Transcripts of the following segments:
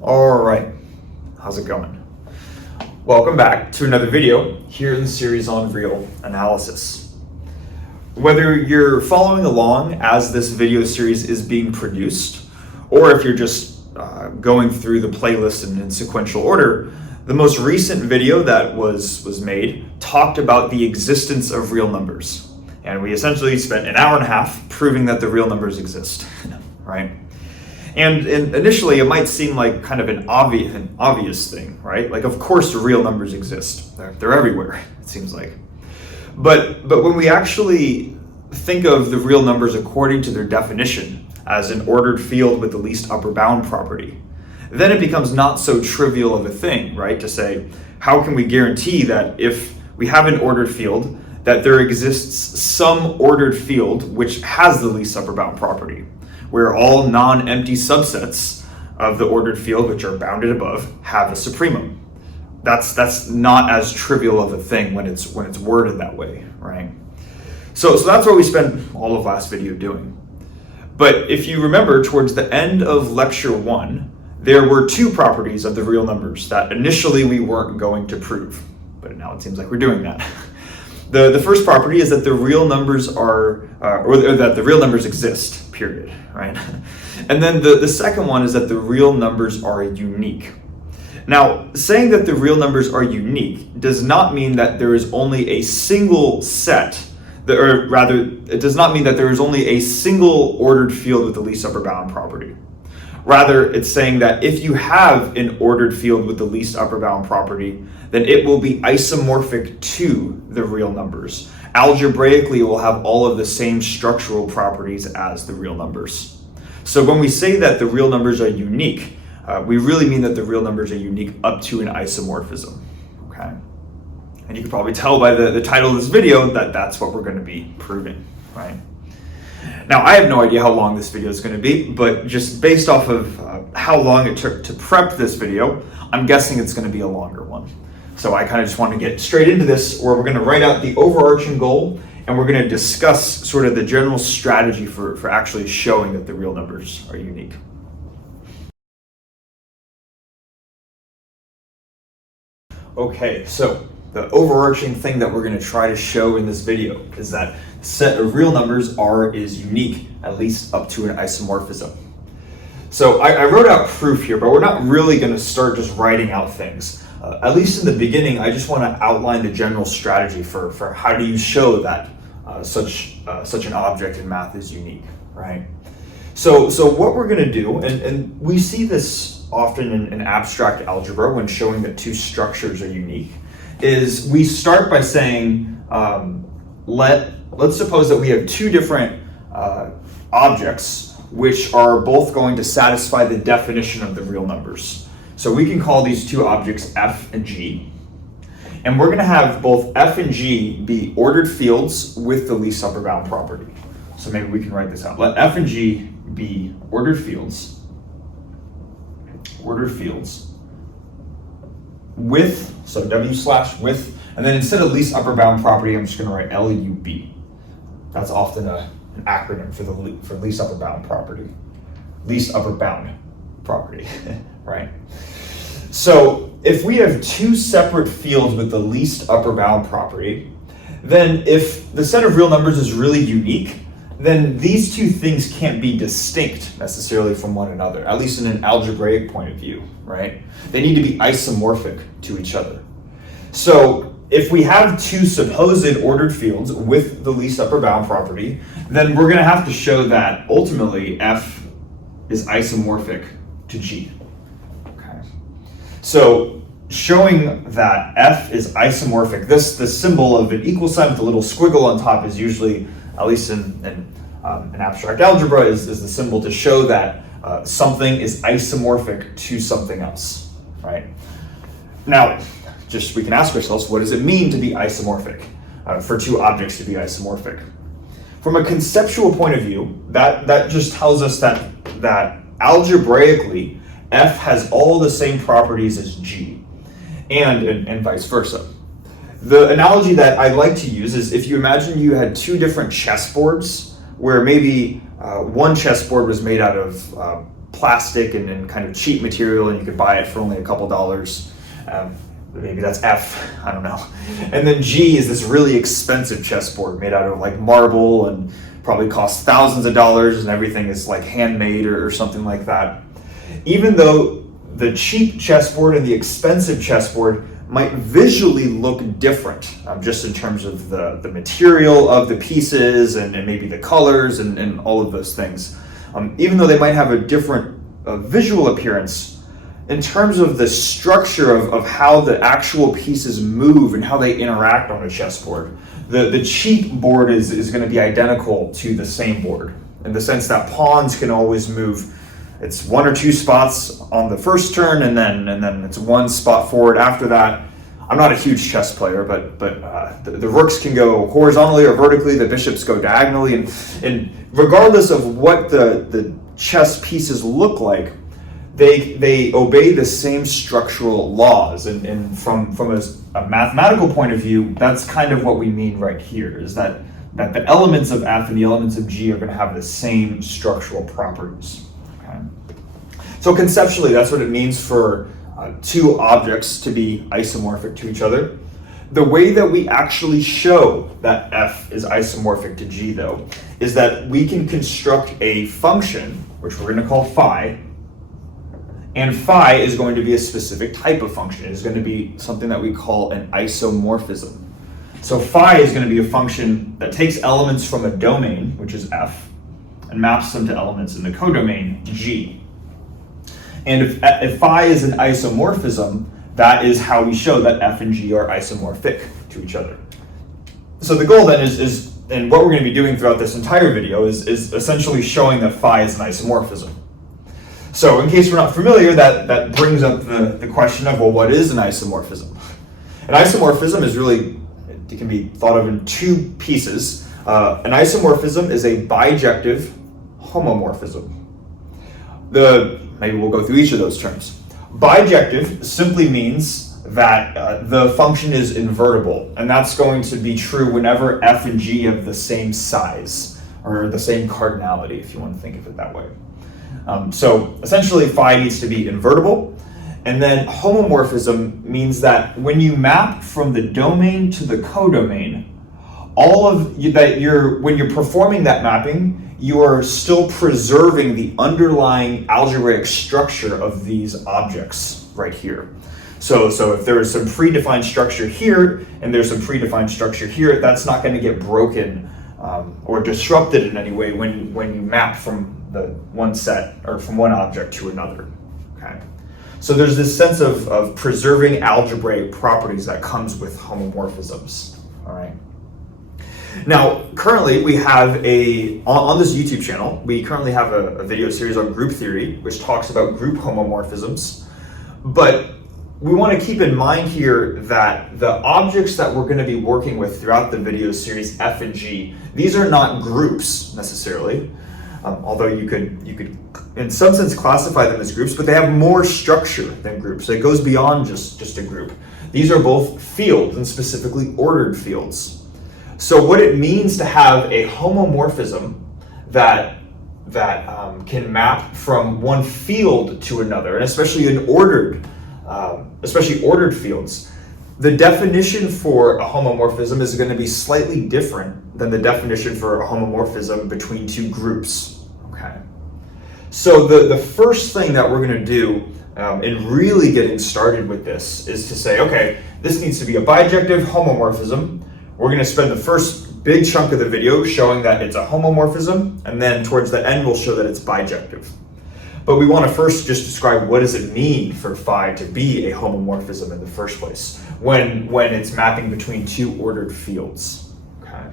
All right, how's it going? Welcome back to another video here in the series on real analysis. Whether you're following along as this video series is being produced, or if you're just going through the playlist in sequential order, the most recent video that was made talked about the existence of real numbers. And we essentially spent an hour and a half proving that the real numbers exist, right? And initially, it might seem like kind of an obvious thing, right? Like, of course, real numbers exist. They're everywhere, it seems like. But when we actually think of the real numbers according to their definition as an ordered field with the least upper bound property, then it becomes not so trivial of a thing, right? To say, how can we guarantee that if we have an ordered field, that there exists some ordered field which has the least upper bound property, where all non-empty subsets of the ordered field, which are bounded above, have a supremum. That's not as trivial of a thing when it's worded that way, right? So that's what we spent all of last video doing. But if you remember, towards the end of lecture 1, there were two properties of the real numbers that initially we weren't going to prove, but now it seems like we're doing that. The first property is that the real numbers are, or that the real numbers exist, period, right? And then the second one is that the real numbers are unique. Now, saying that the real numbers are unique does not mean that there is only a single set, or rather, it does not mean that there is only a single ordered field with the least upper bound property. Rather, it's saying that if you have an ordered field with the least upper bound property, then it will be isomorphic to the real numbers. Algebraically, it will have all of the same structural properties as the real numbers. So when we say that the real numbers are unique, we really mean that the real numbers are unique up to an isomorphism, okay? And you can probably tell by the title of this video that that's what we're going to be proving, right? Now, I have no idea how long this video is going to be, but just based off of how long it took to prep this video, I'm guessing it's going to be a longer one. So I kind of just want to get straight into this, where we're going to write out the overarching goal, and we're going to discuss sort of the general strategy for actually showing that the real numbers are unique. Okay, so the overarching thing that we're going to try to show in this video is that the set of real numbers R is unique, at least up to an isomorphism. So I wrote out proof here, but we're not really going to start just writing out things. At least in the beginning, I just want to outline the general strategy for how do you show that such an object in math is unique, right? So what we're going to do, and we see this often in abstract algebra when showing that two structures are unique, is we start by saying, let's suppose that we have two different objects which are both going to satisfy the definition of the real numbers. So we can call these two objects F and G. And we're going to have both F and G be ordered fields with the least upper bound property. So maybe we can write this out. Let F and G be ordered fields with, so W/with, and then instead of least upper bound property, I'm just going to write LUB. That's often an acronym for least upper bound property. Least upper bound property, right? So if we have two separate fields with the least upper bound property, then if the set of real numbers is really unique, then these two things can't be distinct necessarily from one another, at least in an algebraic point of view, right? They need to be isomorphic to each other. So if we have two supposed ordered fields with the least upper bound property, then we're going to have to show that ultimately F is isomorphic to G. Okay. So showing that F is isomorphic, the symbol of an equal sign with a little squiggle on top is usually, at least in abstract algebra, is the symbol to show that something is isomorphic to something else, right? Now, we can ask ourselves, what does it mean to be isomorphic, for two objects to be isomorphic? From a conceptual point of view, that just tells us that algebraically, F has all the same properties as G, and vice versa. The analogy that I like to use is if you imagine you had two different chessboards, where maybe one chessboard was made out of plastic and kind of cheap material, and you could buy it for only a couple dollars. Maybe that's F, I don't know. And then G is this really expensive chessboard made out of like marble and probably costs thousands of dollars, and everything is like handmade or something like that. Even though the cheap chessboard and the expensive chessboard might visually look different, just in terms of the material of the pieces and maybe the colors and all of those things. Even though they might have a different visual appearance, in terms of the structure of how the actual pieces move and how they interact on a chessboard, the cheap board is going to be identical to the same board, in the sense that pawns can always move. It's 1 or 2 spots on the first turn, and then it's 1 spot forward after that. I'm not a huge chess player, but the rooks can go horizontally or vertically. The bishops go diagonally, and regardless of what the chess pieces look like, they obey the same structural laws. And from a mathematical point of view, that's kind of what we mean right here, is that the elements of F and the elements of G are going to have the same structural properties. Okay? So conceptually, that's what it means for 2 objects to be isomorphic to each other. The way that we actually show that F is isomorphic to G, though, is that we can construct a function, which we're going to call phi, and phi is going to be a specific type of function. It's going to be something that we call an isomorphism. So phi is going to be a function that takes elements from a domain, which is F, and maps them to elements in the codomain G. And if phi is an isomorphism, that is how we show that F and G are isomorphic to each other. So the goal then is and what we're going to be doing throughout this entire video is essentially showing that phi is an isomorphism. So in case we're not familiar, that brings up the question of, well, what is an isomorphism? An isomorphism is really, it can be thought of in 2 pieces. An isomorphism is a bijective homomorphism. Maybe we'll go through each of those terms. Bijective simply means that the function is invertible, and that's going to be true whenever F and G have the same size, or the same cardinality, if you want to think of it that way. So essentially, phi needs to be invertible, and then homomorphism means that when you map from the domain to the codomain, when you're performing that mapping, you are still preserving the underlying algebraic structure of these objects right here. So if there is some predefined structure here and there's some predefined structure here, that's not going to get broken or disrupted in any way when you map from the one set or from one object to another. Okay, so there's this sense of preserving algebraic properties that comes with homomorphisms. All right. Now, currently we have on this YouTube channel, we currently have a video series on group theory, which talks about group homomorphisms. But we want to keep in mind here that the objects that we're going to be working with throughout the video series F and G, these are not groups necessarily. Although you could in some sense classify them as groups, but they have more structure than groups. It goes beyond just a group. These are both fields, and specifically ordered fields. So what it means to have a homomorphism that can map from one field to another, and especially ordered fields, the definition for a homomorphism is going to be slightly different than the definition for a homomorphism between 2 groups. Okay. So the first thing that we're going to do in really getting started with this is to say, okay, this needs to be a bijective homomorphism. We're going to spend the first big chunk of the video showing that it's a homomorphism, and then towards the end we'll show that it's bijective. But we want to first just describe what does it mean for phi to be a homomorphism in the first place when it's mapping between 2 ordered fields. Okay.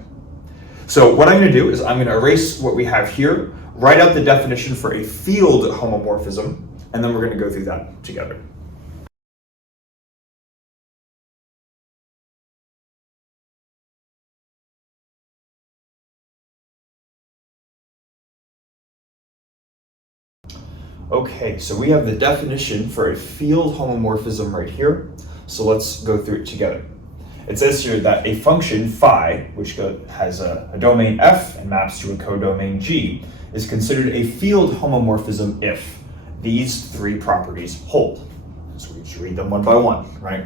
So what I'm going to do is I'm going to erase what we have here, write out the definition for a field homomorphism, and then we're going to go through that together. Okay, so we have the definition for a field homomorphism right here. So let's go through it together. It says here that a function phi, which has a domain F and maps to a codomain G, is considered a field homomorphism if these three properties hold. So we just read them one by one, right?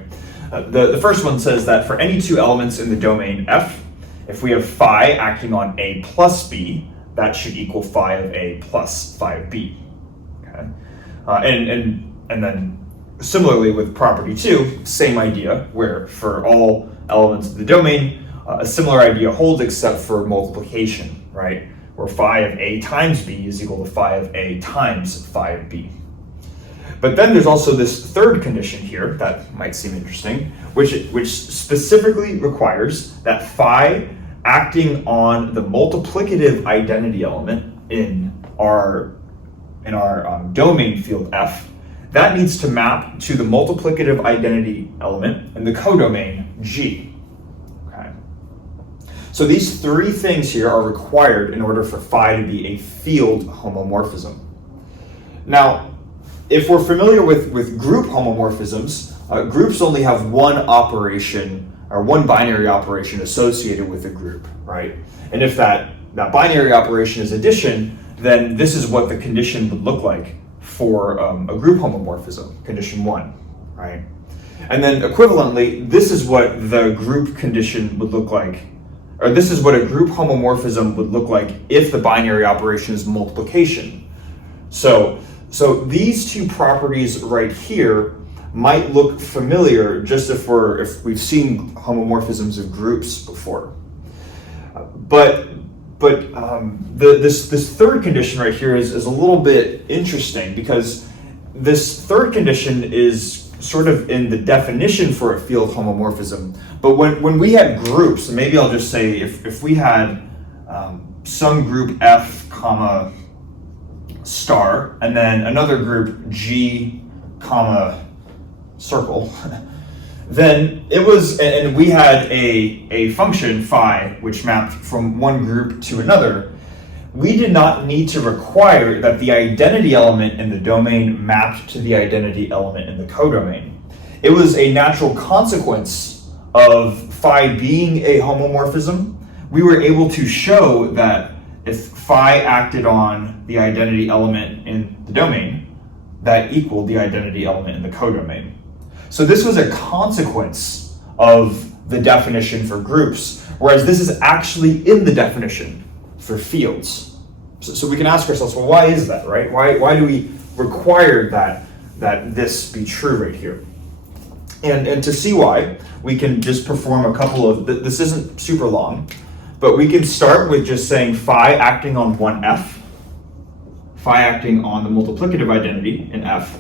The first one says that for any two elements in the domain F, if we have phi acting on A plus B, that should equal phi of A plus phi of B. Okay, and then similarly with property 2, same idea, where for all elements of the domain, a similar idea holds except for multiplication, right? Where phi of A times B is equal to phi of A times phi of B. But then there's also this third condition here that might seem interesting, which specifically requires that phi acting on the multiplicative identity element in our domain field F, that needs to map to the multiplicative identity element in the codomain G. Okay. So these three things here are required in order for phi to be a field homomorphism. Now, if we're familiar with group homomorphisms, groups only have one operation or one binary operation associated with a group, right? And if that binary operation is addition, then this is what the condition would look like for a group homomorphism, condition 1, right? And then equivalently, this is what the group condition would look like, or this is what a group homomorphism would look like if the binary operation is multiplication. So these two properties right here might look familiar just if we've seen homomorphisms of groups before. But this third condition right here is a little bit interesting, because this third condition is sort of in the definition for a field homomorphism. But when we had groups, and maybe I'll just say if we had some group F comma star, and then another group G comma circle, then it was, and we had a function phi which mapped from one group to another, we did not need to require that the identity element in the domain mapped to the identity element in the codomain. It was a natural consequence of phi being a homomorphism. We were able to show that if phi acted on the identity element in the domain, that equaled the identity element in the codomain. So this was a consequence of the definition for groups, whereas this is actually in the definition for fields. So we can ask ourselves, well, why is that, right? Why do we require that this be true right here? And to see why, we can just perform a couple of, this isn't super long, but we can start with just saying phi acting on one F, phi acting on the multiplicative identity in F.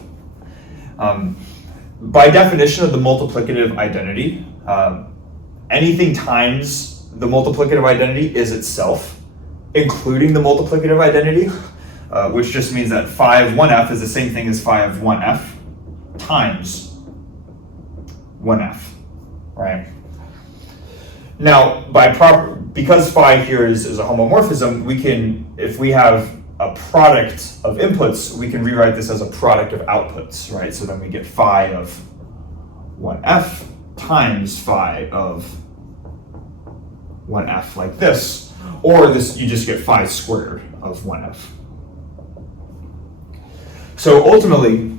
By definition of the multiplicative identity, anything times the multiplicative identity is itself, including the multiplicative identity, which just means that phi of 1f is the same thing as phi of 1f times 1f, right? Now, because phi here is a homomorphism, we can, if we have a product of inputs, we can rewrite this as a product of outputs, right? So then we get phi of 1f times phi of 1f like this, or this, you just get phi squared of 1f. So ultimately,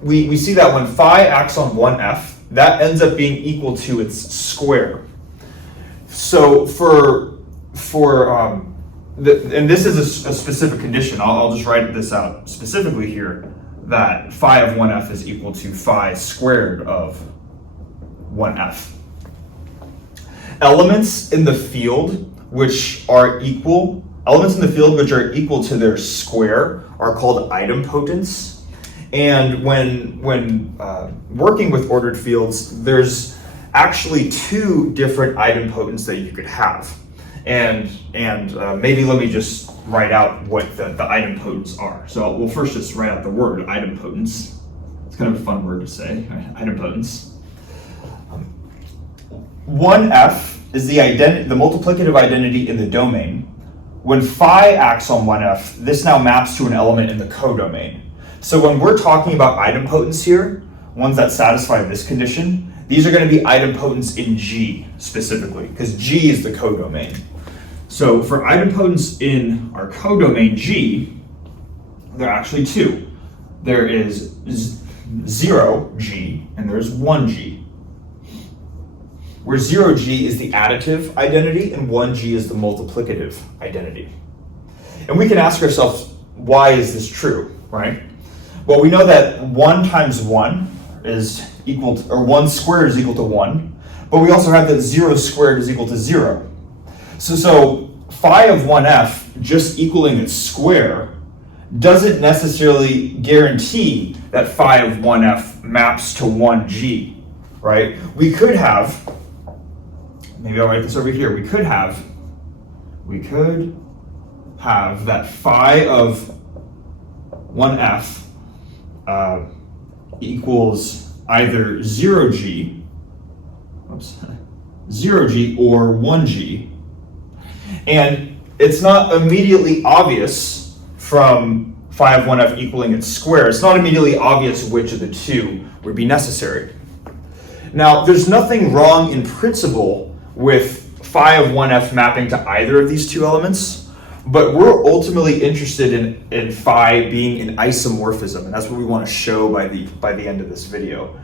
we see that when phi acts on 1f, that ends up being equal to its square. So and this is a specific condition. I'll just write this out specifically here, that phi of 1f is equal to phi squared of 1f. Elements in the field which are equal to their square are called idempotents. And when working with ordered fields, there's actually two different idempotents that you could have. And maybe let me just write out what the idempotents are. So we'll first just write out the word idempotents. It's kind of a fun word to say, right? Idempotents. 1f is the multiplicative identity in the domain. When phi acts on 1f, this now maps to an element in the codomain. So when we're talking about idempotents here, ones that satisfy this condition, these are going to be idempotents in G specifically, because G is the codomain. So for idempotents in our codomain G, there are actually two. there is 0G and there's 1G. Where 0G is the additive identity and 1G is the multiplicative identity. And we can ask ourselves, why is this true, right? Well, we know that 1 times 1 is equal to, or 1 squared is equal to 1, but we also have that 0 squared is equal to 0. So phi of 1f just equaling its square doesn't necessarily guarantee that phi of 1f maps to 1g, right? We could have, maybe I'll write this over here, we could have that phi of 1f equals either 0g, 0g or 1g, and it's not immediately obvious from phi of 1f equaling its square, it's not immediately obvious which of the two would be necessary. Now, there's nothing wrong in principle with phi of 1f mapping to either of these two elements, but we're ultimately interested in phi being an isomorphism, and that's what we want to show by the end of this video.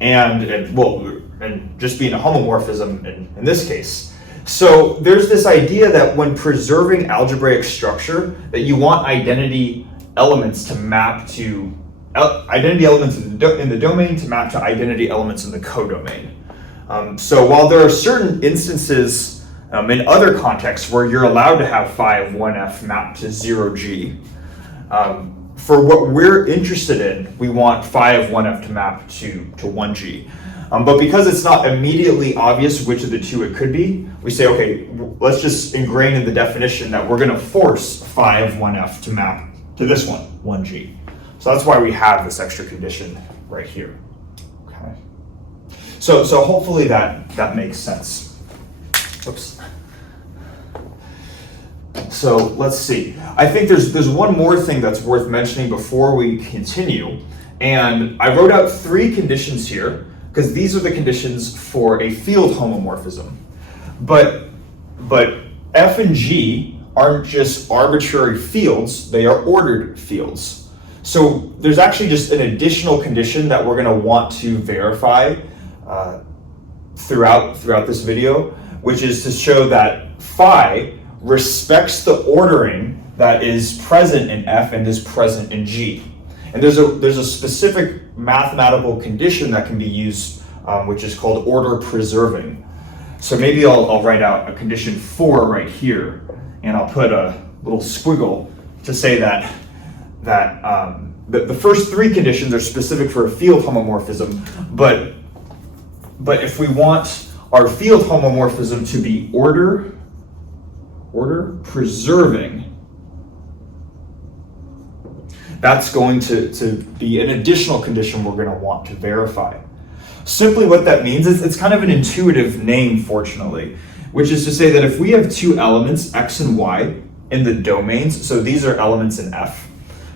And just being a homomorphism in this case. So there's this idea that when preserving algebraic structure, that you want identity elements to map to identity elements in the domain to map to identity elements in the codomain. So while there are certain instances in other contexts where you're allowed to have phi of 1f mapped to 0g, for what we're interested in, we want phi of 1f to map to 1g. But because it's not immediately obvious which of the two it could be, we say, okay, let's just ingrain in the definition that we're going to force phi of 1f to map to this one, 1g. So that's why we have this extra condition right here. Okay. So hopefully that makes sense. Oops. So let's see. I think there's one more thing that's worth mentioning before we continue. And I wrote out 3 conditions here, because these are the conditions for a field homomorphism. But F and G aren't just arbitrary fields, they are ordered fields. So there's actually just an additional condition that we're going to want to verify throughout this video, which is to show that phi respects the ordering that is present in F and is present in G. And there's a specific mathematical condition that can be used, which is called order preserving. So maybe I'll write out a condition 4 right here, and I'll put a little squiggle to say that the first 3 conditions are specific for a field homomorphism, but if we want our field homomorphism to be order preserving, that's going to be an additional condition we're going to want to verify. Simply what that means is it's kind of an intuitive name, fortunately, which is to say that if we have 2 elements, x and y, in the domains, so these are elements in F,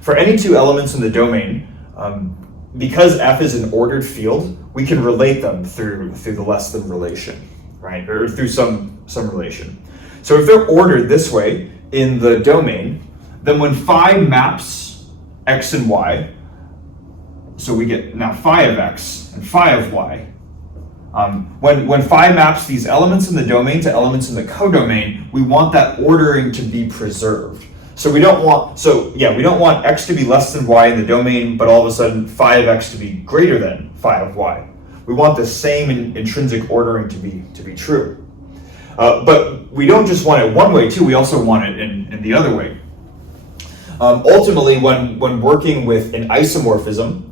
for any 2 elements in the domain, because F is an ordered field, we can relate them through the less than relation, right? Or through some relation. So if they're ordered this way in the domain, then when phi maps x and y, so we get now phi of x and phi of y. When phi maps these elements in the domain to elements in the codomain, we want that ordering to be preserved. So we don't want x to be less than y in the domain, but all of a sudden phi of x to be greater than phi of y. We want the same intrinsic ordering to be true. But we don't just want it one way too, we also want it in the other way. Ultimately, when working with an isomorphism,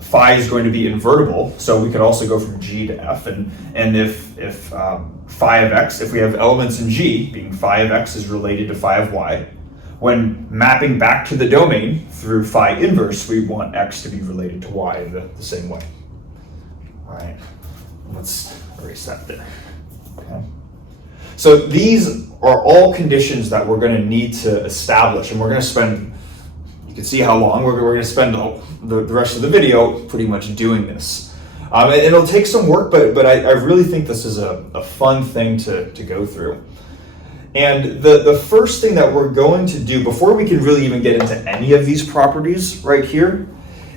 phi is going to be invertible, so we could also go from G to F, and if phi of x, if we have elements in G, being phi of x is related to phi of y, when mapping back to the domain through phi inverse, we want x to be related to y in the same way. All right, let's erase that there. Okay. So these are all conditions that we're going to need to establish, and we're going to spend, you can see how long, we're going to spend the rest of the video pretty much doing this. And it'll take some work, but I really think this is a fun thing to go through. And the first thing that we're going to do before we can really even get into any of these properties right here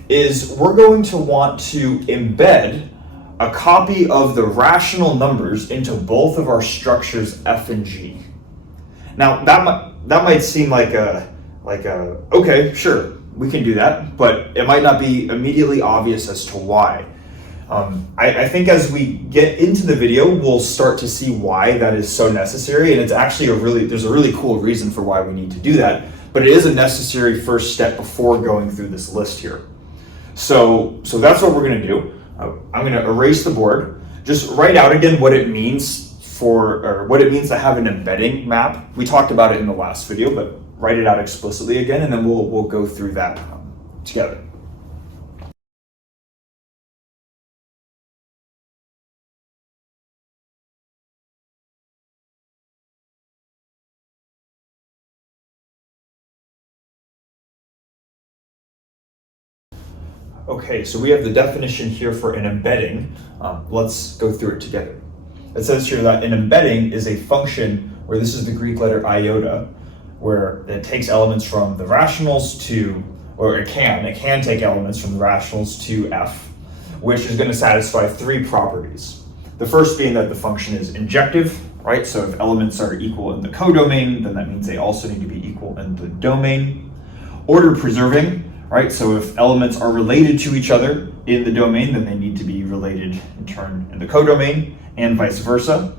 is we're going to want to embed a copy of the rational numbers into both of our structures f and g. Now that might seem like a okay, sure, we can do that, but it might not be immediately obvious as to why. I think as we get into the video, we'll start to see why that is so necessary, and it's actually there's a really cool reason for why we need to do that, but it is a necessary first step before going through this list here. So that's what we're going to do. I'm going to erase the board. Just write out again what it means to have an embedding map. We talked about it in the last video, but write it out explicitly again, and then we'll go through that together. Okay, so we have the definition here for an embedding. Let's go through it together. It says here that an embedding is a function where this is the Greek letter iota, where it takes elements from the rationals to, or it can take elements from the rationals to f, which is going to satisfy three properties. The first being that the function is injective, right? So if elements are equal in the codomain, then that means they also need to be equal in the domain. Order preserving, right? So if elements are related to each other in the domain, then they need to be related in turn in the codomain, and vice versa.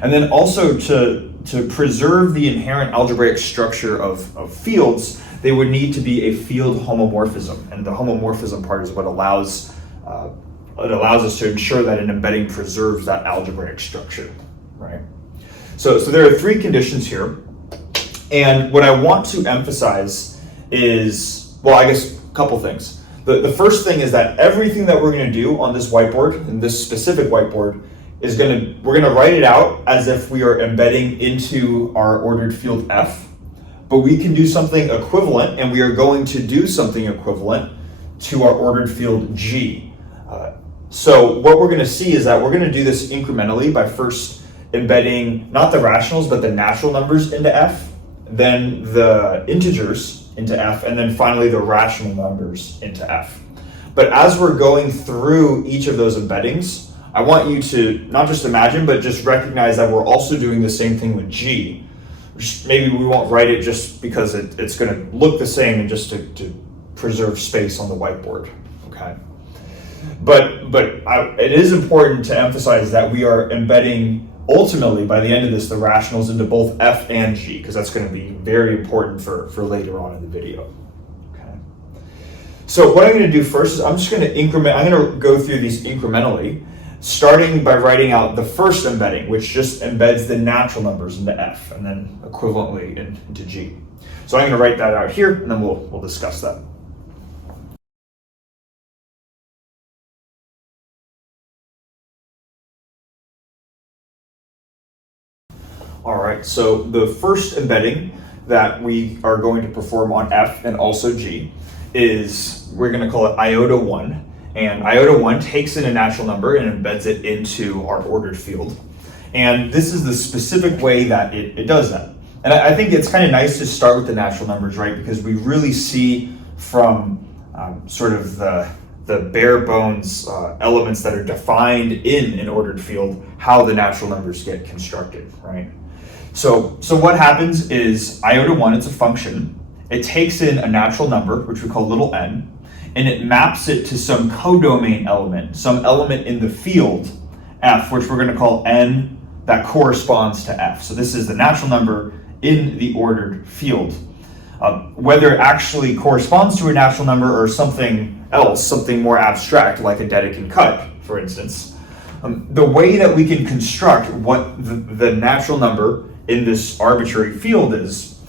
And then also to preserve the inherent algebraic structure of fields, they would need to be a field homomorphism. And the homomorphism part is what allows us to ensure that an embedding preserves that algebraic structure, right? So there are three conditions here. And what I want to emphasize is, well, I guess a couple things. The first thing is that everything that we're going to do on this whiteboard, in this specific whiteboard, we're gonna write it out as if we are embedding into our ordered field f, but we can do something equivalent, and we are going to do something equivalent to our ordered field g. So what we're gonna see is that we're gonna do this incrementally by first embedding not the rationals, but the natural numbers into f, then the integers into f, and then finally the rational numbers into f. But as we're going through each of those embeddings, I want you to not just imagine, but just recognize that we're also doing the same thing with g. Maybe we won't write it just because it's going to look the same and just to preserve space on the whiteboard, okay? But it is important to emphasize that we are embedding, ultimately, by the end of this, the rationals into both f and g, because that's going to be very important for later on in the video. Okay. So what I'm going to do first is I'm going to go through these incrementally, starting by writing out the first embedding, which just embeds the natural numbers into f, and then equivalently into g. So I'm going to write that out here, and then we'll discuss that. All right, so the first embedding that we are going to perform on f and also g is, we're going to call it iota 1. And iota 1 takes in a natural number and embeds it into our ordered field. And this is the specific way that it does that. And I think it's kind of nice to start with the natural numbers, right? Because we really see from sort of the bare bones elements that are defined in an ordered field how the natural numbers get constructed, right? So what happens is iota 1, it's a function. It takes in a natural number, which we call little n, and it maps it to some codomain element, some element in the field f, which we're going to call n, that corresponds to f. So this is the natural number in the ordered field. Whether it actually corresponds to a natural number or something else, something more abstract, like a Dedekind cut, for instance, the way that we can construct what the natural number in this arbitrary field is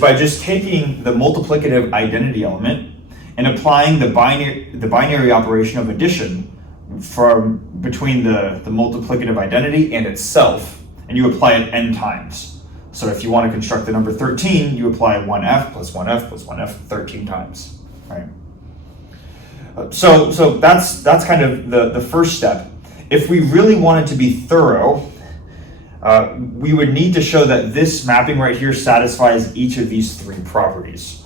by just taking the multiplicative identity element and applying the binary operation of addition between the multiplicative identity and itself, and you apply it n times. So if you want to construct the number 13, you apply 1f plus 1f plus 1f 13 times, right? So that's kind of the first step. If we really wanted to be thorough, we would need to show that this mapping right here satisfies each of these three properties.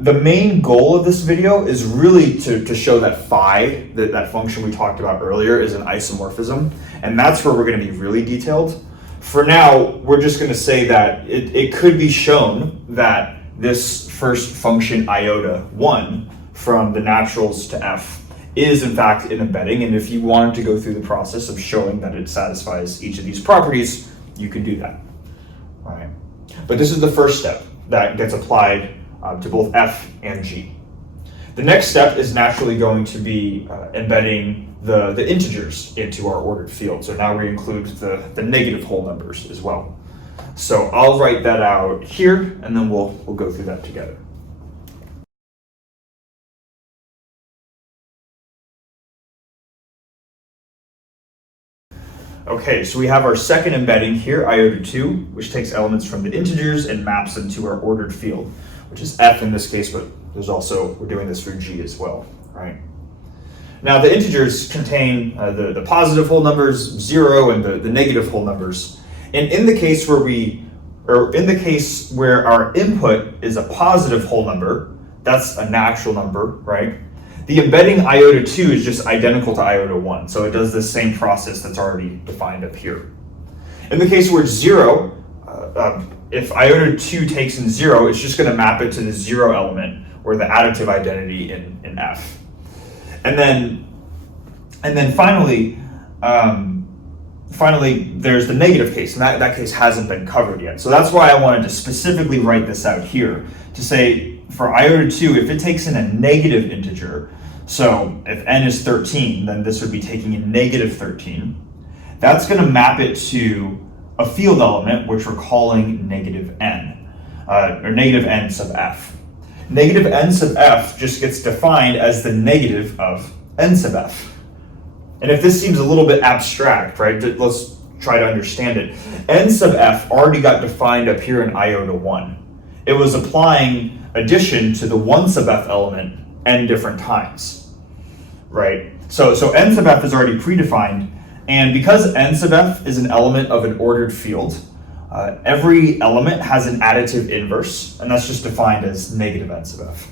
The main goal of this video is really to show that phi, that function we talked about earlier, is an isomorphism, and that's where we're going to be really detailed. For now, we're just going to say that it could be shown that this first function iota 1 from the naturals to f is in fact an embedding, and if you wanted to go through the process of showing that it satisfies each of these properties, you could do that. All right. But this is the first step that gets applied to both f and g. The next step is naturally going to be embedding the integers into our ordered field. So now we include the negative whole numbers as well. So I'll write that out here, and then we'll go through that together. Okay, so we have our second embedding here, iota 2, which takes elements from the integers and maps them to our ordered field, which is f in this case, but we're doing this for g as well, right? Now the integers contain the positive whole numbers, 0, and the negative whole numbers. And in the case where our input is a positive whole number, that's a natural number, right? The embedding iota 2 is just identical to iota 1, so it does the same process that's already defined up here. In the case where it's 0, if iota 2 takes in 0, it's just going to map it to the 0 element, or the additive identity in f. And then finally, there's the negative case, and that case hasn't been covered yet. So that's why I wanted to specifically write this out here, to say, for iota 2, if it takes in a negative integer, so if n is 13, then this would be taking in negative 13, that's going to map it to a field element, which we're calling negative n, or negative n sub f. Negative n sub f just gets defined as the negative of n sub f. And if this seems a little bit abstract, right, let's try to understand it. N sub f already got defined up here in iota 1. It was applying addition to the 1 sub f element n different times, right? So n sub f is already predefined, and because n sub f is an element of an ordered field, every element has an additive inverse, and that's just defined as negative n sub f.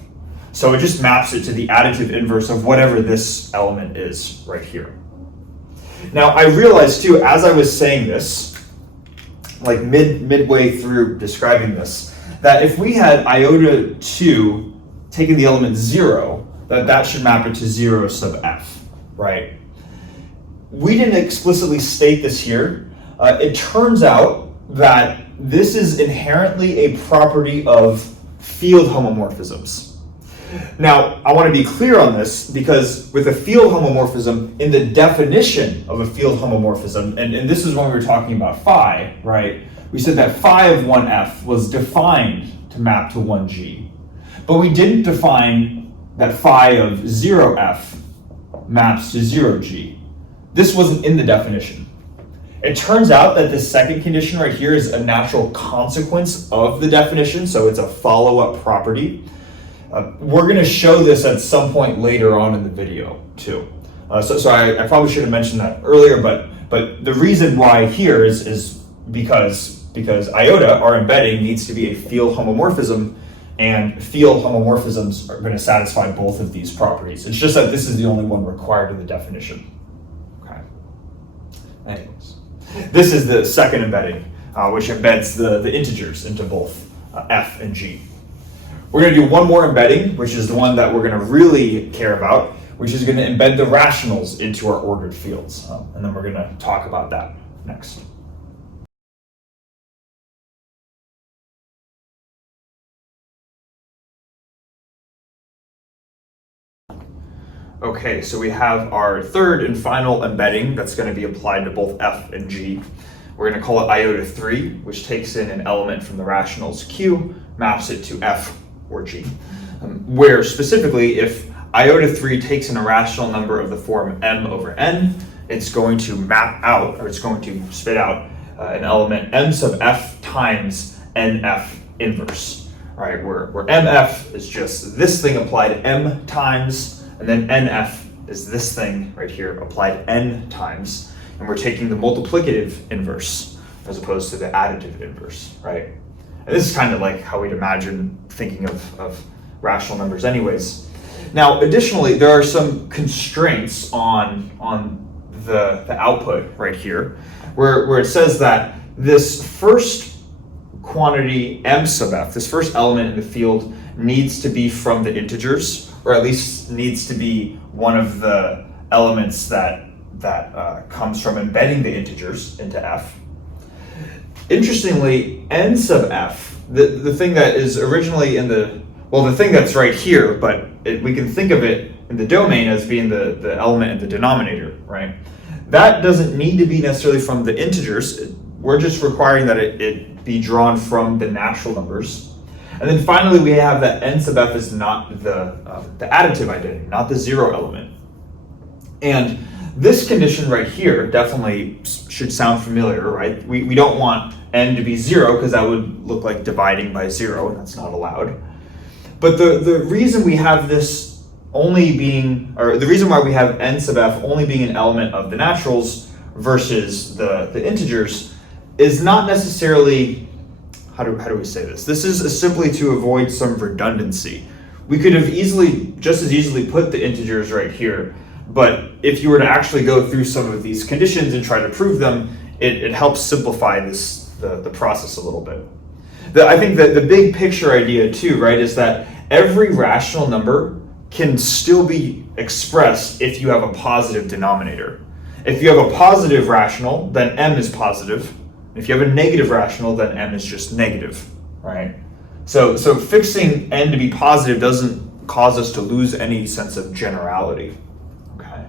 So it just maps it to the additive inverse of whatever this element is right here. Now I realized too, as I was saying this, like midway through describing this, that if we had iota 2 taking the element 0, that should map it to 0 sub f, right? We didn't explicitly state this here. It turns out that this is inherently a property of field homomorphisms. Now, I want to be clear on this, because with a field homomorphism, in the definition of a field homomorphism, and this is when we were talking about phi, right? We said that phi of 1f was defined to map to 1g, but we didn't define that phi of 0f maps to 0g. This wasn't in the definition. It turns out that this second condition right here is a natural consequence of the definition, so it's a follow-up property. We're going to show this at some point later on in the video too. So I probably should have mentioned that earlier, but the reason why here is because iota, our embedding, needs to be a field homomorphism, and field homomorphisms are going to satisfy both of these properties. It's just that this is the only one required in the definition. Okay. Anyways, this is the second embedding, which embeds the integers into both f and g. We're going to do one more embedding, which is the one that we're going to really care about, which is going to embed the rationals into our ordered fields. And then we're going to talk about that next. Okay, so we have our third and final embedding that's going to be applied to both f and g. We're going to call it iota 3, which takes in an element from the rationals q, maps it to f or g. Where specifically, if iota 3 takes in a rational number of the form m over n, it's going to map out, or it's going to spit out an element m sub f times nf inverse. All right, where mf is just this thing applied m times, and then nf is this thing right here applied n times, and we're taking the multiplicative inverse. as opposed to the additive inverse, right? And this is kind of like how we'd imagine thinking of rational numbers anyways. Now, additionally, there are some constraints on the output right here, where it says that this first quantity m sub f, this first element in the field, needs to be from the integers, or at least needs to be one of the elements that comes from embedding the integers into f. Interestingly, n sub f, the thing that is originally in the thing that's right here, but we can think of it in the domain as being the element in the denominator, right? That doesn't need to be necessarily from the integers. We're just requiring that it be drawn from the natural numbers. And then finally, we have that n sub f is not the additive identity, not the zero element. And this condition right here definitely should sound familiar, right? We don't want n to be zero because that would look like dividing by zero, and that's not allowed. But the reason we have this only being, or the reason why we have n sub f only being an element of the naturals versus the integers is not necessarily, how do we say this? This is simply to avoid some redundancy. We could have just as easily put the integers right here, but if you were to actually go through some of these conditions and try to prove them, it helps simplify the process a little bit. I think that the big picture idea too, right, is that every rational number can still be expressed if you have a positive denominator. If you have a positive rational, then m is positive. If you have a negative rational, then m is just negative, right? So fixing n to be positive doesn't cause us to lose any sense of generality, okay?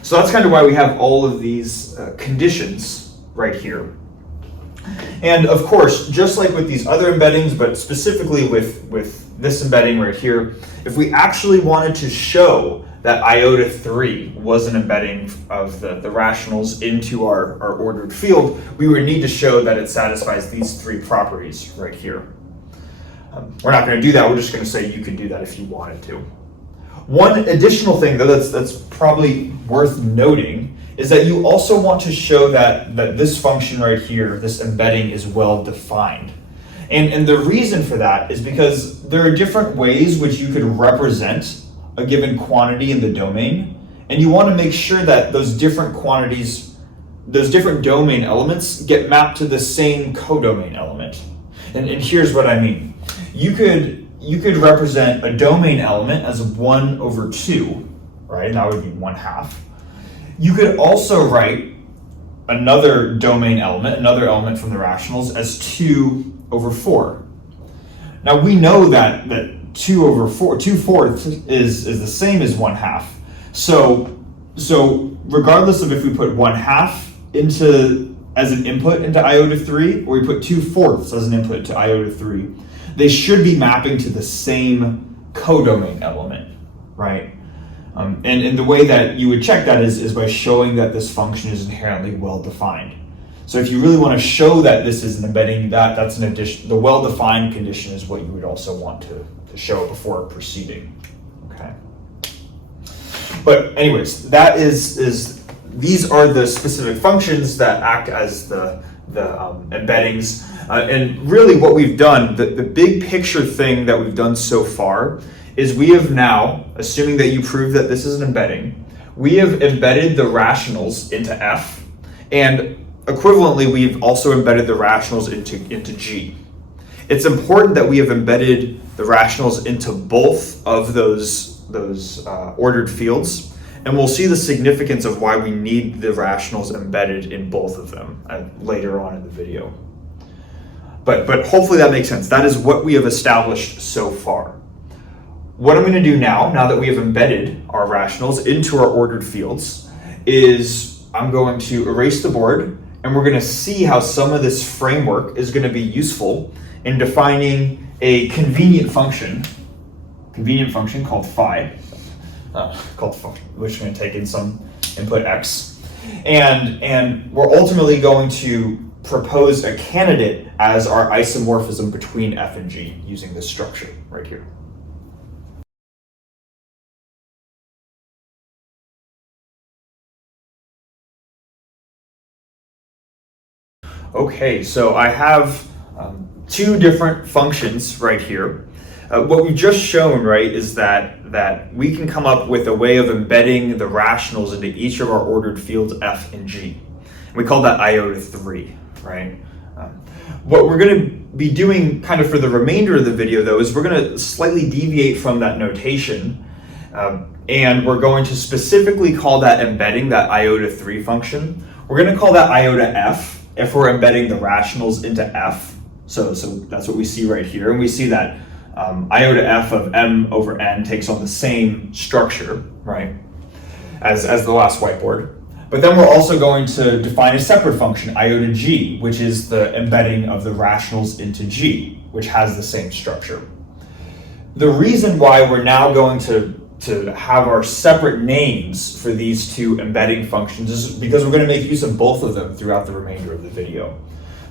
So that's kind of why we have all of these conditions right here. And of course, just like with these other embeddings, but specifically with this embedding right here, if we actually wanted to show that iota 3 was an embedding of the rationals into our ordered field, we would need to show that it satisfies these three properties right here. We're not going to do that. We're just going to say you could do that if you wanted to. One additional thing though that's probably worth noting is that you also want to show that this function right here, this embedding, is well defined. And the reason for that is because there are different ways which you could represent a given quantity in the domain, and you want to make sure that those different quantities, those different domain elements, get mapped to the same codomain element. And here's what I mean. You could represent a domain element as 1 over 2, right? And that would be 1/2. You could also write another domain element, another element from the rationals, as 2 over 4. Now we know that 2 over 4, 2/4 is the same as 1/2. So regardless of if we put 1/2 as an input into iota 3, or we put 2/4 as an input to iota 3, they should be mapping to the same codomain element, right? And the way that you would check that is by showing that this function is inherently well defined. So if you really want to show that this is an embedding, that's an addition. The well-defined condition is what you would also want to show before proceeding. Okay. But anyways, that is these are the specific functions that act as the embeddings. And really what we've done, the big picture thing that we've done so far is we have now, assuming that you prove that this is an embedding, we have embedded the rationals into F, and equivalently, we've also embedded the rationals into G. It's important that we have embedded the rationals into both of those ordered fields, and we'll see the significance of why we need the rationals embedded in both of them later on in the video. But hopefully that makes sense. That is what we have established so far. What I'm going to do now that we have embedded our rationals into our ordered fields, is I'm going to erase the board, and we're going to see how some of this framework is going to be useful in defining a convenient function called phi, which is going to take in some input x, and we're ultimately going to propose a candidate as our isomorphism between f and g using this structure right here. Okay, so I have two different functions right here. What we've just shown, right, is that we can come up with a way of embedding the rationals into each of our ordered fields f and g. We call that iota 3, right? What we're going to be doing kind of for the remainder of the video, though, is we're going to slightly deviate from that notation, and we're going to specifically call that embedding, that iota 3 function. We're going to call that iota f if we're embedding the rationals into f. So that's what we see right here, and we see that iota f of m over n takes on the same structure, right, as the last whiteboard. But then we're also going to define a separate function, iota g, which is the embedding of the rationals into g, which has the same structure. The reason why we're now going to have our separate names for these two embedding functions is because we're going to make use of both of them throughout the remainder of the video.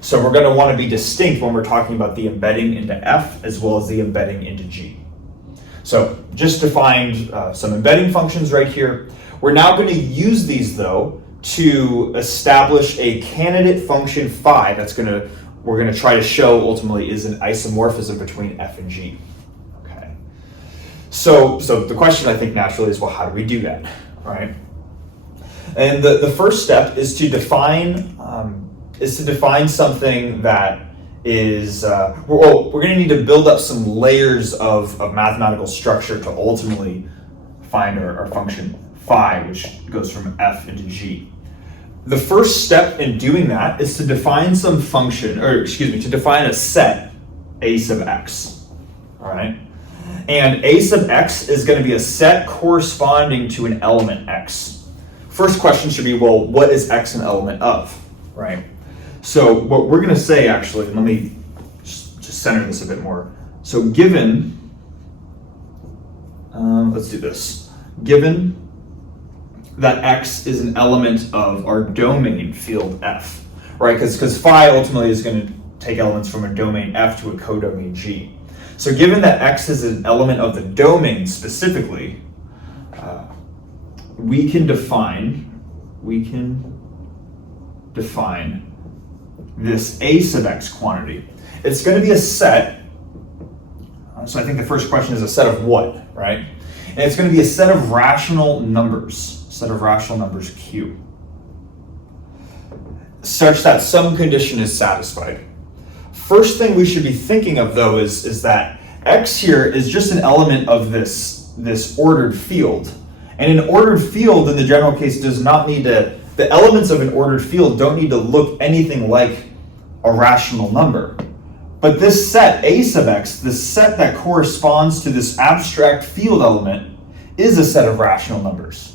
So we're going to want to be distinct when we're talking about the embedding into f as well as the embedding into g. So just defined some embedding functions right here. We're now going to use these, though, to establish a candidate function phi we're going to try to show ultimately is an isomorphism between f and g. Okay. So the question I think naturally is, well, how do we do that, right? And the first step is to define something that is we're going to need to build up some layers of mathematical structure to ultimately find our function phi, which goes from f into g. The first step in doing that is to define some function, to define a set a sub x, all right? And a sub x is going to be a set corresponding to an element x. First question should be, well, what is x an element of, right? So what we're going to say, actually, let me just center this a bit more. So given, let's do this. Given that x is an element of our domain field f, right? Because phi ultimately is going to take elements from a domain f to a codomain g. So given that x is an element of the domain specifically, we can define this a sub x quantity. It's going to be a set. So I think the first question is a set of what, right? And it's going to be a set of rational numbers. Q, such that some condition is satisfied. First thing we should be thinking of, though, is that x here is just an element of this ordered field. And an ordered field in the general case does not need to, the elements of an ordered field don't need to look anything like a rational number. But this set, a sub x, the set that corresponds to this abstract field element, is a set of rational numbers.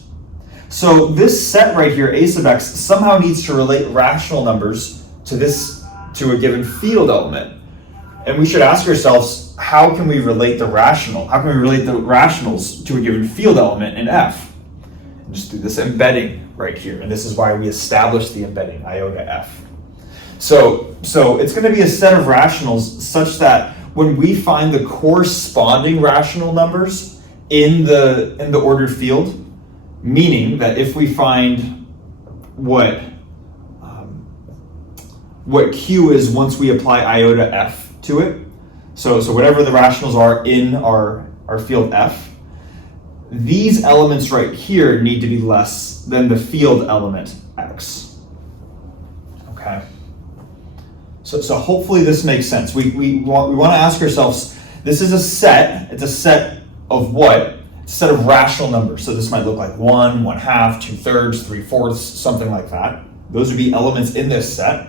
So this set right here, a sub x, somehow needs to relate rational numbers to a given field element. And we should ask ourselves, how can we relate the rationals to a given field element in f? And just do this embedding right here. And this is why we established the embedding, iota f. So it's going to be a set of rationals such that when we find the corresponding rational numbers in the ordered field, meaning that if we find what Q is once we apply iota f to it, so whatever the rationals are in our field f, these elements right here need to be less than the field element x. Okay. So hopefully this makes sense. We want to ask ourselves, this is a set. It's a set of what? Set of rational numbers. So this might look like 1, 1/2, 2/3, 3/4, something like that. Those would be elements in this set.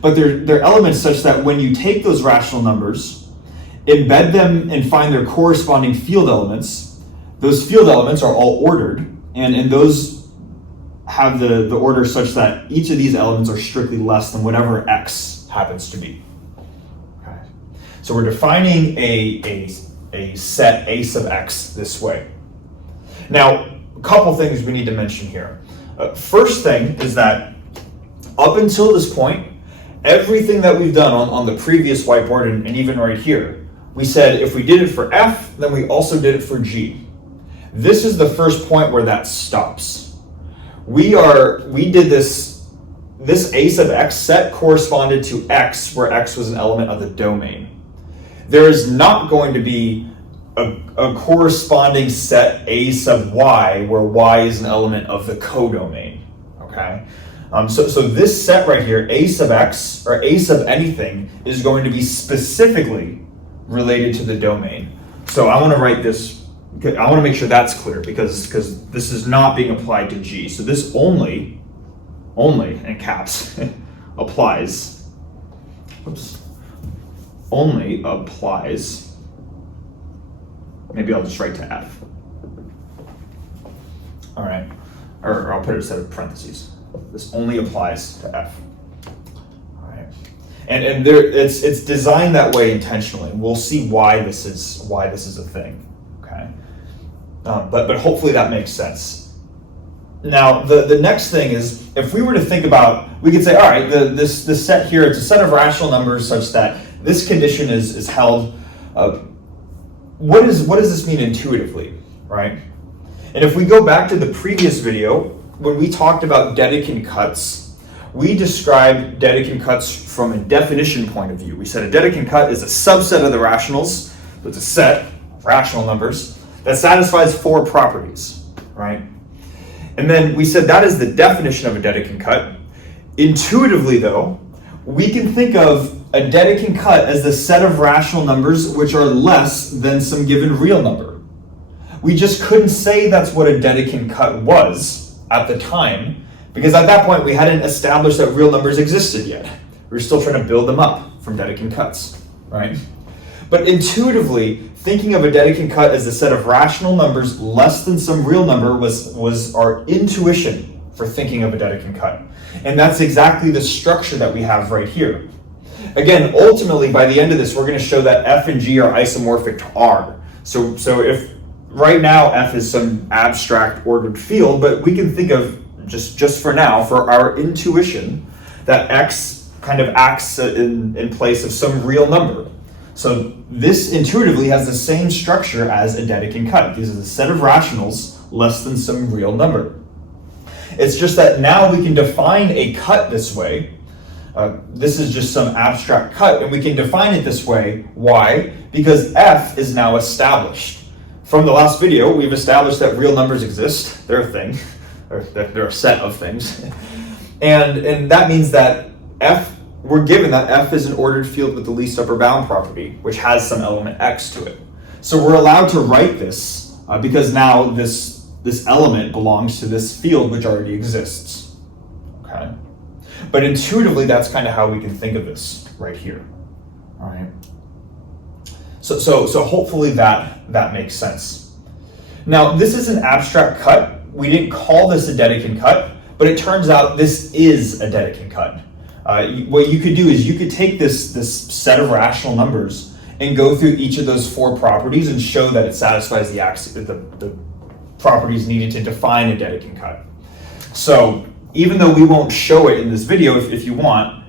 But they're elements such that when you take those rational numbers, embed them and find their corresponding field elements, those field elements are all ordered, and those have the order such that each of these elements are strictly less than whatever x happens to be. Okay. So we're defining a set a sub x this way. Now, a couple things we need to mention here. First thing is that up until this point, everything that we've done on the previous whiteboard and even right here, we said if we did it for f, then we also did it for g. This is the first point where that stops. We did this this a sub x set corresponded to x, where x was an element of the domain. There is not going to be a corresponding set a sub y, where y is an element of the codomain, okay? So this set right here, a sub x, or a sub anything, is going to be specifically related to the domain. So I want to write this, I want to make sure that's clear, because this is not being applied to G. So this only, in caps, applies, only applies, maybe I'll just write to F. All right, or I'll put it instead of parentheses. This only applies to F. All right, and there, it's designed that way intentionally. We'll see why this is a thing. Okay, but hopefully that makes sense. Now the next thing is, if we were to think about, we could say, all right, this set here, it's a set of rational numbers such that this condition is held. What does this mean intuitively, right? And if we go back to the previous video, when we talked about Dedekind cuts, we described Dedekind cuts from a definition point of view. We said a Dedekind cut is a subset of the rationals, so it's a set of rational numbers that satisfies 4 properties, right? And then we said that is the definition of a Dedekind cut. Intuitively, though, we can think of a Dedekind cut as the set of rational numbers which are less than some given real number. We just couldn't say that's what a Dedekind cut was at the time, because at that point we hadn't established that real numbers existed yet. We were still trying to build them up from Dedekind cuts, right? But intuitively, thinking of a Dedekind cut as the set of rational numbers less than some real number was our intuition for thinking of a Dedekind cut. And that's exactly the structure that we have right here. Again, ultimately, by the end of this, we're going to show that F and G are isomorphic to R. So if right now F is some abstract ordered field, but we can think of, just for now, for our intuition, that X kind of acts in place of some real number. So this intuitively has the same structure as a Dedekind cut. These are the set of rationals less than some real number. It's just that now we can define a cut this way. This is just some abstract cut, and we can define it this way. Why? Because F is now established. From the last video, we've established that real numbers exist. They're a thing, or they're a set of things. And that means that we're given that F is an ordered field with the least upper bound property, which has some element X to it. So we're allowed to write this because now this element belongs to this field which already exists. Okay? But intuitively, that's kind of how we can think of this right here. All right. So hopefully that makes sense. Now, this is an abstract cut. We didn't call this a Dedekind cut, but it turns out this is a Dedekind cut. What you could do is you could take this set of rational numbers and go through each of those 4 properties and show that it satisfies the properties needed to define a Dedekind cut. So even though we won't show it in this video, if you want,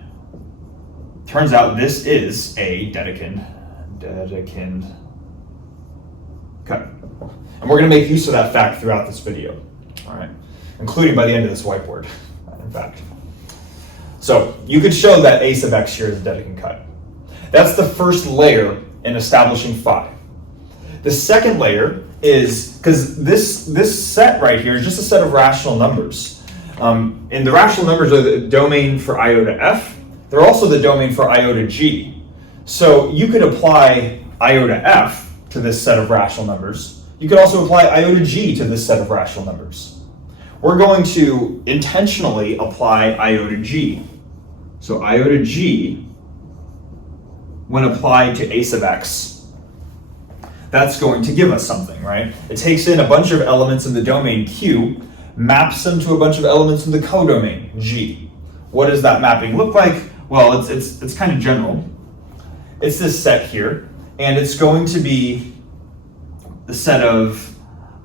turns out this is a Dedekind cut. And we're going to make use of that fact throughout this video, all right, including by the end of this whiteboard, in fact. So you could show that a sub x here is a Dedekind cut. That's the first layer in establishing phi. The second layer is, because this set right here is just a set of rational numbers. And the rational numbers are the domain for iota f. They're also the domain for iota g. So you could apply iota f to this set of rational numbers. You could also apply iota g to this set of rational numbers. We're going to intentionally apply iota g. So iota g, when applied to a sub x, that's going to give us something, right? It takes in a bunch of elements in the domain Q, maps them to a bunch of elements in the codomain G. What does that mapping look like? Well, it's kind of general. It's this set here, and it's going to be the set of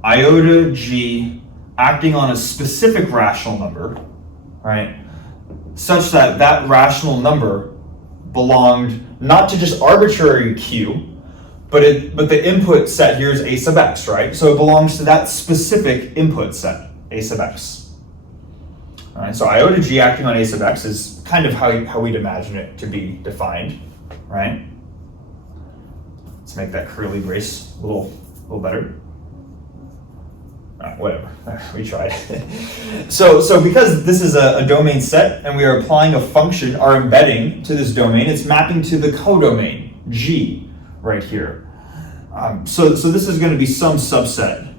iota G acting on a specific rational number, right? Such that that rational number belonged not to just arbitrary Q, but the input set here is a sub x, right? So it belongs to that specific input set, a sub x. All right, so iota g acting on a sub x is kind of how we'd imagine it to be defined, right? Let's make that curly brace a little better. Whatever, we tried. so because this is a domain set and we are applying a function, our embedding to this domain, it's mapping to the codomain, G, right here. So this is going to be some subset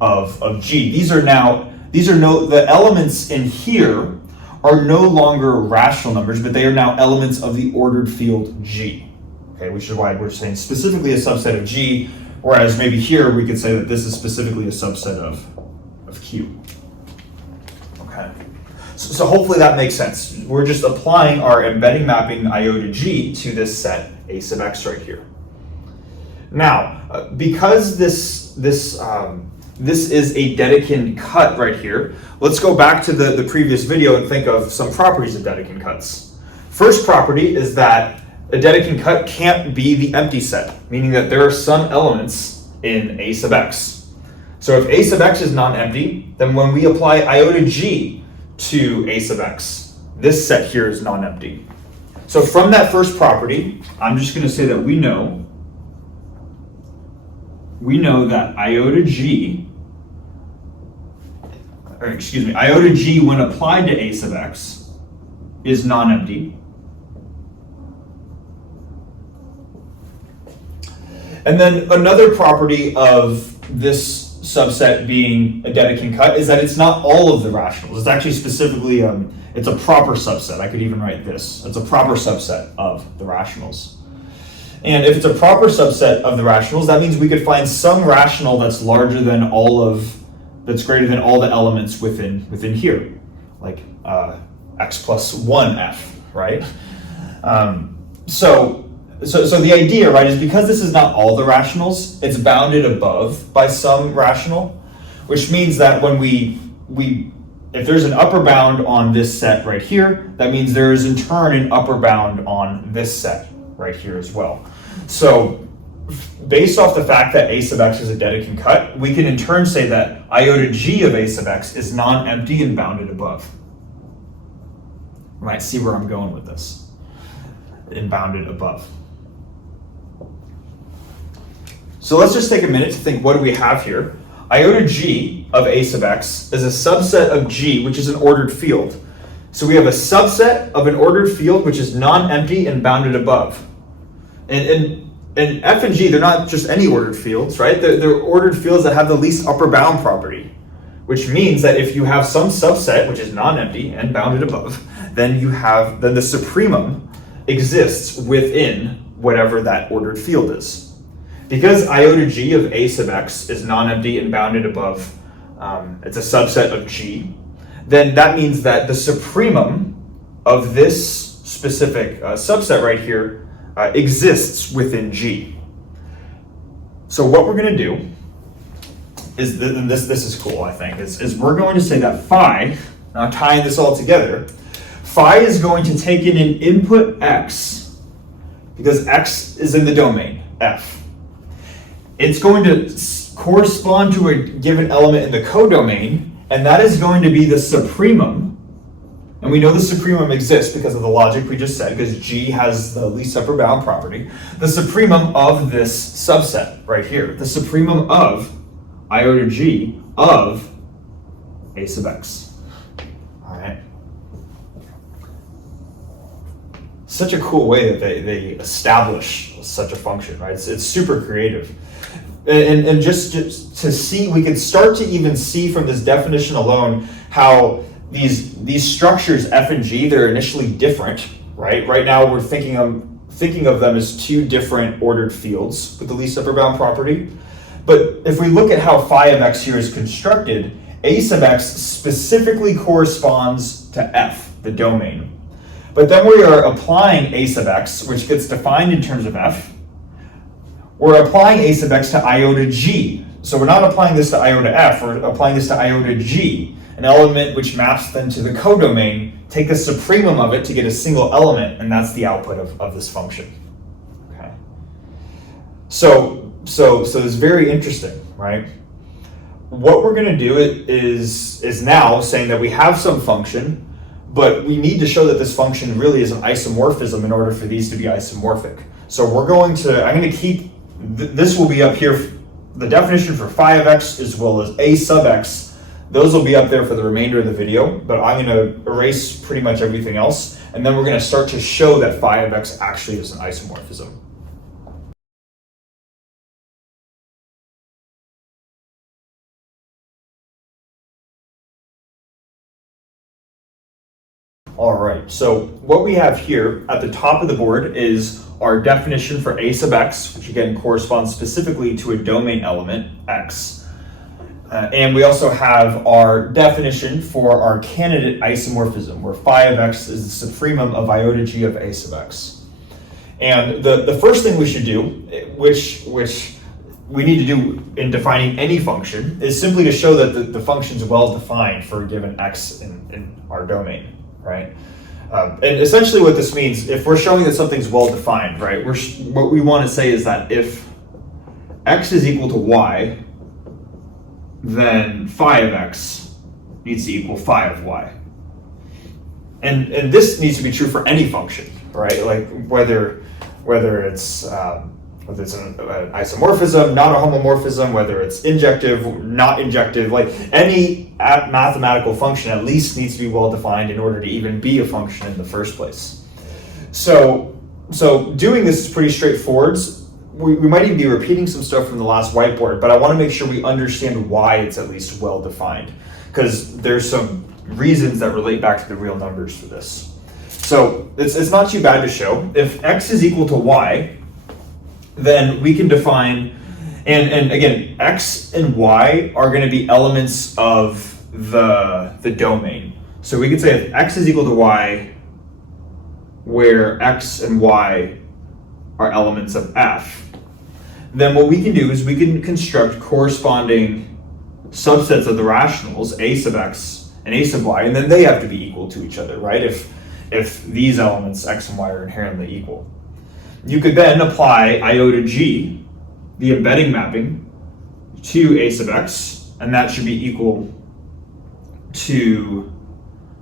of G. The elements in here are no longer rational numbers, but they are now elements of the ordered field G. Okay, which is why we're saying specifically a subset of G, whereas maybe here we could say that this is specifically a subset of Q. Okay, so hopefully that makes sense. We're just applying our embedding mapping iota G to this set A sub x right here. Now, because this is a Dedekind cut right here, let's go back to the previous video and think of some properties of Dedekind cuts. First property is that a Dedekind cut can't be the empty set, meaning that there are some elements in A sub x. So if A sub x is non-empty, then when we apply iota g to A sub x, this set here is non-empty. So from that first property, I'm just going to say that we know that iota g when applied to A sub x is non-empty. And then another property of this subset being a Dedekind cut is that it's not all of the rationals. It's actually specifically, it's a proper subset. I could even write this. It's a proper subset of the rationals. And if it's a proper subset of the rationals, that means we could find some rational that's larger than that's greater than all the elements within here, like x plus 1f, right? So the idea, right, is because this is not all the rationals, it's bounded above by some rational, which means that when if there's an upper bound on this set right here, that means there is in turn an upper bound on this set right here as well. So based off the fact that A sub x is a Dedekind cut, we can in turn say that iota g of A sub x is non-empty and bounded above. You might see where I'm going with this. And bounded above. So let's just take a minute to think, what do we have here? Iota g of A sub x is a subset of G, which is an ordered field. So we have a subset of an ordered field which is non-empty and bounded above. And F and G, they're not just any ordered fields, right? They're ordered fields that have the least upper bound property, which means that if you have some subset which is non-empty and bounded above, then the supremum exists within whatever that ordered field is. Because iota g of A sub x is non-empty and bounded above, it's a subset of G, then that means that the supremum of this specific subset right here exists within G. So what we're going to do is, and this is cool, I think, is we're going to say that phi, now tying this all together, phi is going to take in an input x, because x is in the domain, F. It's going to correspond to a given element in the codomain, and that is going to be the supremum. And we know the supremum exists because of the logic we just said, because G has the least upper bound property. The supremum of this subset right here, the supremum of iota g of A sub x. All right. Such a cool way that they establish such a function, right? It's super creative. And just to see, we can start to even see from this definition alone how these structures F and G, they're initially different, right? Right now we're thinking of them as two different ordered fields with the least upper bound property. But if we look at how phi of x here is constructed, A sub x specifically corresponds to F, the domain. But then we are applying A sub x, which gets defined in terms of F. We're applying A sub x to iota g. So we're not applying this to iota f, we're applying this to iota g, an element which maps then to the codomain, take the supremum of it to get a single element, and that's the output of this function. Okay. So it's very interesting, right? what we're going to do is now saying that we have some function, but we need to show that this function really is an isomorphism in order for these to be isomorphic. So I'm going to keep, this will be up here, the definition for phi of x as well as a sub x. Those will be up there for the remainder of the video, but I'm going to erase pretty much everything else, and then we're going to start to show that phi of x actually is an isomorphism. All right, so what we have here at the top of the board is our definition for a sub x, which again corresponds specifically to a domain element, x. And we also have our definition for our candidate isomorphism, where phi of x is the supremum of iota g of a sub x. And the first thing we should do, which we need to do in defining any function, is simply to show that the function is well defined for a given x in our domain, right? And essentially what this means, if we're showing that something's well defined, right, what we want to say is that if x is equal to y, then phi of x needs to equal phi of y. And this needs to be true for any function, right? Like whether it's an isomorphism, not a homomorphism, whether it's injective, not injective, like any mathematical function at least needs to be well defined in order to even be a function in the first place. So doing this is pretty straightforward. We might even be repeating some stuff from the last whiteboard, but I want to make sure we understand why it's at least well defined, because there's some reasons that relate back to the real numbers for this. So it's not too bad to show. If x is equal to y, then we can define, and again, x and y are going to be elements of the domain. So we could say if x is equal to y, where x and y are elements of f, then what we can do is we can construct corresponding subsets of the rationals, a sub x and a sub y, and then they have to be equal to each other, right? If these elements, x and y, are inherently equal. You could then apply iota g, the embedding mapping, to a sub x, and that should be equal to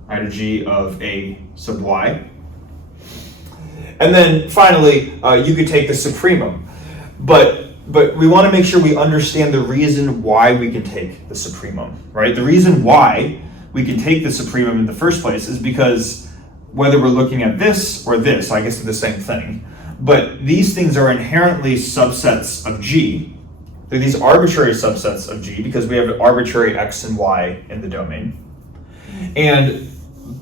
iota g of a sub y. And then finally, you could take the supremum. But we want to make sure we understand the reason why we can take the supremum, right? The reason why we can take the supremum in the first place is because whether we're looking at this or this, I guess it's the same thing, but these things are inherently subsets of G. They're these arbitrary subsets of G because we have arbitrary x and y in the domain. And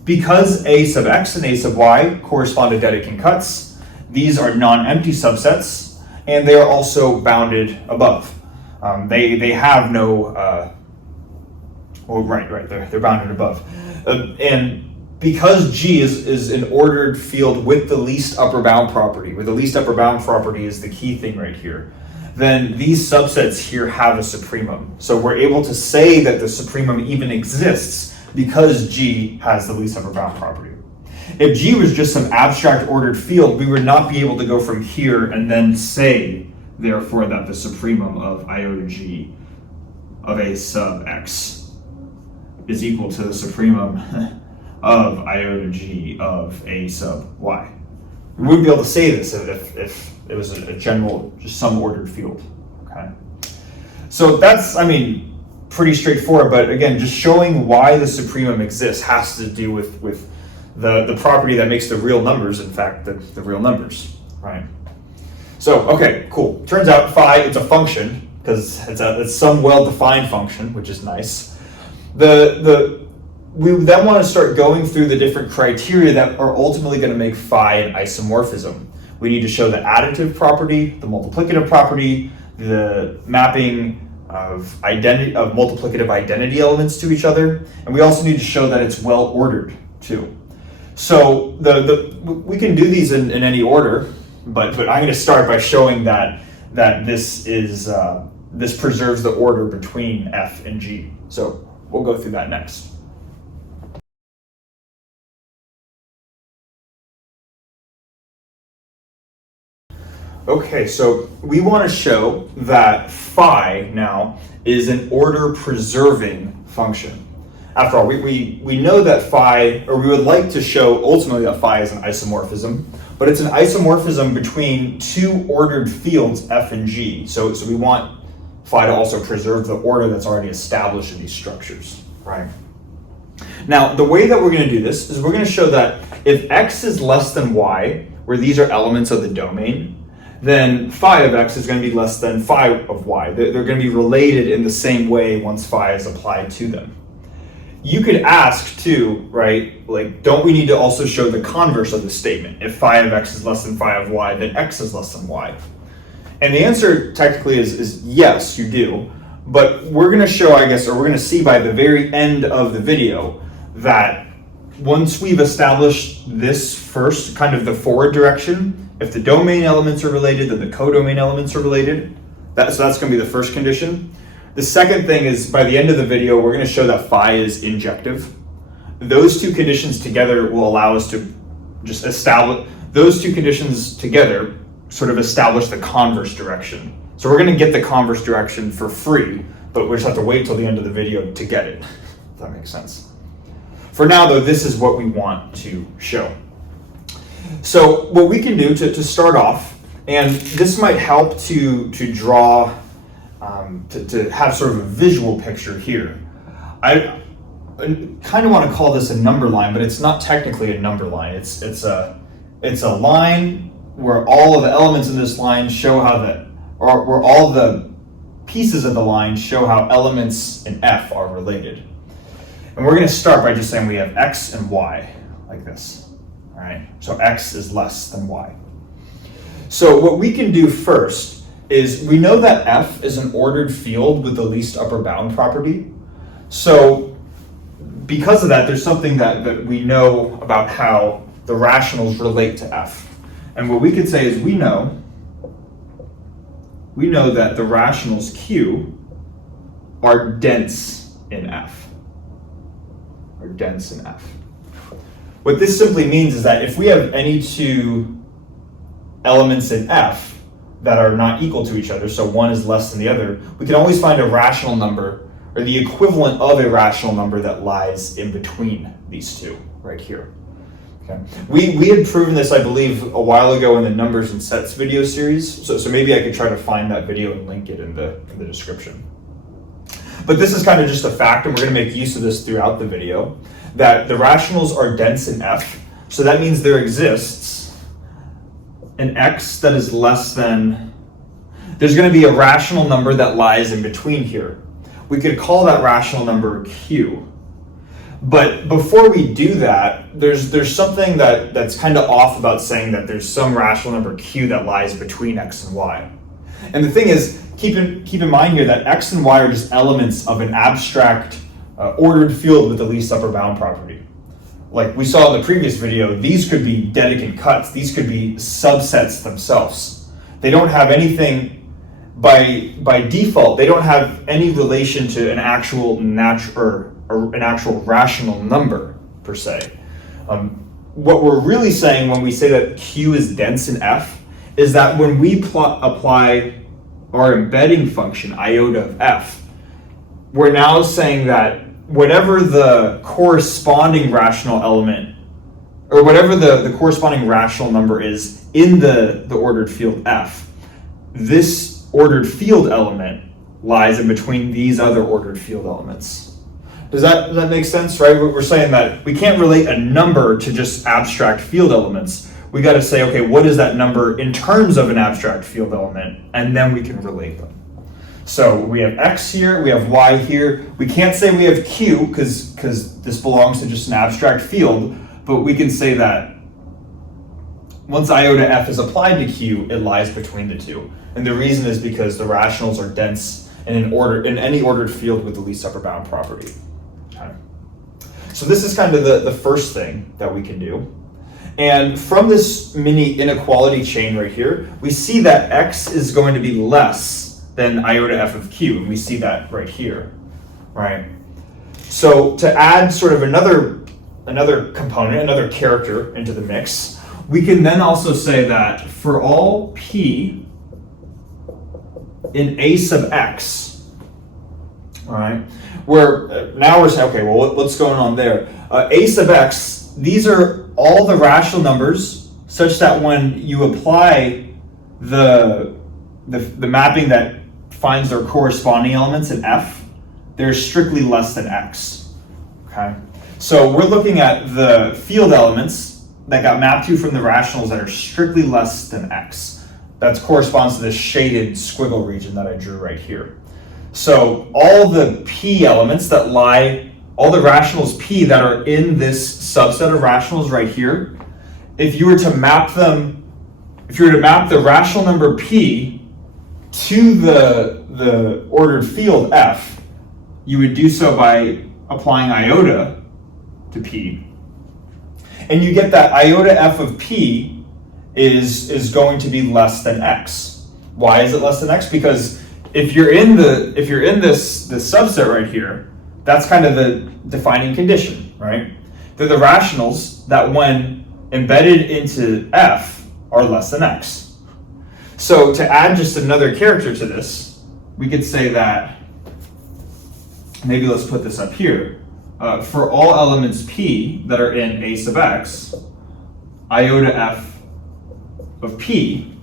because a sub x and a sub y correspond to Dedekind cuts, these are non-empty subsets, and they are also bounded above. They have no, they're bounded above. And because G is an ordered field with the least upper bound property, where the least upper bound property is the key thing right here, then these subsets here have a supremum. So we're able to say that the supremum even exists because G has the least upper bound property. If G was just some abstract ordered field, we would not be able to go from here and then say, therefore, that the supremum of iota G of a sub x is equal to the supremum of iota G of a sub y. We wouldn't be able to say this if it was a general, just some ordered field, okay? So that's, pretty straightforward, but again, just showing why the supremum exists has to do with the property that makes the real numbers, in fact, the real numbers, right? So, okay, cool. Turns out phi, it's a function, because it's some well-defined function, which is nice. We then want to start going through the different criteria that are ultimately going to make phi an isomorphism. We need to show the additive property, the multiplicative property, the mapping of multiplicative identity elements to each other, and we also need to show that it's well ordered too. So we can do these in any order, but I'm going to start by showing that this preserves the order between F and G. So we'll go through that next. Okay, so we want to show that phi now is an order preserving function. After all, we know that phi, or we would like to show ultimately that phi is an isomorphism, but it's an isomorphism between two ordered fields f and g. So we want phi to also preserve the order that's already established in these structures, right? Now, the way that we're going to do this is we're going to show that if x is less than y, where these are elements of the domain, then phi of x is going to be less than phi of y. They're going to be related in the same way once phi is applied to them. You could ask too, right, like, don't we need to also show the converse of the statement? If phi of x is less than phi of y, then x is less than y. And the answer technically is yes, you do. But we're going to show, I guess, or we're going to see by the very end of the video that once we've established this first, kind of the forward direction, if the domain elements are related, then the codomain elements are related. So that's going to be the first condition. The second thing is, by the end of the video, we're going to show that phi is injective. Those two conditions together will allow us to just establish, those two conditions together sort of establish the converse direction. So we're going to get the converse direction for free, but we just have to wait till the end of the video to get it, if that makes sense. For now, though, this is what we want to show. So what we can do to start off, and this might help to draw, to have sort of a visual picture here. I kind of want to call this a number line, but it's not technically a number line. It's a line where all of the elements in this line show how where all the pieces of the line show how elements in f are related. And we're going to start by just saying we have x and y, like this. All right, so x is less than y. So what we can do first is we know that f is an ordered field with the least upper bound property. So because of that, there's something that we know about how the rationals relate to f. And what we could say is we know that the rationals q are dense in f. Are dense in f. What this simply means is that if we have any two elements in f that are not equal to each other, so one is less than the other, we can always find a rational number, or the equivalent of a rational number that lies in between these two, right here. Okay. We had proven this, I believe, a while ago in the numbers and sets video series, so maybe I could try to find that video and link it in the description. But this is kind of just a fact, and we're going to make use of this throughout the video, that the rationals are dense in f, so that means there exists an x that is less than, there's going to be a rational number that lies in between here. We could call that rational number q. But before we do that, there's something that's kind of off about saying that there's some rational number q that lies between x and y. And the thing is, keep in mind here that x and y are just elements of an abstract ordered field with the least upper bound property. Like we saw in the previous video, these could be Dedekind cuts. These could be subsets themselves. They don't have anything, by default, they don't have any relation to an actual an actual rational number per se. What we're really saying when we say that q is dense in f is that when we apply our embedding function iota of f, we're now saying that whatever the corresponding rational element, or whatever the corresponding rational number is in the ordered field f, this ordered field element lies in between these other ordered field elements. Does that make sense, right? We're saying that we can't relate a number to just abstract field elements. We got to say, okay, what is that number in terms of an abstract field element? And then we can relate them. So we have x here, we have y here. We can't say we have q because this belongs to just an abstract field, but we can say that once iota f is applied to q, it lies between the two. And the reason is because the rationals are dense in any ordered field with the least upper bound property. Okay. So this is kind of the first thing that we can do. And from this mini inequality chain right here, we see that x is going to be less than iota f of q, and we see that right here, right? So to add sort of another component, another character into the mix, we can then also say that for all p in a sub x, all right, now we're saying, okay, well, what's going on there? A sub x, these are all the rational numbers such that when you apply the mapping that finds their corresponding elements in f, they're strictly less than x, okay? So we're looking at the field elements that got mapped to from the rationals that are strictly less than x. That corresponds to this shaded squiggle region that I drew right here. So all the p elements that lie, all the rationals p that are in this subset of rationals right here, if you were to map them, if you were to map the rational number p to the ordered field f, you would do so by applying iota to p. And you get that iota f of p is going to be less than x. Why is it less than x? Because if you're in this subset right here, that's kind of the defining condition, right? They're the rationals that when embedded into f are less than x. So to add just another character to this, we could say that, maybe let's put this up here. For all elements p that are in a sub x, iota f of p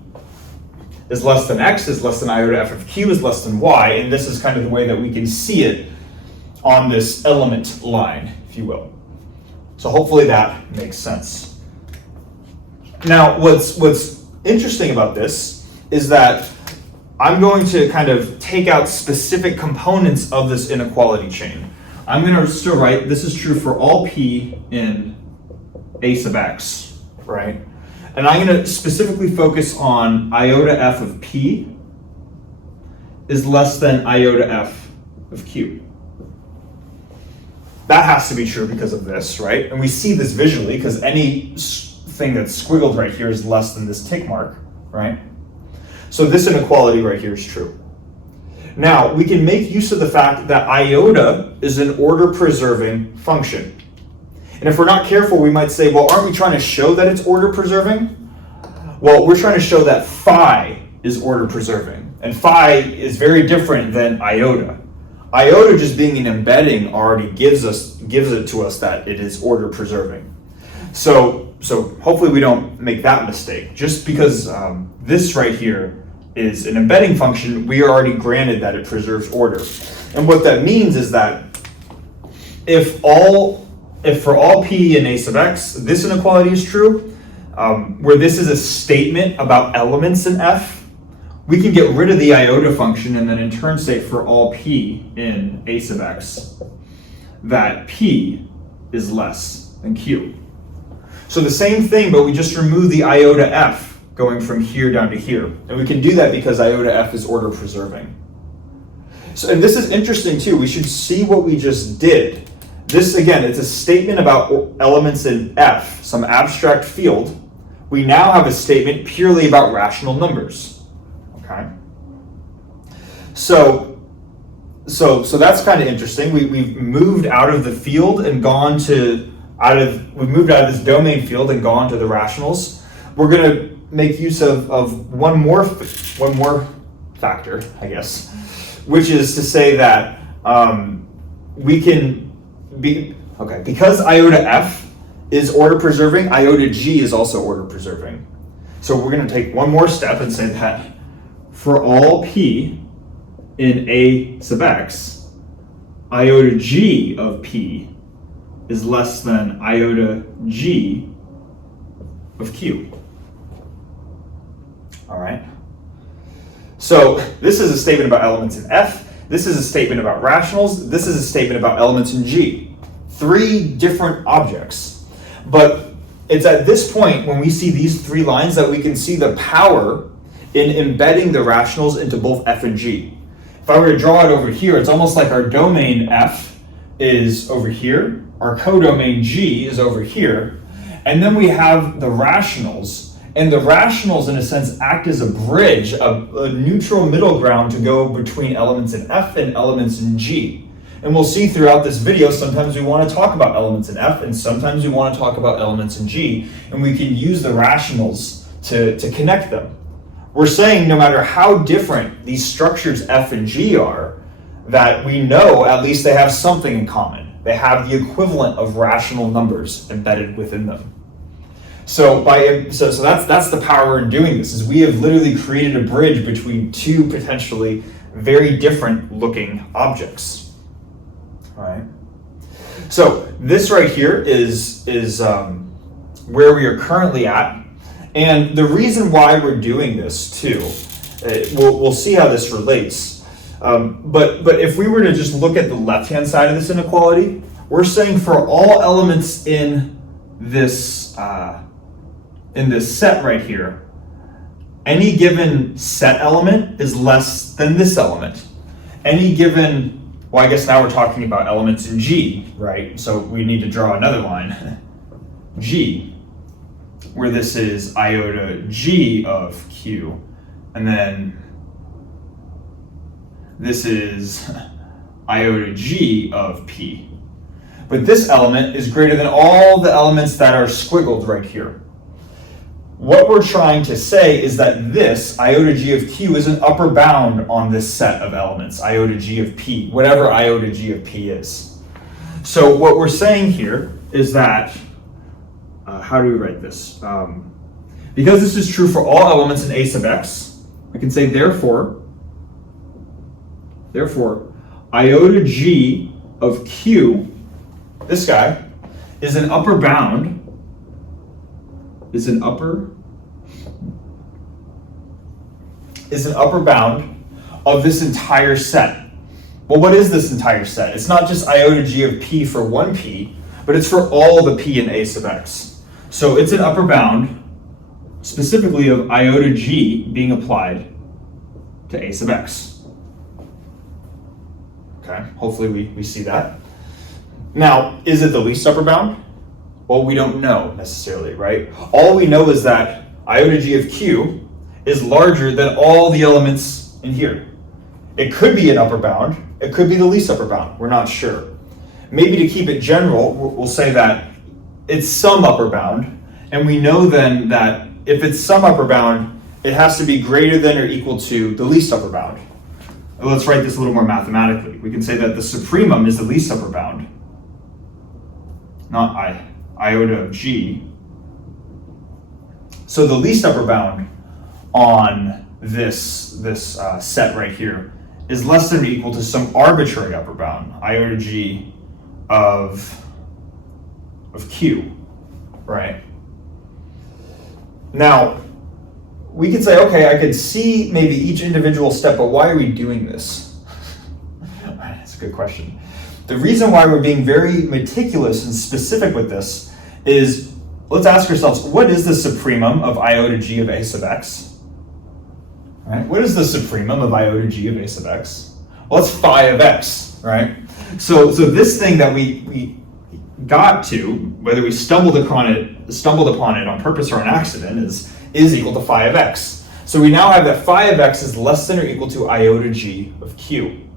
is less than x, is less than iota f of q, is less than y, and this is kind of the way that we can see it on this element line, if you will. So hopefully that makes sense. Now, what's interesting about this is that I'm going to kind of take out specific components of this inequality chain. I'm going to still write, this is true for all p in a sub x, right? And I'm going to specifically focus on iota f of p is less than iota f of q. That has to be true because of this, right? And we see this visually because any thing that's squiggled right here is less than this tick mark, right? So this inequality right here is true. Now, we can make use of the fact that iota is an order-preserving function. And if we're not careful, we might say, well, aren't we trying to show that it's order-preserving? Well, we're trying to show that phi is order-preserving. And phi is very different than iota. Iota just being an embedding already gives it to us that it is order-preserving. So hopefully we don't make that mistake. Just because this right here is an embedding function, we are already granted that it preserves order. And what that means is that if for all p in a sub x, this inequality is true, where this is a statement about elements in f, we can get rid of the iota function and then in turn say for all p in a sub x, that p is less than q. So the same thing, but we just remove the iota f going from here down to here. And we can do that because iota f is order preserving. So, and this is interesting too. We should see what we just did. This, again, it's a statement about elements in f, some abstract field. We now have a statement purely about rational numbers. Okay? So that's kind of interesting. We've moved out of the field and gone to we've moved out of this domain field and gone to the rationals. We're going to make use of one more factor, I guess, which is to say that we can be, okay, because iota f is order preserving, iota g is also order preserving. So we're going to take one more step and say that for all p in a sub x, iota g of p is less than iota g of q. All right. So this is a statement about elements in f. This is a statement about rationals. This is a statement about elements in g. Three different objects. But it's at this point when we see these three lines that we can see the power in embedding the rationals into both f and g. If I were to draw it over here, it's almost like our domain f is over here, our codomain g is over here, and then we have the rationals, and the rationals in a sense act as a bridge, a neutral middle ground to go between elements in f and elements in g. And we'll see throughout this video, sometimes we want to talk about elements in F, and sometimes we want to talk about elements in G, and we can use the rationals to connect them. We're saying no matter how different these structures F and G are, that we know at least they have something in common. They have the equivalent of rational numbers embedded within them. So that's the power in doing this, is we have literally created a bridge between two potentially very different looking objects. All right. So this right here is where we are currently at, and the reason why we're doing this too, we'll see how this relates. But if we were to just look at the left-hand side of this inequality, we're saying for all elements in this set right here, any given set element is less than this element. Any given, well, I guess now we're talking about elements in G, right? So we need to draw another line, G, where this is iota G of Q, and then this is iota G of P. But this element is greater than all the elements that are squiggled right here. What we're trying to say is that this, iota G of Q, is an upper bound on this set of elements, iota G of P, whatever iota G of P is. So what we're saying here is that, how do we write this? Because this is true for all elements in A sub x, I can say therefore, iota G of Q, this guy, is an upper bound bound of this entire set. Well, what is this entire set? It's not just iota G of P for one P, but it's for all the P in A sub x. So it's an upper bound specifically of iota G being applied to A sub x. Okay, hopefully we see that. Now, is it the least upper bound? Well, we don't know necessarily, right? All we know is that iota G of Q is larger than all the elements in here. It could be an upper bound. It could be the least upper bound. We're not sure. Maybe to keep it general, we'll say that it's some upper bound. And we know then that if it's some upper bound, it has to be greater than or equal to the least upper bound. Let's write this a little more mathematically. We can say that the supremum is the least upper bound, not iota of G. So the least upper bound on this set right here is less than or equal to some arbitrary upper bound, iota G of Q, right? Now, we could say, okay, I could see maybe each individual step, but why are we doing this? That's a good question. The reason why we're being very meticulous and specific with this is, let's ask ourselves, what is the supremum of iota G of A sub x? Right? What is the supremum of iota G of A sub x? Well, it's phi of x, right? So this thing that we got to, whether we stumbled upon it on purpose or on accident, is equal to phi of x. So we now have that phi of x is less than or equal to iota G of Q.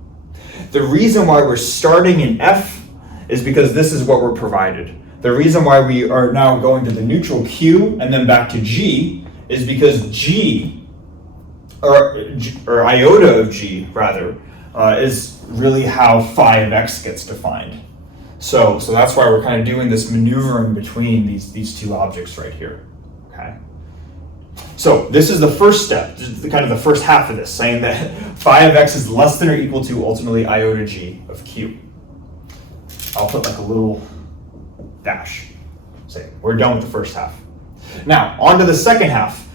The reason why we're starting in F is because this is what we're provided. The reason why we are now going to the neutral Q and then back to G is because G, or iota of G rather, is really how phi of x gets defined. So that's why we're kind of doing this maneuvering between these two objects right here. Okay. So this is the first step, kind of the first half of this, saying that phi of x is less than or equal to ultimately iota G of Q. I'll put like a little dash. Say we're done with the first half. Now on to the second half.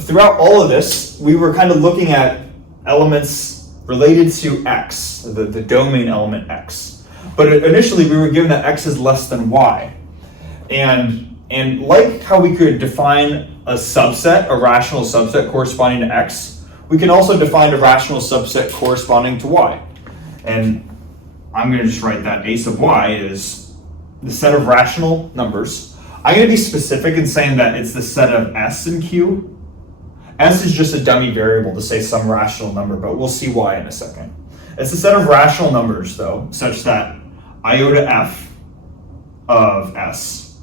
Throughout all of this, we were kind of looking at elements related to x, the domain element x. But initially we were given that x is less than y. And like how we could define a subset, a rational subset corresponding to x, we can also define a rational subset corresponding to y. And I'm going to just write that a sub y is the set of rational numbers. I'm going to be specific in saying that it's the set of s and q. S is just a dummy variable to say some rational number, but we'll see why in a second. It's a set of rational numbers, though, such that iota f of s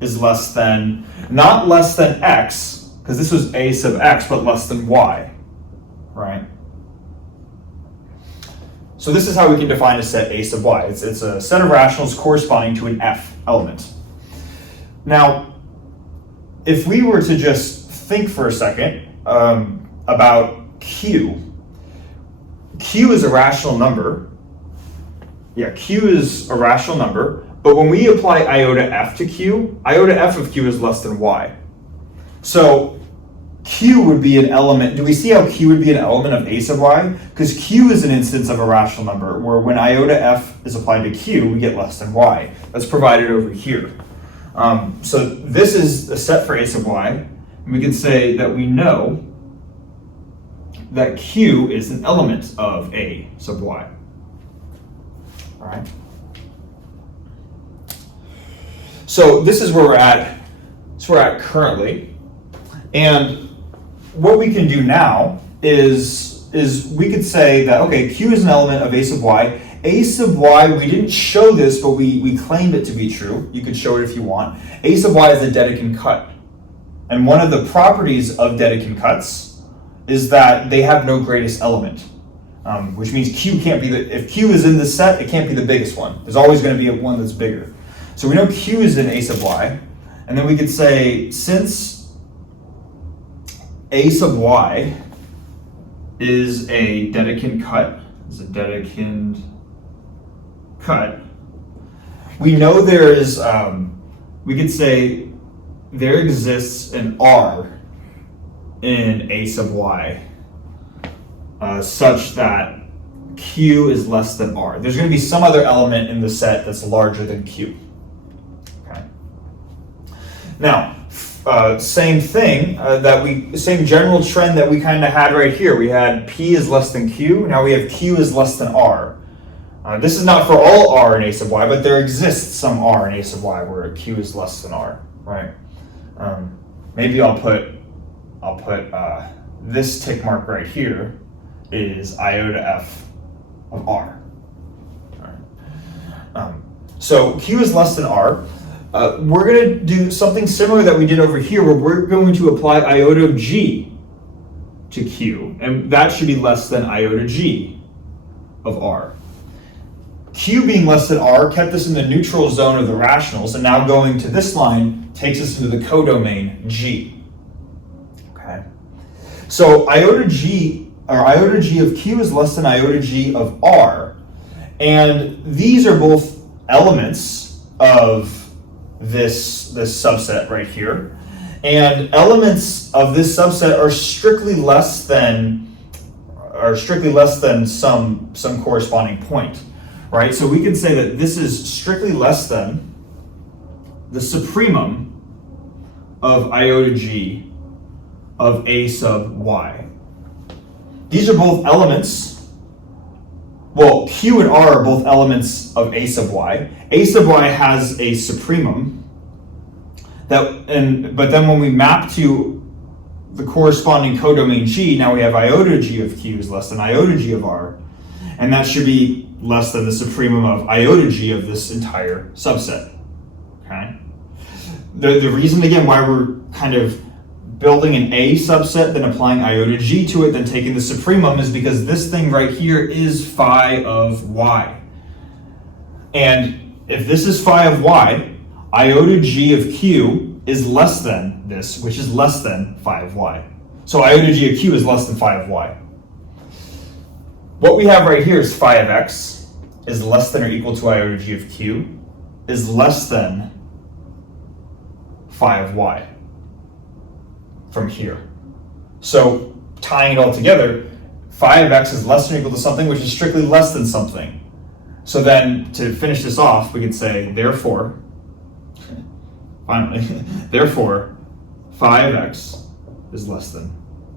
is less than, not less than x, because this was a sub x, but less than y, right? So this is how we can define a set a sub y. It's a set of rationals corresponding to an f element. Now, if we were to just think for a second about q is a rational number. Yeah, q is a rational number, but when we apply iota f to q, iota f of q is less than y. So q would be an element. Do we see how q would be an element of a sub y? Because q is an instance of a rational number where when iota f is applied to q, we get less than y. That's provided over here. So this is a set for a sub y. And we can say that we know that q is an element of a sub y. All right. So this is where we're at. This where we're at currently, and what we can do now is we could say that, okay, q is an element of a sub y. A sub y, we didn't show this, but we claimed it to be true. You could show it if you want. A sub y is a Dedekind cut. And one of the properties of Dedekind cuts is that they have no greatest element, which means q can't be if q is in the set, it can't be the biggest one. There's always going to be one that's bigger. So we know q is in a sub y, and then we could say, since a sub y is a Dedekind cut, we know there is, we could say there exists an r in a sub y such that q is less than r. There's going to be some other element in the set that's larger than q. Okay. Now, same thing, same general trend that we kind of had right here. We had p is less than q. Now we have q is less than r. This is not for all r in a sub y, but there exists some r in a sub y where q is less than r, right? Maybe I'll put this tick mark right here is iota f of r. All right. So q is less than r. We're going to do something similar that we did over here, where we're going to apply iota g to q, and that should be less than iota g of r. Q being less than r kept us in the neutral zone of the rationals, and now going to this line takes us into the codomain g. Okay. So iota g of q is less than iota g of r, and these are both elements of this subset right here, and elements of this subset are strictly less than some corresponding point, right? So we can say that this is strictly less than the supremum of iota g of a sub y. These are both elements. Well, q and r are both elements of a sub y. A sub y has a supremum but then when we map to the corresponding codomain g, now we have iota g of q is less than iota g of r, and that should be less than the supremum of iota g of this entire subset. Okay. The reason again why we're kind of building an A subset, then applying iota g to it, then taking the supremum, is because this thing right here is phi of y. And if this is phi of y, iota g of q is less than this, which is less than phi of y. So iota g of q is less than phi of y. What we have right here is phi of x is less than or equal to iota g of q is less than phi of y from here. So tying it all together, phi of x is less than or equal to something which is strictly less than something. So then to finish this off, we could say, therefore, finally, therefore, phi of x is less than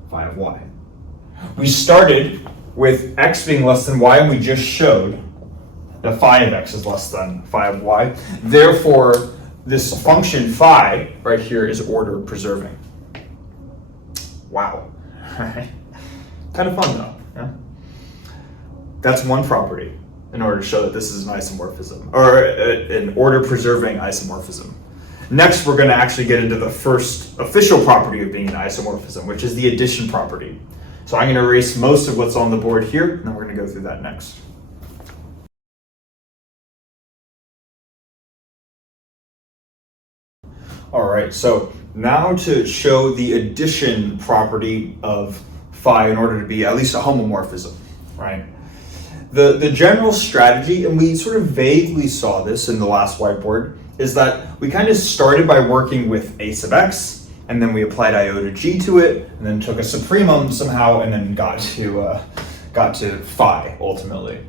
phi of y. We started with x being less than y, and we just showed that phi of x is less than phi of y. Therefore, this function phi right here is order preserving. Wow. Kind of fun though. Yeah? That's one property in order to show that this is an isomorphism, or an order-preserving isomorphism. Next, we're going to actually get into the first official property of being an isomorphism, which is the addition property. So I'm going to erase most of what's on the board here, and then we're going to go through that next. All right, so now to show the addition property of phi in order to be at least a homomorphism, right? The general strategy, and we sort of vaguely saw this in the last whiteboard, is that we kind of started by working with a sub x, and then we applied iota g to it, and then took a supremum somehow, and then got to phi ultimately.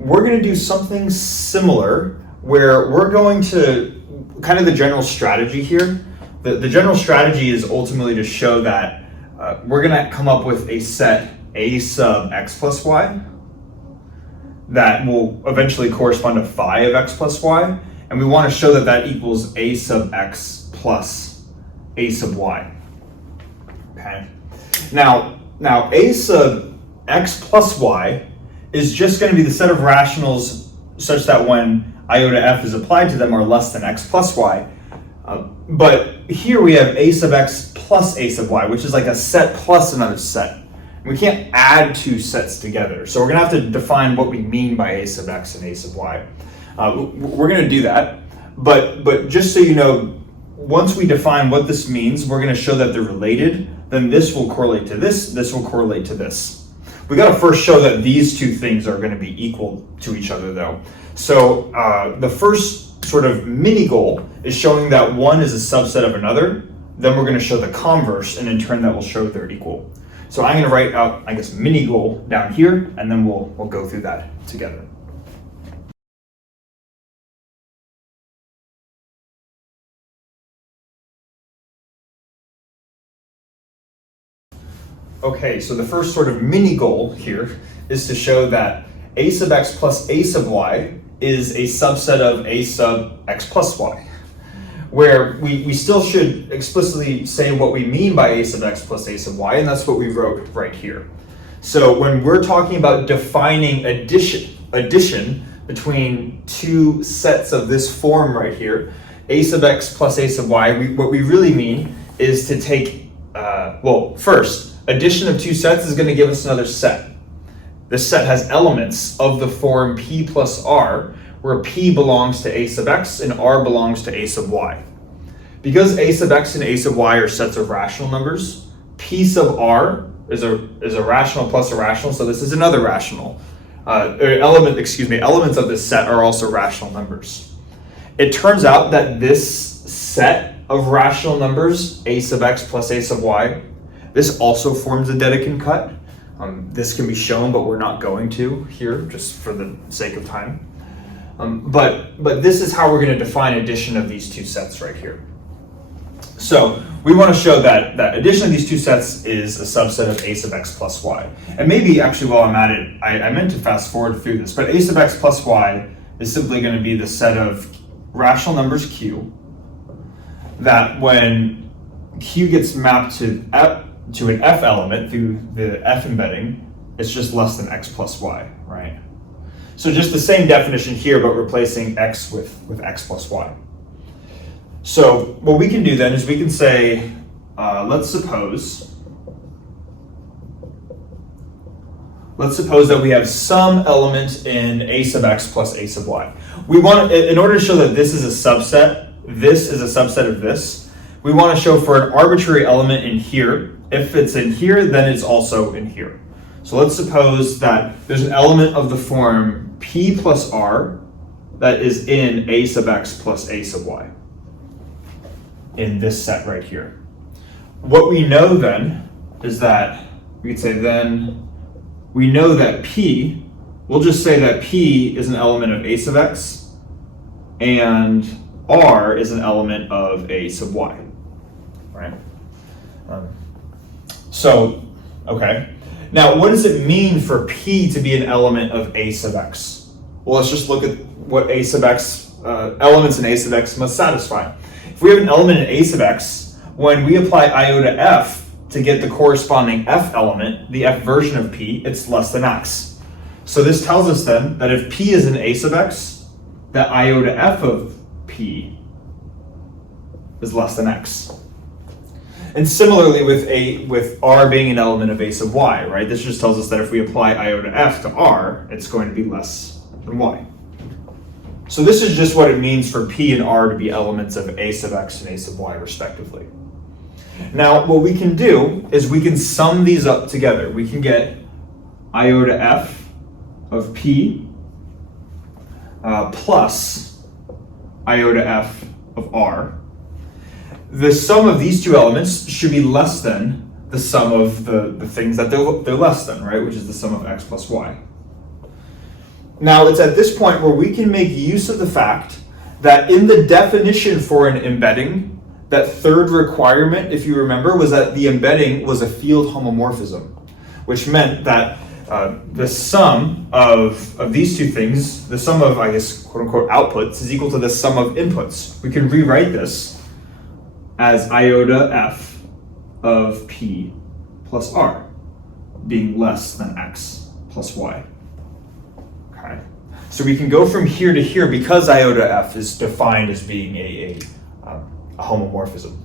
We're going to do something similar where we're going to kind of the general strategy here. The general strategy is ultimately to show that we're going to come up with a set a sub x plus y that will eventually correspond to phi of x plus y, and we want to show that that equals a sub x plus a sub y. Okay. Now a sub x plus y is just going to be the set of rationals such that when iota f is applied to them are less than x plus y. But here we have a sub x plus a sub y, which is like a set plus another set. We can't add two sets together. So we're going to have to define what we mean by a sub x and a sub y. We're going to do that. But just so you know, once we define what this means, we're going to show that they're related. Then this will correlate to this. This will correlate to this. We got to first show that these two things are going to be equal to each other, though. So the first sort of mini goal is showing that one is a subset of another. Then we're going to show the converse, and in turn that will show they're equal. So I'm going to write out, I guess, mini goal down here, and then we'll go through that together. Okay, so the first sort of mini goal here is to show that a sub x plus a sub y is a subset of a sub x plus y, where we still should explicitly say what we mean by a sub x plus a sub y, and that's what we wrote right here. So when we're talking about defining addition between two sets of this form right here, a sub x plus a sub y, what we really mean is to take, first, addition of two sets is going to give us another set. This set has elements of the form p plus r, where p belongs to a sub x and r belongs to a sub y. Because a sub x and a sub y are sets of rational numbers, p sub r is a rational plus a rational, so this is another rational. Elements of this set are also rational numbers. It turns out that this set of rational numbers, a sub x plus a sub y, this also forms a Dedekind cut. This can be shown, but we're not going to here, just for the sake of time. But this is how we're going to define addition of these two sets right here. So we want to show that addition of these two sets is a subset of a sub x plus y. And maybe actually while I'm at it, I meant to fast forward through this, but a sub x plus y is simply going to be the set of rational numbers q that when q gets mapped to an f element through the f embedding, it's just less than x plus y, right? So just the same definition here, but replacing x with x plus y. So what we can do then is we can say, let's suppose that we have some element in a sub x plus a sub y. We want, in order to show that this is a subset of this, we want to show for an arbitrary element in here. If it's in here, then it's also in here. So let's suppose that there's an element of the form p plus r that is in a sub x plus a sub y in this set right here. What we know then is that we could say then we know that p, we'll just say that p is an element of a sub x and r is an element of a sub y, right? Okay. Now, what does it mean for p to be an element of a sub x? Well, let's just look at what a sub x, elements in a sub x must satisfy. If we have an element in a sub x, when we apply iota f to get the corresponding f element, the f version of p, it's less than x. So this tells us then that if P is an A sub x, that iota f of P is less than x. And similarly with R being an element of A sub y, right? This just tells us that if we apply iota f to R, it's going to be less than y. So this is just what it means for P and R to be elements of A sub x and A sub y respectively. Now, what we can do is we can sum these up together. We can get iota f of P plus iota f of R. The sum of these two elements should be less than the sum of the things that they're less than, right? Which is the sum of x plus y. Now, it's at this point where we can make use of the fact that in the definition for an embedding, that third requirement, if you remember, was that the embedding was a field homomorphism, which meant that the sum of these two things, the sum of, I guess, quote unquote, outputs is equal to the sum of inputs. We can rewrite this as iota f of P plus R being less than x plus y. Okay. So we can go from here to here because iota f is defined as being a homomorphism.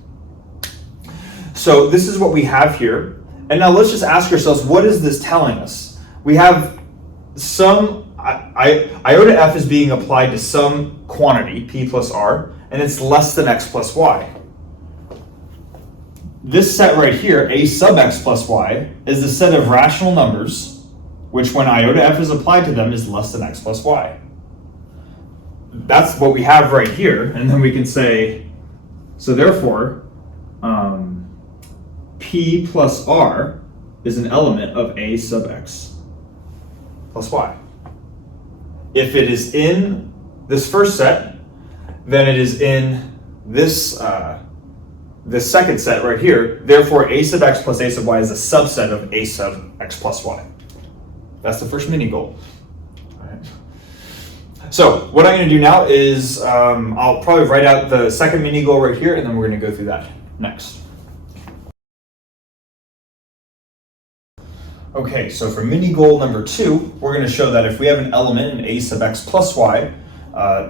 So this is what we have here. And now let's just ask ourselves, what is this telling us? We have some, iota f is being applied to some quantity, P plus R, and it's less than x plus y. This set right here, a sub x plus y, is the set of rational numbers, which when iota f is applied to them is less than x plus y. That's what we have right here, and then we can say, so therefore, P plus R is an element of a sub x plus y. If it is in this first set, then it is in this second set right here. Therefore, a sub x plus a sub y is a subset of a sub x plus y. That's the first mini goal. All right. So what I'm going to do now is I'll probably write out the second mini goal right here, and then we're going to go through that next. Okay, so for mini goal number 2, we're going to show that if we have an element in a sub x plus y,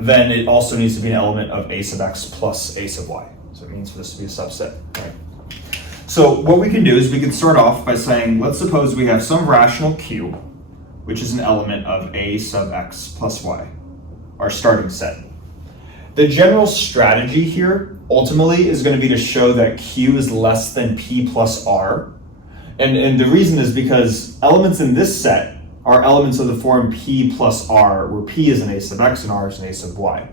then it also needs to be an element of a sub x plus a sub y. So it means for this to be a subset, right? So what we can do is we can start off by saying, let's suppose we have some rational q, which is an element of a sub x plus y, our starting set. The general strategy here ultimately is going to be to show that q is less than p plus r. And the reason is because elements in this set are elements of the form p plus r, where p is an a sub x and r is an a sub y.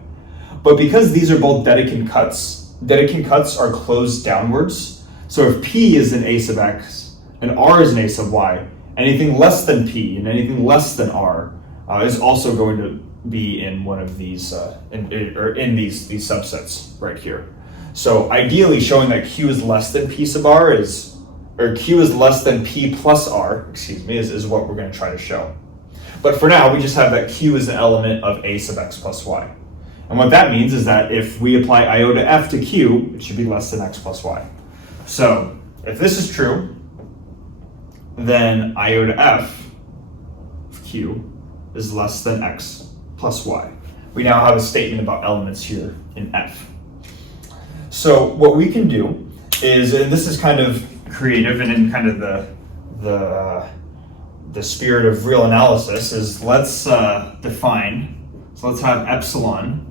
But because these are both Dedekind cuts are closed downwards. So if p is an a sub x and r is an a sub y, anything less than p and anything less than r is also going to be in one of these, in these subsets right here. So ideally, showing that q is less than p sub r or q is less than p plus r, is what we're going to try to show. But for now, we just have that q is an element of a sub x plus y. And what that means is that if we apply iota f to q, it should be less than x plus y. So if this is true, then iota f of q is less than x plus y. We now have a statement about elements here in f. So what we can do is, and this is kind of creative and in kind of the spirit of real analysis, is let's define, so let's have epsilon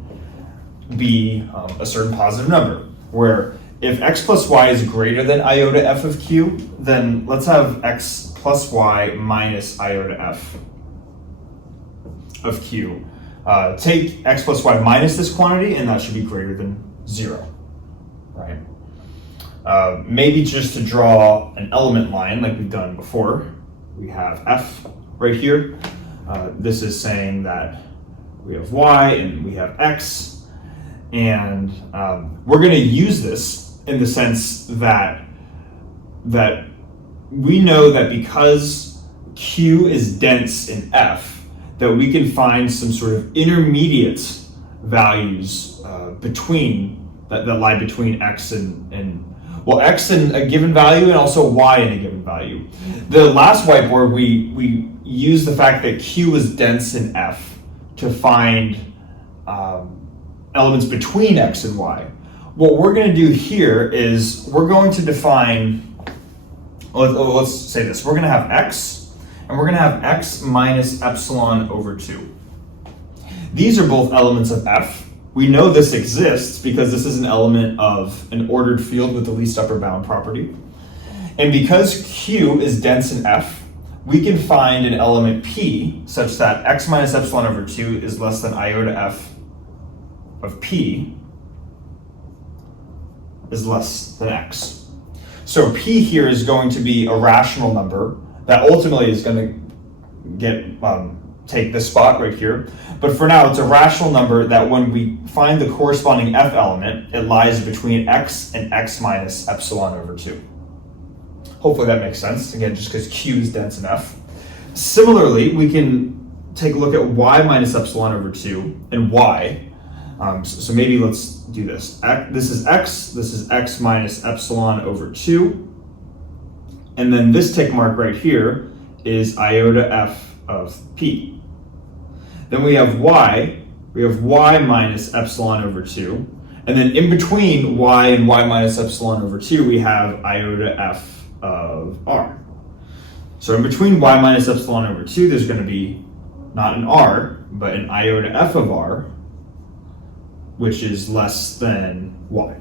be a certain positive number, where if x plus y is greater than iota f of q, then let's have x plus y minus iota f of q. Take x plus y minus this quantity, and that should be greater than 0, right? Maybe just to draw an element line like we've done before, we have f right here. This is saying that we have y and we have x, and we're going to use this in the sense that we know that because q is dense in f, that we can find some sort of intermediate values that lie between x and Well, x in a given value and also y in a given value. The last whiteboard, we used the fact that Q is dense in F to find elements between x and y. What we're going to do here is we're going to define, let's say this, we're going to have x, and we're going to have x minus epsilon over 2. These are both elements of F. We know this exists because this is an element of an ordered field with the least upper bound property. And because Q is dense in F, we can find an element P such that x minus epsilon over 2 is less than iota f of P is less than x. So P here is going to be a rational number that ultimately is going to get take this spot right here. But for now, it's a rational number that when we find the corresponding F element, it lies between x and x minus epsilon over 2. Hopefully that makes sense, again, just because Q is dense in F. Similarly, we can take a look at y minus epsilon over 2 and y. So maybe let's do this. This is x minus epsilon over 2. And then this tick mark right here is iota f of P. Then we have y minus epsilon over 2. And then in between y and y minus epsilon over 2, we have iota f of r. So in between y minus epsilon over 2, there's going to be not an r, but an iota f of r, which is less than y.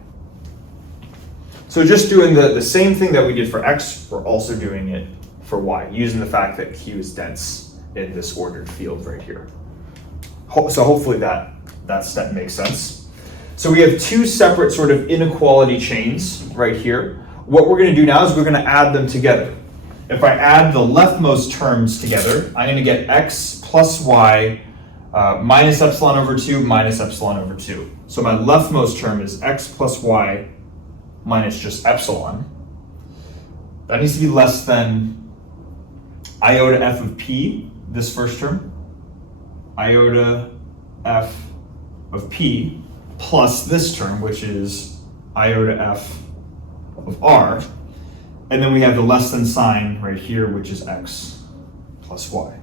So just doing the same thing that we did for x, we're also doing it for y, using the fact that Q is dense in this ordered field right here. So hopefully that step makes sense. So we have two separate sort of inequality chains right here. What we're going to do now is we're going to add them together. If I add the leftmost terms together, I'm going to get x plus y minus epsilon over 2 minus epsilon over 2. So my leftmost term is x plus y minus just epsilon. That needs to be less than iota f of P, this first term, iota f of P, plus this term, which is iota f of r. And then we have the less than sign right here, which is x plus y.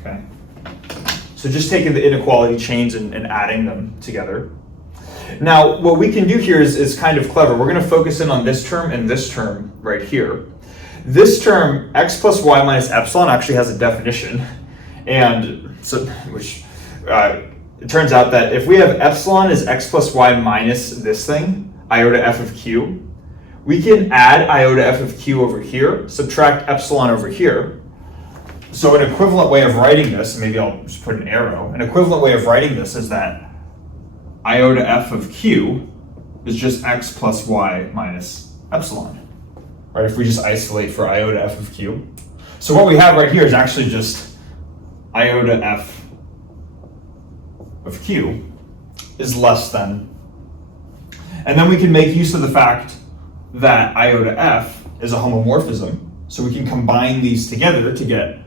Okay? So just taking the inequality chains and adding them together. Now, what we can do here is kind of clever. We're going to focus in on this term and this term right here. This term, x plus y minus epsilon, actually has a definition. And so, it turns out that if we have epsilon is x plus y minus this thing, iota f of q, we can add iota f of q over here, subtract epsilon over here. So an equivalent way of writing this, maybe I'll just put an arrow, an equivalent way of writing this is that iota f of q is just x plus y minus epsilon, right? If we just isolate for iota f of q. So what we have right here is actually just iota f of q is less than, and then we can make use of the fact that iota f is a homomorphism, so we can combine these together to get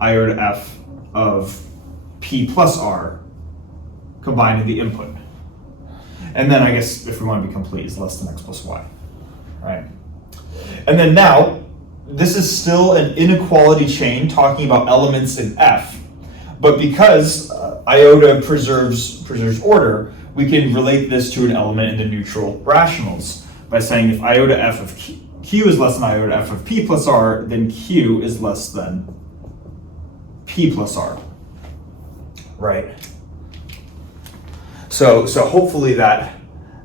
iota f of p plus r combined in the input. And then I guess if we want to be complete, is less than x plus y, right? And then now, this is still an inequality chain talking about elements in F, but because iota preserves order, we can relate this to an element in the neutral rationals by saying if iota f of q is less than iota f of p plus r, then q is less than p plus r, right? So hopefully that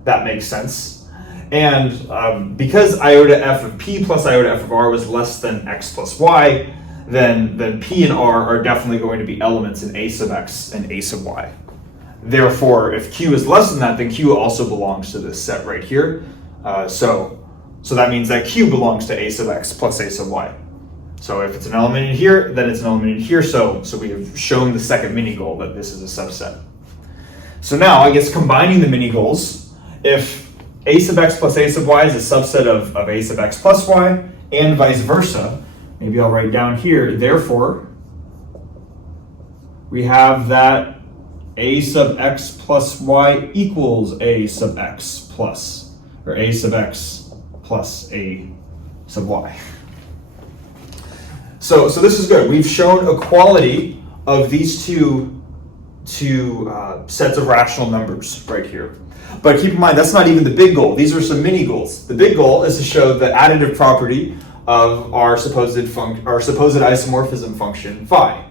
makes sense. And because iota f of p plus iota f of r was less than x plus y, then p and r are definitely going to be elements in a sub x and a sub y. Therefore, if q is less than that, then q also belongs to this set right here. So that means that q belongs to a sub x plus a sub y. So if it's an element in here, then it's an element in here. So we have shown the second mini goal that this is a subset. So now, I guess combining the mini goals, if a sub x plus a sub y is a subset of a sub x plus y, and vice versa, maybe I'll write down here, therefore, we have that a sub x plus y equals a sub x plus, or a sub x plus a sub y. So this is good. We've shown equality of these two sets of rational numbers right here. But keep in mind, that's not even the big goal. These are some mini goals. The big goal is to show the additive property of our supposed isomorphism function phi.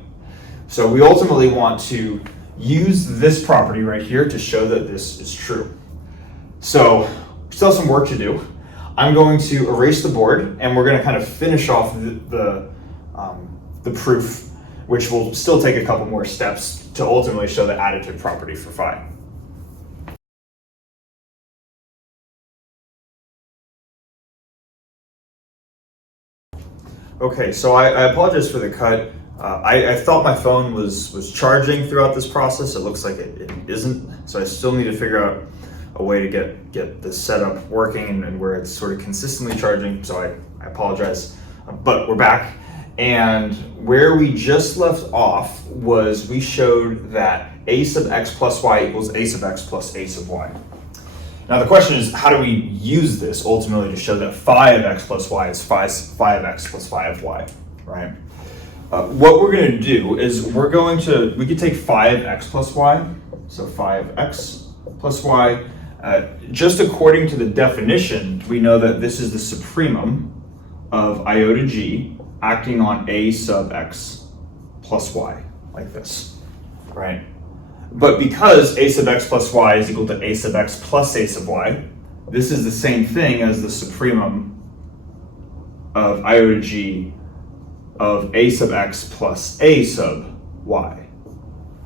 So we ultimately want to use this property right here to show that this is true. So we still have some work to do. I'm going to erase the board, and we're going to kind of finish off the proof, which will still take a couple more steps to ultimately show the additive property for phi. Okay, so I apologize for the cut. I thought my phone was charging throughout this process. It looks like it isn't, so I still need to figure out a way to get this setup working and where it's sort of consistently charging, so I apologize. But we're back, and where we just left off was we showed that a sub x plus y equals a sub x plus a sub y. Now the question is, how do we use this ultimately to show that phi of x plus y is phi of x plus phi of y, right? What we're going to do is we could take phi of x plus y, so phi of x plus y. Just according to the definition, we know that this is the supremum of iota g acting on a sub x plus y, like this, right? But because a sub x plus y is equal to a sub x plus a sub y, this is the same thing as the supremum of iota g of a sub x plus a sub y,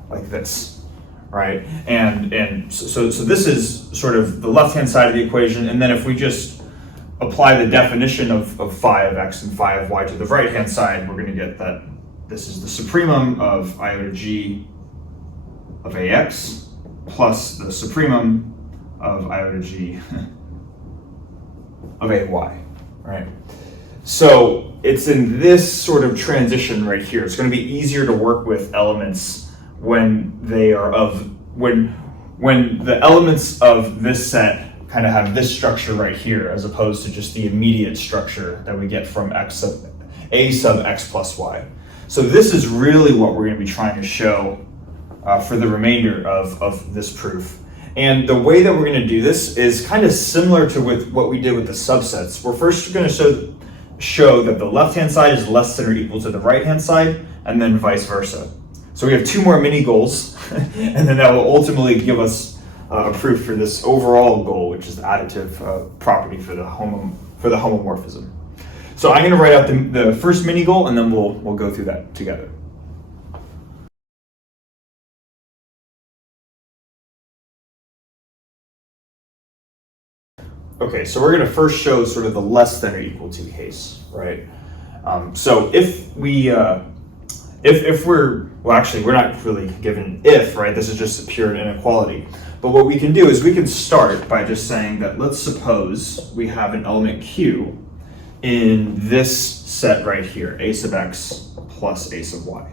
like this, right? And so this is sort of the left-hand side of the equation, and then if we just apply the definition of phi of x and phi of y to the right-hand side, we're going to get that this is the supremum of iota g of ax plus the supremum of iota g of ay, right? So it's in this sort of transition right here. It's going to be easier to work with elements when they are when the elements of this set kind of have this structure right here, as opposed to just the immediate structure that we get from a sub x plus y. So this is really what we're going to be trying to show for the remainder of this proof. And the way that we're going to do this is kind of similar to what we did with the subsets. We're first going to show that the left-hand side is less than or equal to the right-hand side, and then vice versa. So we have two more mini goals, and then that will ultimately give us a proof for this overall goal, which is the additive property for the homomorphism. So I'm going to write out the first mini goal, and then we'll go through that together. Okay, so we're going to first show sort of the less than or equal to case, right? So if we, if we're, well, actually, we're not really given if, right? This is just a pure inequality. But what we can do is we can start by just saying that let's suppose we have an element q in this set right here, a sub x plus a sub y.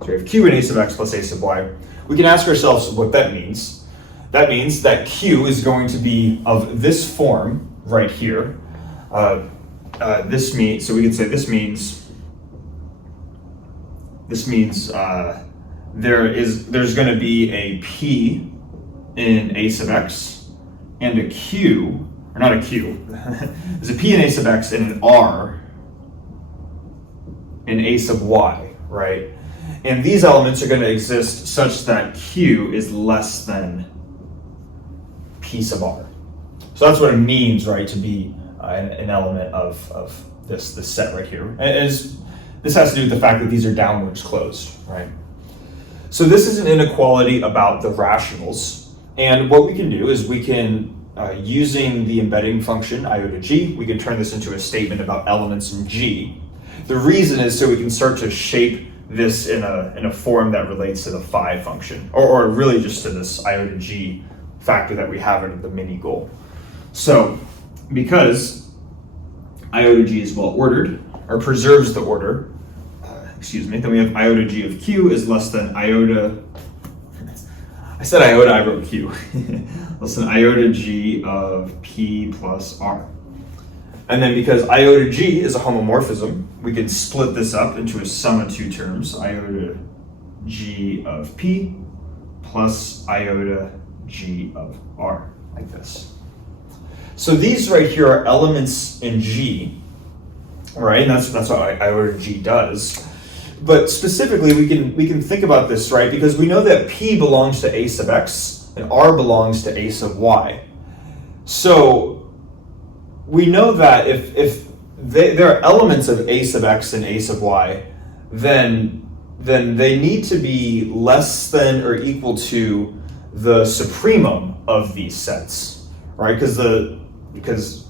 So we have q in a sub x plus a sub y. We can ask ourselves what that means. That means that q is going to be of this form right here. So we can say this means there's going to be a p in a sub x and a q, or not a q. There's a p in a sub x and an r in a sub y, right? And these elements are going to exist such that q is less than p sub r. So that's what it means, right, to be an element of this set right here. This has to do with the fact that these are downwards closed, right? So this is an inequality about the rationals. And what we can do is we can, using the embedding function iota g, we can turn this into a statement about elements in G. The reason is so we can start to shape this in a form that relates to the phi function, or really just to this iota g factor that we have in the mini goal. So because iota g is well ordered, or preserves the order, then we have iota g of q is less than iota, I said iota, I wrote q, less than iota g of p plus r. And then because iota g is a homomorphism, we can split this up into a sum of two terms, iota g of p plus iota g of r, like this. So these right here are elements in G, right? And that's what iota G does. But specifically, we can think about this, right? Because we know that P belongs to A sub x and R belongs to A sub y. So we know that if there are elements of A sub x and A sub y, then they need to be less than or equal to the supremum of these sets, right? Because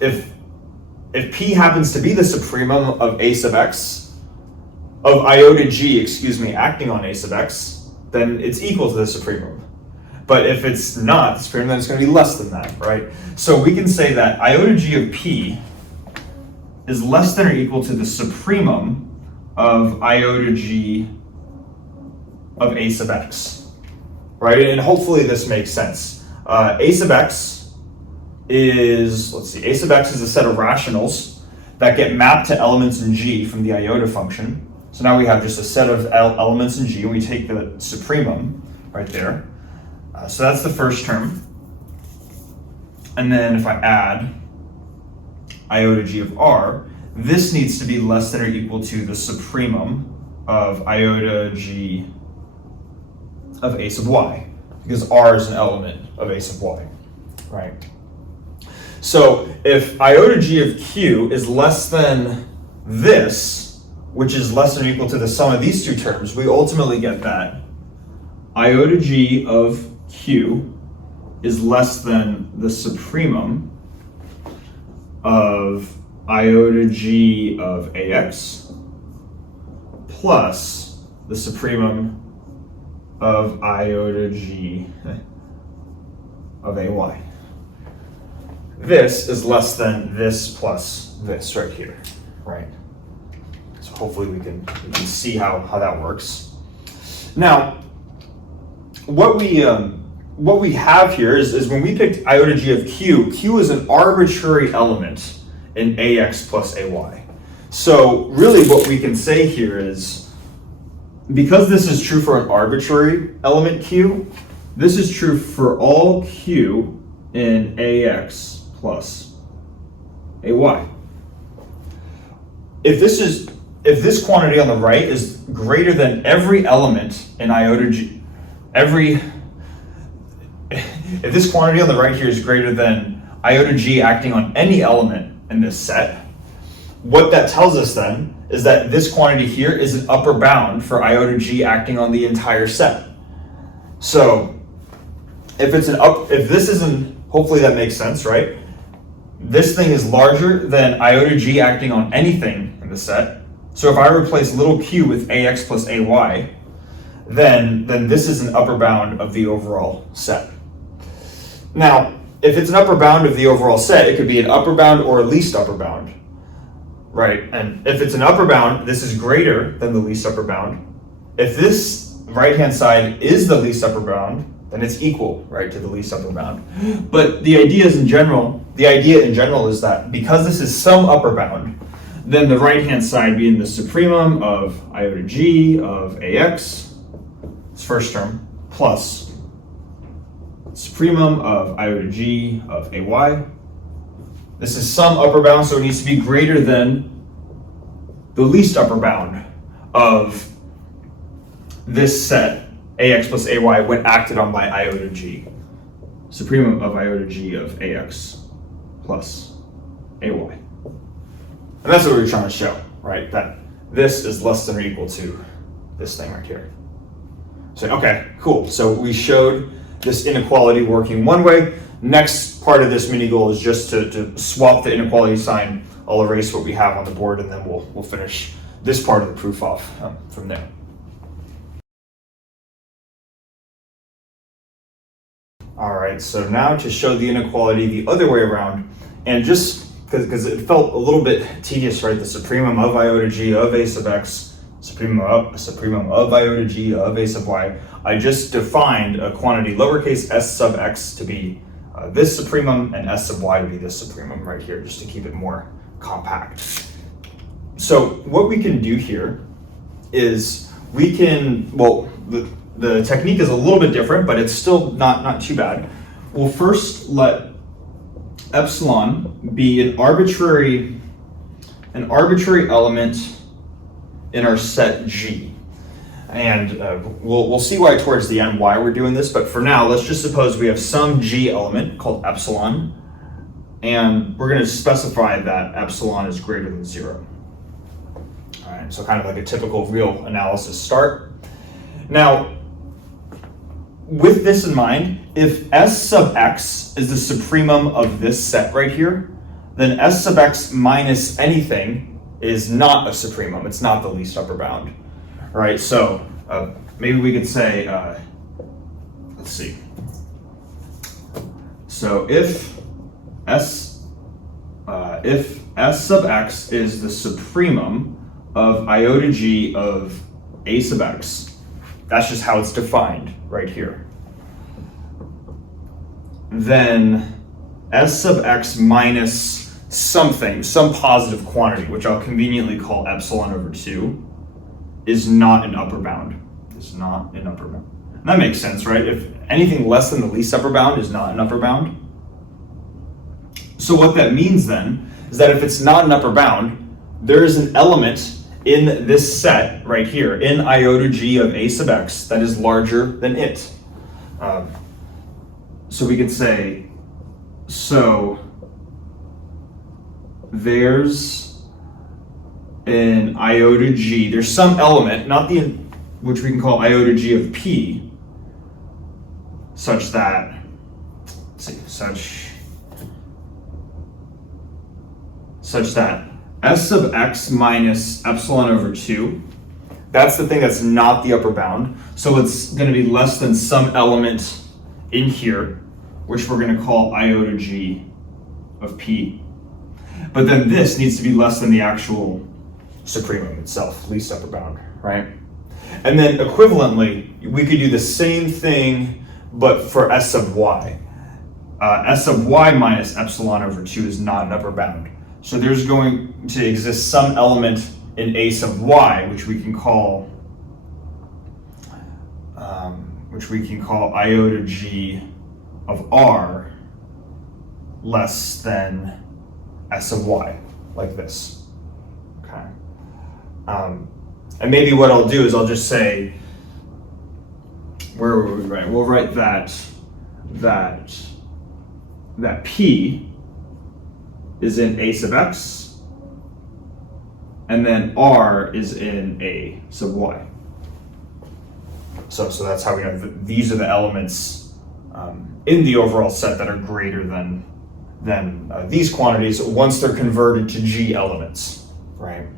if P happens to be the supremum of A sub x, of iota G, acting on A sub x, then it's equal to the supremum. But if it's not the supremum, then it's going to be less than that, right? So we can say that iota G of P is less than or equal to the supremum of iota G of A sub x, right? And hopefully this makes sense. A sub x is, A sub x is a set of rationals that get mapped to elements in G from the iota function. So now we have just a set of elements in G, and we take the supremum right there. So that's the first term. And then if I add iota G of R, this needs to be less than or equal to the supremum of iota G of A sub y, because R is an element of A sub y, right? So if iota G of Q is less than this, which is less than or equal to the sum of these two terms, we ultimately get that iota G of Q is less than the supremum of iota G of AX plus the supremum of iota G of AY. This is less than this plus this right here, right? So hopefully we can see how that works. Now, what we have here is when we picked iota G of Q, Q is an arbitrary element in AX plus AY. So really what we can say here is, because this is true for an arbitrary element Q, this is true for all Q in AX plus AY. If this quantity on the right is greater than every element in iota G, if this quantity on the right here is greater than iota G acting on any element in this set, what that tells us then is that this quantity here is an upper bound for iota G acting on the entire set. So if this isn't, hopefully that makes sense, right? This thing is larger than iota G acting on anything in the set. So if I replace little q with AX plus AY, then this is an upper bound of the overall set. Now, if it's an upper bound of the overall set, it could be an upper bound or a least upper bound, right? And if it's an upper bound, this is greater than the least upper bound. If this right-hand side is the least upper bound, then it's equal, right, to the least upper bound. But the idea in general is that because this is some upper bound, then the right-hand side being the supremum of iota G of AX, its first term, plus supremum of iota G of AY. This is some upper bound, so it needs to be greater than the least upper bound of this set, AX plus AY, when acted on by iota G. Supremum of iota G of AX plus AY. And that's what we're trying to show, right? That this is less than or equal to this thing right here. So, okay, cool. So we showed this inequality working one way. Next part of this mini goal is just to swap the inequality sign. I'll erase what we have on the board, and then we'll finish this part of the proof off from there. All right, so now to show the inequality the other way around, and just because it felt a little bit tedious, right? The supremum of iota G of A sub x, supremum of iota G of A sub y. I just defined a quantity lowercase s sub x to be this supremum and S sub y to be this supremum right here, just to keep it more compact. So what we can do here is we can, well, the technique is a little bit different, but it's still not too bad. We'll first let epsilon be an arbitrary element in our set G. And we'll see why towards the end why we're doing this, but for now, let's just suppose we have some G element called epsilon, and we're going to specify that epsilon is greater than 0. All right, so kind of like a typical real analysis start. Now, with this in mind, if S sub x is the supremum of this set right here, then S sub x minus anything is not a supremum. It's not the least upper bound. All right, so maybe we could say, let's see. So if S sub x is the supremum of iota g of a sub x, that's just how it's defined right here. Then S sub x minus something, some positive quantity, which I'll conveniently call epsilon over 2, is not an upper bound. Is not an upper bound. And that makes sense, right? If anything less than the least upper bound is not an upper bound. So what that means then is that if it's not an upper bound, there is an element in this set right here, in iota g of a sub x, that is larger than it. So we could say, so there's an iota g, there's some element, not the, which we can call iota g of p, such that, let's see, such that S sub x minus epsilon over 2, that's the thing that's not the upper bound. So it's going to be less than some element in here, which we're going to call iota g of p. But then this needs to be less than the actual supremum itself, least upper bound, right? And then equivalently, we could do the same thing, but for S sub y. S sub y minus epsilon over 2 is not an upper bound. So there's going to exist some element in a sub y, which we can call iota g of r less than S sub y, like this. Okay. And maybe what I'll do is I'll just say, where will we write? We'll write that p is in a sub x, and then r is in a sub y. So that's how we know that these are the elements in the overall set that are greater than these quantities once they're converted to G elements, right?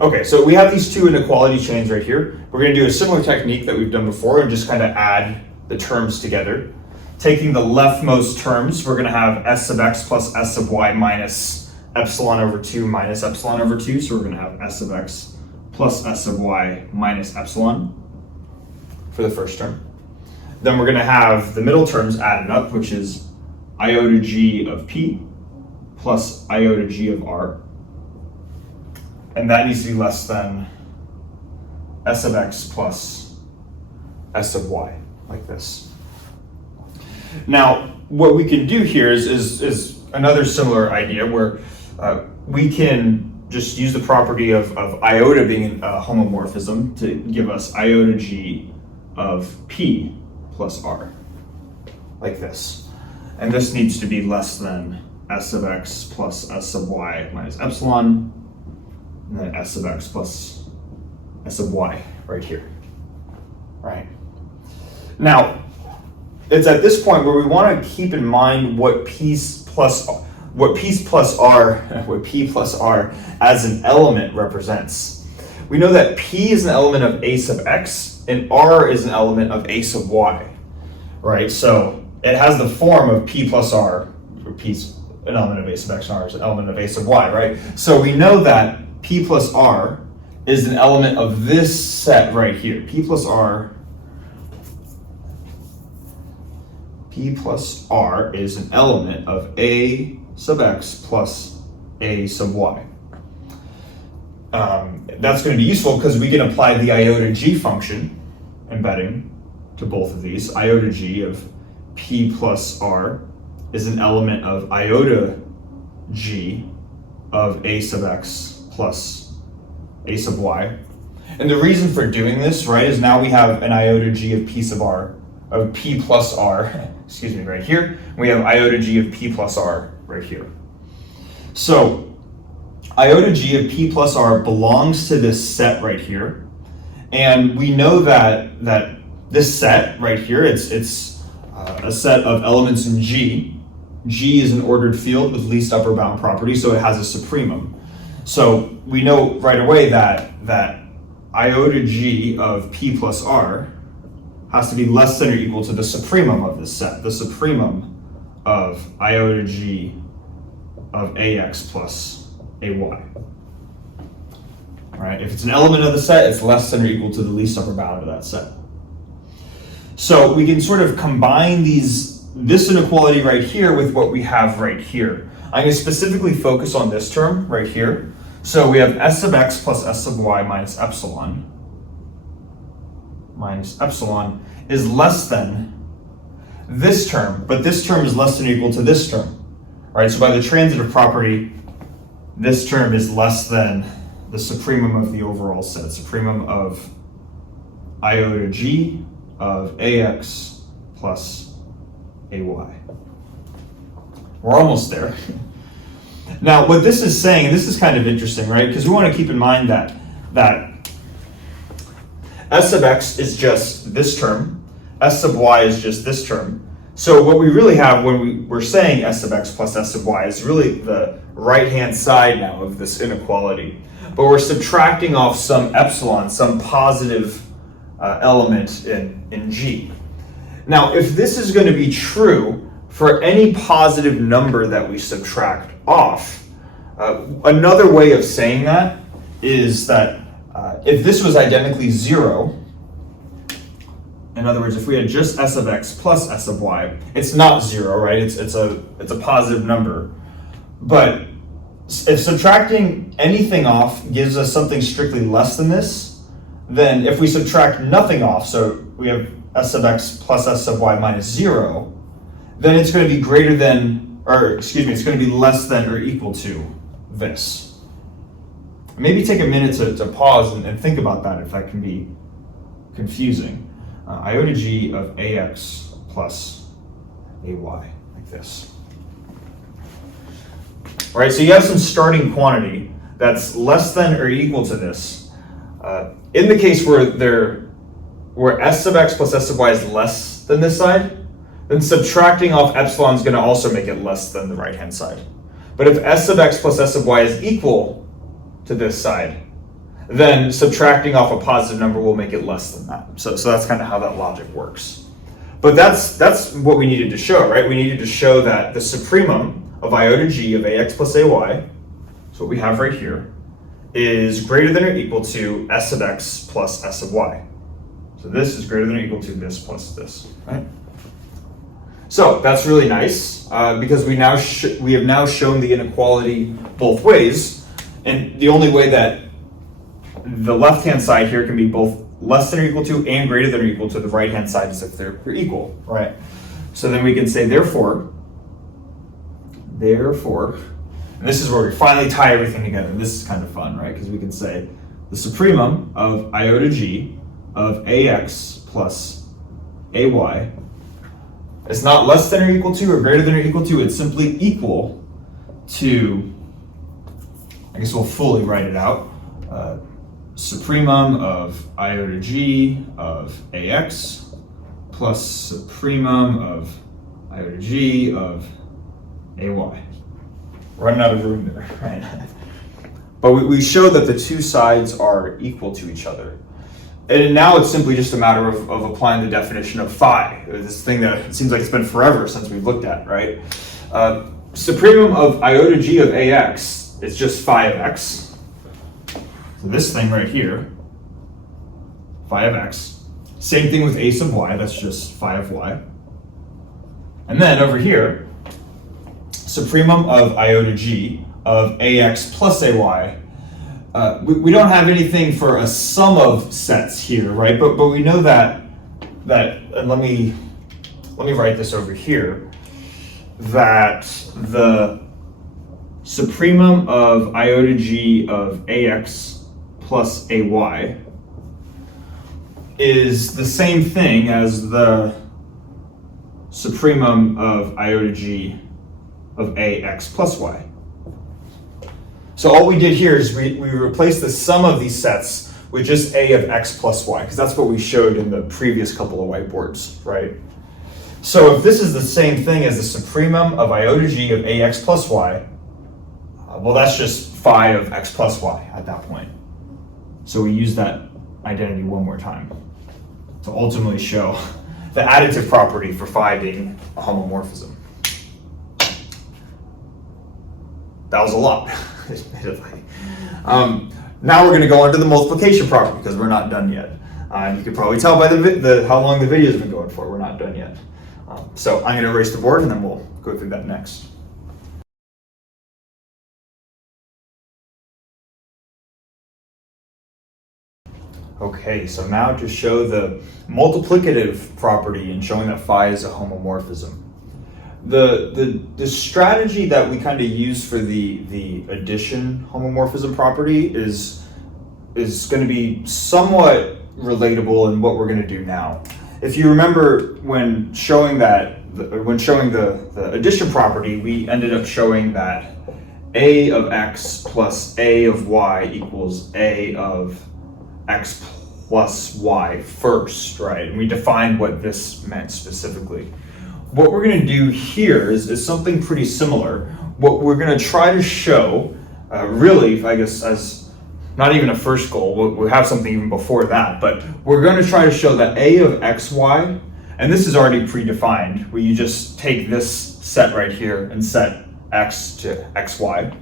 Okay, so we have these two inequality chains right here. We're going to do a similar technique that we've done before and just kind of add the terms together. Taking the leftmost terms, we're going to have S sub x plus S sub y minus epsilon over 2 minus epsilon over 2. So we're going to have S sub x plus S sub y minus epsilon for the first term. Then we're going to have the middle terms added up, which is iota g of p plus iota g of r. And that needs to be less than S sub x plus S sub y, like this. Now, what we can do here is another similar idea where we can just use the property of iota being a homomorphism to give us iota g of p plus r, like this. And this needs to be less than S sub x plus S sub y minus epsilon, and then S sub x plus S sub y right here, right? Now, it's at this point where we want to keep in mind what p plus r as an element represents. We know that p is an element of a sub x and r is an element of a sub y, right? So it has the form of p plus r, or p's an element of a sub x and r is an element of a sub y, right? So we know that p plus r is an element of this set right here. P plus r P plus R is an element of A sub x plus A sub y. That's going to be useful because we can apply the iota g function embedding to both of these. Iota g of P plus R is an element of iota g of A sub x plus A sub y. And the reason for doing this, right, is now we have an iota g of P sub r, of P plus R, excuse me, right here. We have iota g of P plus R right here. So iota g of P plus R belongs to this set right here. And we know that this set right here, it's a set of elements in G. G is an ordered field with least upper bound property, so it has a supremum. So we know right away that iota g of P plus R has to be less than or equal to the supremum of this set, the supremum of iota g of ax plus ay. Right? If it's an element of the set, it's less than or equal to the least upper bound of that set. So we can sort of combine this inequality right here with what we have right here. I'm going to specifically focus on this term right here. So we have s sub x plus s sub y minus epsilon is less than this term, but this term is less than or equal to this term. All right, so by the transitive property, this term is less than the supremum of the overall set, supremum of iota g of ax plus ay. We're almost there. Now, what this is saying, and this is kind of interesting, right? Because we want to keep in mind that s sub x is just this term, s sub y is just this term. So what we really have when we're saying s sub x plus s sub y is really the right-hand side now of this inequality. But we're subtracting off some epsilon, some positive element in G. Now, if this is going to be true for any positive number that we subtract off, another way of saying that is that if this was identically 0, in other words, if we had just s of x plus s of y, it's not 0, right? It's a positive number. But if subtracting anything off gives us something strictly less than this, then if we subtract nothing off, so we have s of x plus s of y minus 0, then it's going to be greater than, or excuse me, it's going to be less than or equal to this. Maybe take a minute to pause and think about that if that can be confusing. Iota g of ax plus ay, like this. All right, so you have some starting quantity that's less than or equal to this. In the case where s sub x plus s sub y is less than this side, then subtracting off epsilon is going to also make it less than the right-hand side. But if s sub x plus s sub y is equal to this side, then subtracting off a positive number will make it less than that. So that's kind of how that logic works. But that's what we needed to show, right? We needed to show that the supremum of iota g of ax plus ay, so what we have right here, is greater than or equal to s of x plus s of y. So this is greater than or equal to this plus this, right? So that's really nice because we have now shown the inequality both ways, and the only way that the left-hand side here can be both less than or equal to and greater than or equal to the right-hand side is if they're equal, right? So then we can say therefore, and this is where we finally tie everything together. This is kind of fun, right? Because we can say the supremum of iota g of ax plus ay is not less than or equal to or greater than or equal to, it's simply equal to, I guess we'll fully write it out, supremum of iota g of ax plus supremum of iota g of ay. Running out of room there, right? But we show that the two sides are equal to each other. And now it's simply just a matter of applying the definition of phi, this thing that it seems like it's been forever since we've looked at, right? Supremum of iota g of ax is just phi of x. So this thing right here, phi of x. Same thing with a sub y, that's just phi of y. And then over here, supremum of iota g of ax plus ay. We don't have anything for a sum of sets here, right? But we know that and let me write this over here, that the supremum of iota g of ax plus ay is the same thing as the supremum of iota g of ax plus y. So all we did here is we replaced the sum of these sets with just a of x plus y, because that's what we showed in the previous couple of whiteboards, right? So if this is the same thing as the supremum of iota g of ax plus y, well, that's just phi of x plus y at that point. So we use that identity one more time to ultimately show the additive property for phi being a homomorphism. That was a lot, admittedly. Now we're going to go on to the multiplication property because we're not done yet. You can probably tell by how long the video's been going for. We're not done yet. So I'm going to erase the board and then we'll go through that next. Okay, so now to show the multiplicative property and showing that phi is a homomorphism. The strategy that we kind of use for the addition homomorphism property is going to be somewhat relatable in what we're going to do now. If you remember when showing the addition property, we ended up showing that a of x plus a of y equals a of x plus y first, right? And we defined what this meant specifically. What we're going to do here is something pretty similar. What we're going to try to show, really, I guess, as not even a first goal, we'll have something even before that, but we're going to try to show that a of xy, and this is already predefined, where you just take this set right here and set x to xy.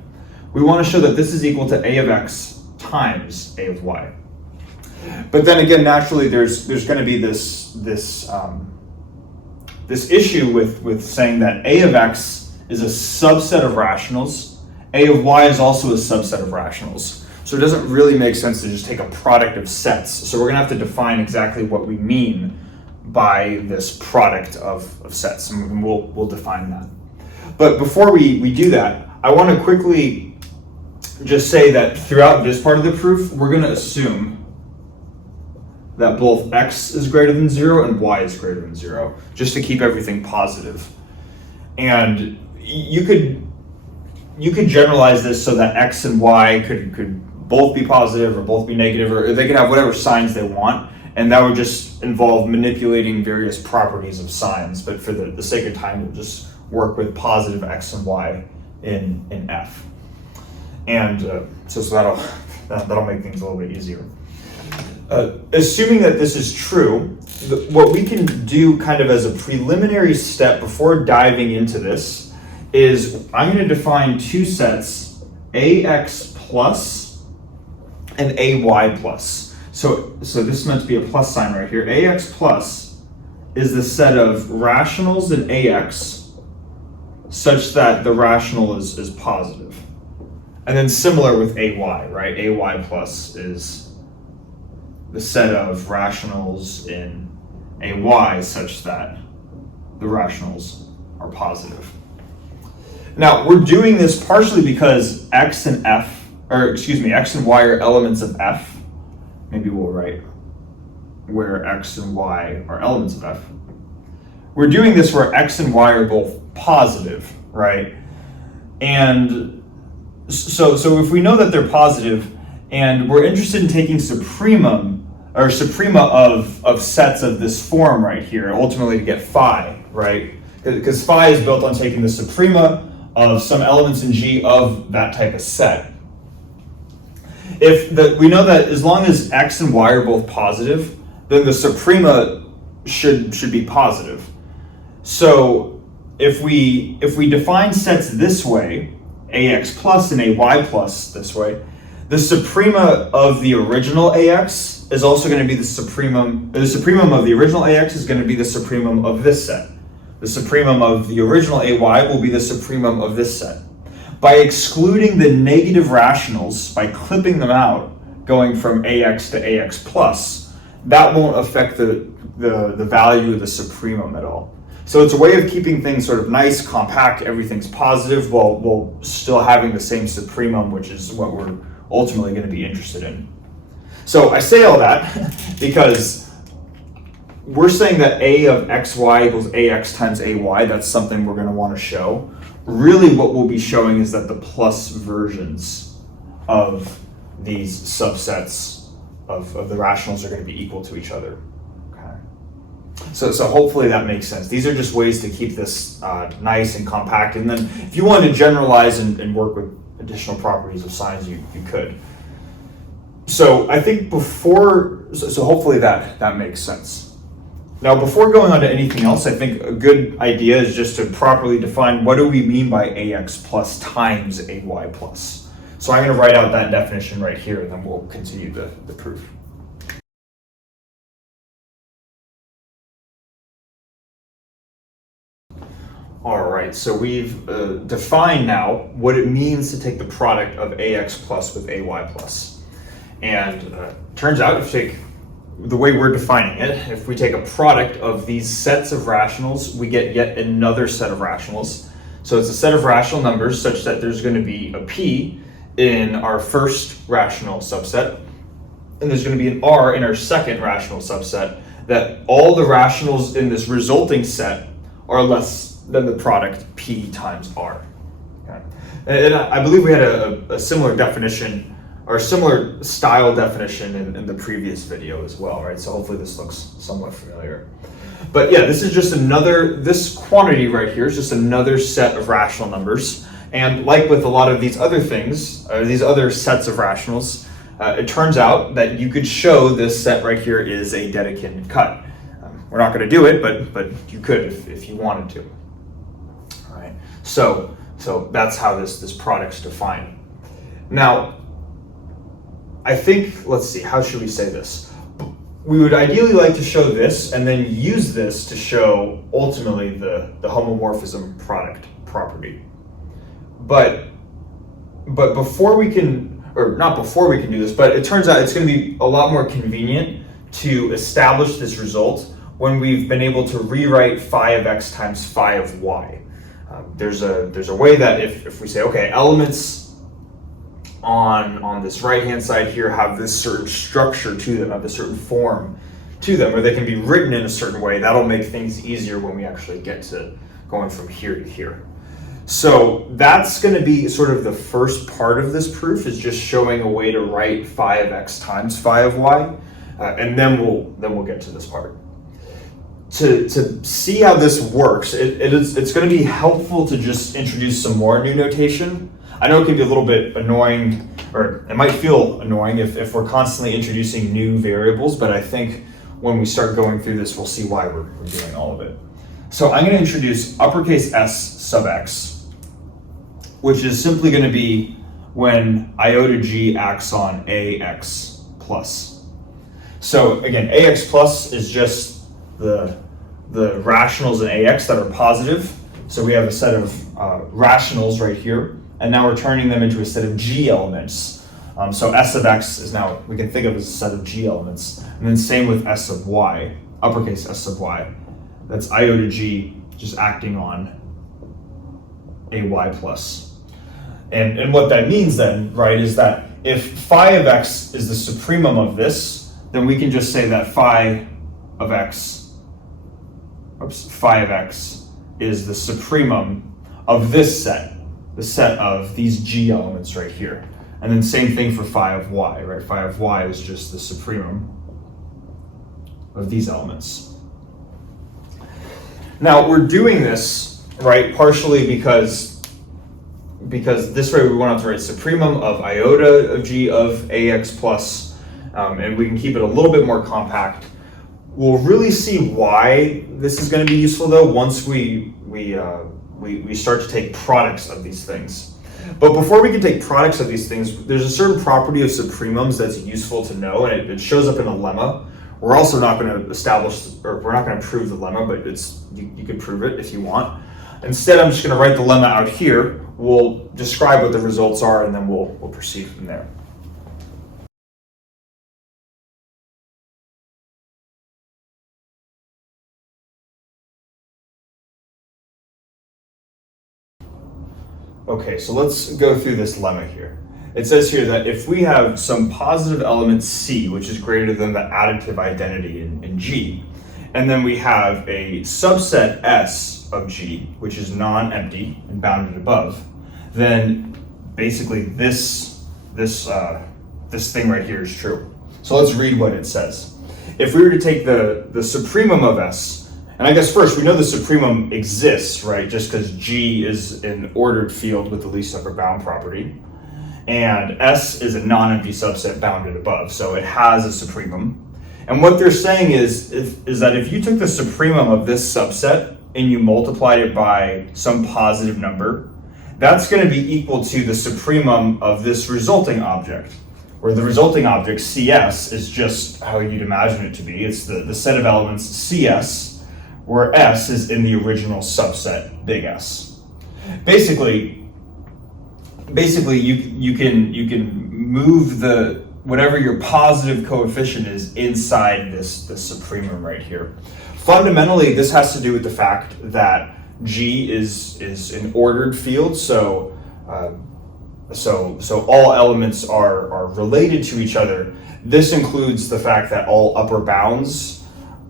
We want to show that this is equal to a of x times a of y. But then again, naturally, there's going to be this issue with saying that a of x is a subset of rationals. A of y is also a subset of rationals. So it doesn't really make sense to just take a product of sets. So we're going to have to define exactly what we mean by this product of sets, and we'll define that. But before we do that, I want to quickly just say that throughout this part of the proof, we're going to assume that both x is greater than 0 and y is greater than 0, just to keep everything positive. And you could generalize this so that x and y could both be positive or both be negative, or they could have whatever signs they want, and that would just involve manipulating various properties of signs. But for the sake of time, we'll just work with positive x and y in f. And so that'll make things a little bit easier. Assuming that this is true, what we can do kind of as a preliminary step before diving into this is I'm going to define two sets, ax plus and ay plus. So this is meant to be a plus sign right here. Ax plus is the set of rationals in ax such that the rational is positive. And then similar with ay, right? Ay plus is the set of rationals in ay such that the rationals are positive. Now, we're doing this partially because x and y are elements of f. Maybe we'll write where x and y are elements of f. We're doing this where x and y are both positive, right? And so if we know that they're positive, and we're interested in taking suprema of sets of this form right here, ultimately to get phi, right? Because phi is built on taking the suprema of some elements in G of that type of set. We know that as long as x and y are both positive, then the suprema should be positive. So if we define sets this way, ax plus and ay plus this way, the suprema of the original ax is also going to be the supremum of the original ax is going to be the supremum of this set. The supremum of the original AY will be the supremum of this set. By excluding the negative rationals, by clipping them out, going from AX to AX plus, that won't affect the value of the supremum at all. So it's a way of keeping things sort of nice, compact, everything's positive, while still having the same supremum, which is what we're ultimately going to be interested in. So I say all that because we're saying that A of xy equals AX times AY. That's something we're going to want to show. Really what we'll be showing is that the plus versions of these subsets of the rationals are going to be equal to each other. So hopefully that makes sense. These are just ways to keep this nice and compact. And then if you wanted to generalize and work with additional properties of signs, you could. So I think so hopefully that makes sense. Now, before going on to anything else, I think a good idea is just to properly define what do we mean by AX plus times AY plus. So I'm going to write out that definition right here, and then we'll continue the proof. All right, so we've defined now what it means to take the product of AX plus with AY plus. And turns out if you take the way we're defining it, if we take a product of these sets of rationals, we get yet another set of rationals. So it's a set of rational numbers such that there's going to be a P in our first rational subset, and there's going to be an R in our second rational subset, that all the rationals in this resulting set are less than the product P times R. Okay. And I believe we had a similar definition or a similar style definition in the previous video as well, right? So hopefully this looks somewhat familiar. But yeah, this is just this quantity right here is just another set of rational numbers. And like with a lot of these other things, or these other sets of rationals, it turns out that you could show this set right here is a Dedekind cut. We're not going to do it, but you could if you wanted to. All right. So that's how this product's defined. Now, I think, let's see, how should we say this? We would ideally like to show this and then use this to show ultimately the homomorphism product property. But before we can, or not before we can do this, but it turns out it's going to be a lot more convenient to establish this result when we've been able to rewrite phi of x times phi of y. There's a way that if we say, okay, elements on this right-hand side here have this certain structure to them, have a certain form to them, or they can be written in a certain way, that'll make things easier when we actually get to going from here to here. So that's going to be sort of the first part of this proof, is just showing a way to write phi of x times phi of y, and then we'll get to this part. To see how this works, it's going to be helpful to just introduce some more new notation. I know it can be a little bit annoying, or it might feel annoying if we're constantly introducing new variables, but I think when we start going through this, we'll see why we're doing all of it. So I'm going to introduce uppercase S sub x, which is simply going to be when iota g acts on ax plus. So again, ax plus is just the rationals in ax that are positive. So we have a set of rationals right here, and now we're turning them into a set of g elements. So s of x is now, we can think of as a set of g elements. And then same with s of y, uppercase s of y. That's iota g just acting on a y plus. And what that means then, right, is that if phi of x is the supremum of this, then we can just say that phi of x is the supremum of this set, the set of these g elements right here. And then same thing for phi of y, right? Phi of y is just the supremum of these elements. Now we're doing this, right, partially because this way we want to write supremum of iota of g of ax plus, and we can keep it a little bit more compact. We'll really see why this is going to be useful though once we start to take products of these things. But before we can take products of these things, there's a certain property of supremums that's useful to know, and it shows up in a lemma, We're also not going to establish, or we're not going to prove the lemma, but you could prove it if you want. Instead, I'm just going to write the lemma out here. We'll describe what the results are, and then we'll proceed from there. Okay, so let's go through this lemma here. It says here that if we have some positive element C, which is greater than the additive identity in G, and then we have a subset S of G, which is non-empty and bounded above, then basically this thing right here is true. So let's read what it says. If we were to take the supremum of S, and I guess first we know the supremum exists, right? Just because G is an ordered field with the least upper bound property, and S is a non-empty subset bounded above, so it has a supremum. And what they're saying is that if you took the supremum of this subset and you multiplied it by some positive number, that's going to be equal to the supremum of this resulting object, where the resulting object, CS, is just how you'd imagine it to be. It's the set of elements CS, where S is in the original subset, big S. Basically you can move whatever your positive coefficient is inside this supremum right here. Fundamentally, this has to do with the fact that G is an ordered field, so all elements are related to each other. This includes the fact that all upper bounds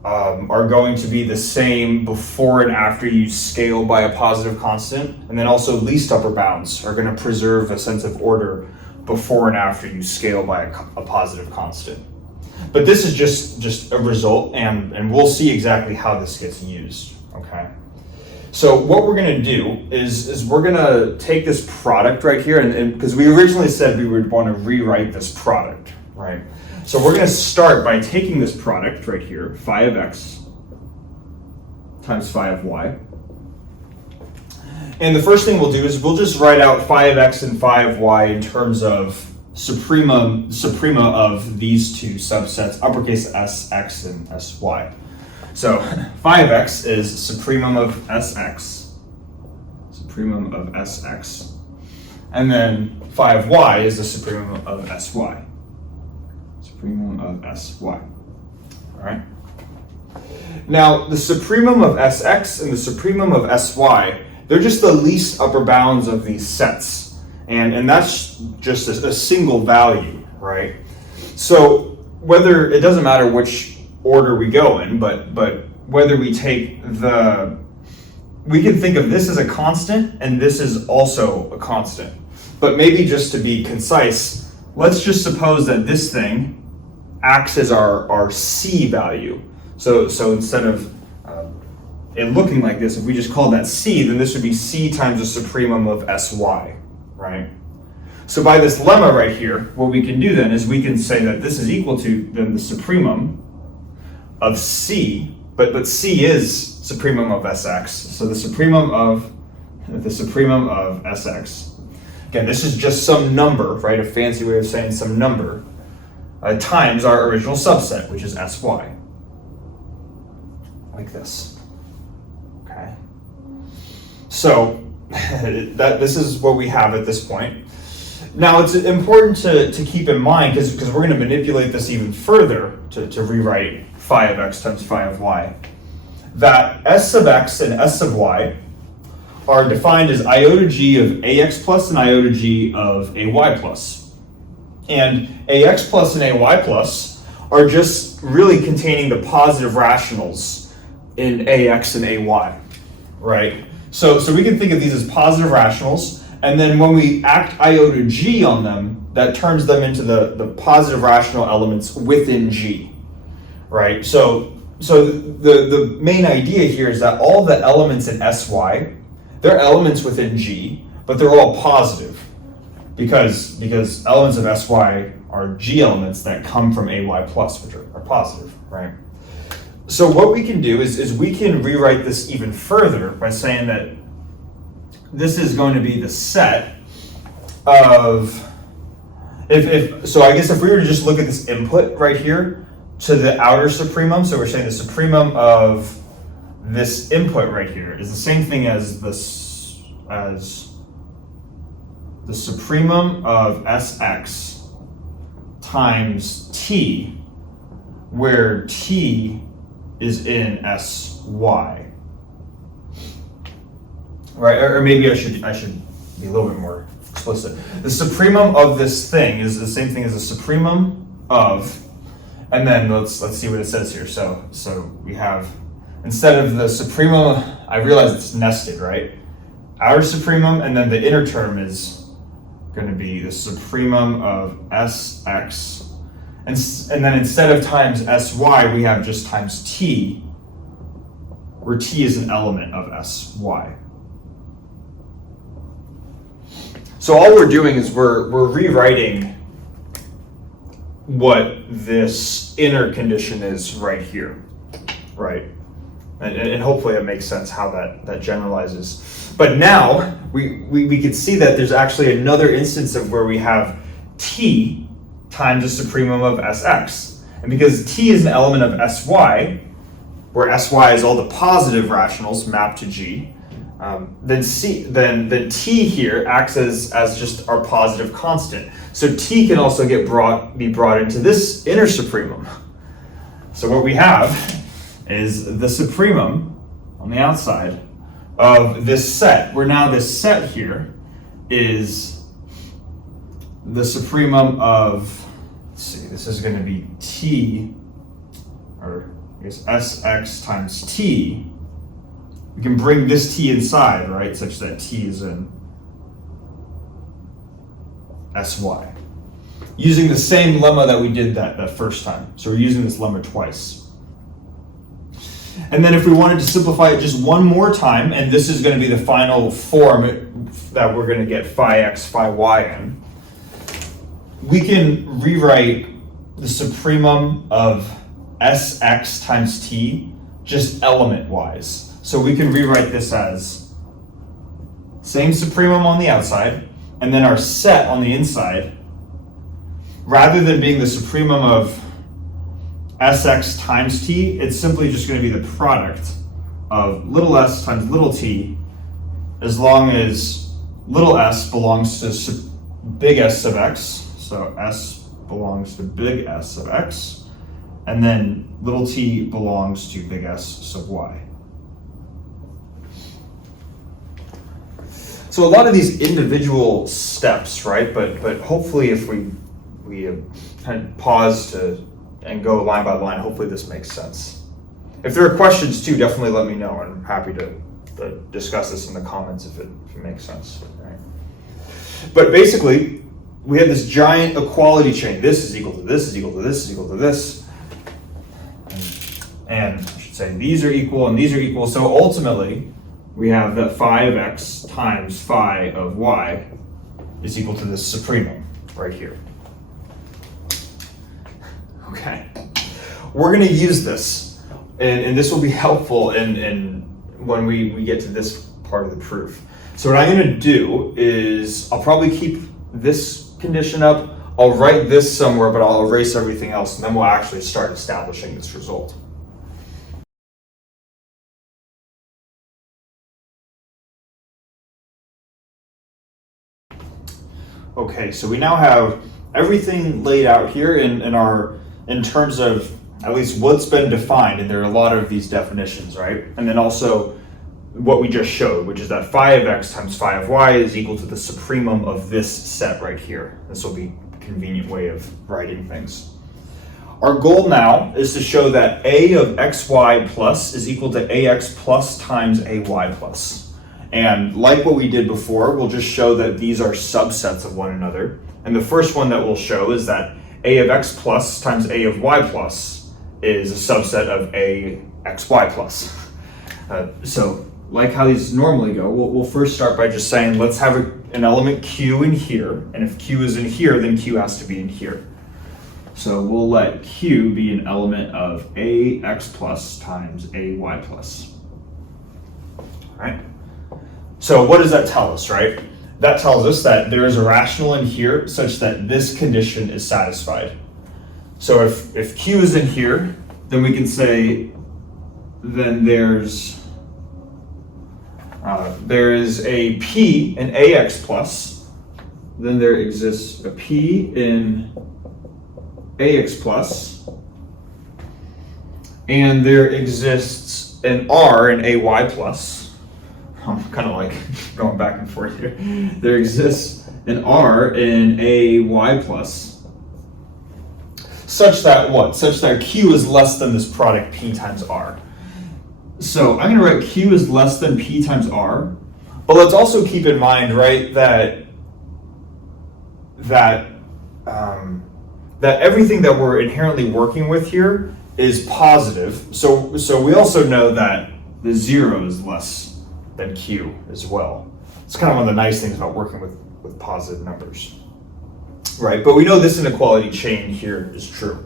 are going to be the same before and after you scale by a positive constant, and then also least upper bounds are going to preserve a sense of order before and after you scale by a positive constant. But this is just a result, and we'll see exactly how this gets used, okay? So what we're going to do is we're going to take this product right here, and because we originally said we would want to rewrite this product, right? So we're going to start by taking this product right here, phi of x times phi of y. And the first thing we'll do is we'll just write out phi of x and phi of y in terms of suprema of these two subsets, uppercase S, x, and sy. So phi of x is supremum of sx, and then phi of y is the supremum of sy. Supremum of sy. All right. Now, the supremum of sx and the supremum of sy, they're just the least upper bounds of these sets. And that's just a single value, right? So whether, it doesn't matter which order we go in, but whether we take we can think of this as a constant and this is also a constant. But maybe just to be concise, let's just suppose that this thing acts as our C value. So instead of it looking like this, if we just call that C, then this would be C times the supremum of sy, right? So by this lemma right here, what we can do then is we can say that this is equal to then the supremum of C, but C is supremum of Sx. So the supremum of Sx. Again, this is just some number, right? A fancy way of saying some number times our original subset, which is Sy. Like this. Okay. So this is what we have at this point. Now it's important to keep in mind, because we're going to manipulate this even further to rewrite phi of x times phi of y, that S sub x and S sub y are defined as iota g of ax plus and iota g of ay plus. And ax plus and ay plus are just really containing the positive rationals in ax and ay, right? So we can think of these as positive rationals, and then when we act iota g on them, that turns them into the positive rational elements within G, right? So the main idea here is that all the elements in Sy, they're elements within G, but they're all positive because elements of Sy are G elements that come from ay plus, which are positive, right? So what we can do is we can rewrite this even further by saying that this is going to be the set of, so I guess if we were to just look at this input right here, to the outer supremum. So we're saying the supremum of this input right here is the same thing as the supremum of Sx times t, where t is in Sy. Right, or maybe I should be a little bit more explicit. The supremum of this thing is the same thing as the supremum of, and then let's see what it says here. So we have, instead of the supremum, I realize it's nested, right? Outer supremum, and then the inner term is going to be the supremum of Sx, and then instead of times Sy, we have just times t, where t is an element of Sy. So all we're doing is we're rewriting what this inner condition is right here, right? And hopefully it makes sense how that generalizes. But now we can see that there's actually another instance of where we have t times the supremum of Sx. And because t is an element of Sy, where Sy is all the positive rationals mapped to G, then t here acts as just our positive constant. So t can also be brought into this inner supremum. So what we have is the supremum on the outside of this set, where now this set here is the supremum of, let's see, this is going to be t, or I guess Sx times t. We can bring this t inside, right, such that t is in Sy. Using the same lemma that we did that first time. So we're using this lemma twice. And then if we wanted to simplify it just one more time, and this is going to be the final form that we're going to get phi x, phi y in, we can rewrite the supremum of Sx times t just element-wise. So we can rewrite this as same supremum on the outside, and then our set on the inside, rather than being the supremum of Sx times t, it's simply just going to be the product of little s times little t, as long as little s belongs to big S of x, so s belongs to big S of x, and then little t belongs to big S sub y. So a lot of these individual steps, right? But hopefully if we kind of pause and go line by line, hopefully this makes sense. If there are questions too, definitely let me know. I'm happy to discuss this in the comments if it makes sense. Right? But basically, we have this giant equality chain. This is equal to this is equal to this is equal to this. And I should say these are equal and these are equal. So ultimately, we have that phi of x times phi of y is equal to this supremum right here. Okay, we're going to use this, and this will be helpful in when we get to this part of the proof. So what I'm going to do is I'll probably keep this condition up. I'll write this somewhere, but I'll erase everything else, and then we'll actually start establishing this result. Okay, so we now have everything laid out here in terms of at least what's been defined, and there are a lot of these definitions, right? And then also what we just showed, which is that phi of x times phi of y is equal to the supremum of this set right here. This will be a convenient way of writing things. Our goal now is to show that a of xy plus is equal to ax plus times ay plus. And like what we did before, we'll just show that these are subsets of one another. And the first one that we'll show is that a of x plus times a of y plus is a subset of a xy plus. So like how these normally go, we'll first start by just saying, let's have an element q in here. And if q is in here, then q has to be in here. So we'll let q be an element of ax plus times ay plus. All right? So what does that tell us, right? That tells us that there is a rational in here such that this condition is satisfied. So if Q is in here, then we can say, then there is a P in AX plus, then there exists a P in AX plus, and there exists an R in AY plus. I'm kind of like going back and forth here. There exists an R in AY plus, such that what? Such that Q is less than this product P times R. So I'm going to write Q is less than P times R, but let's also keep in mind, right, that everything that we're inherently working with here is positive. So we also know that the 0 is less than Q as well. It's kind of one of the nice things about working with positive numbers, right? But we know this inequality chain here is true.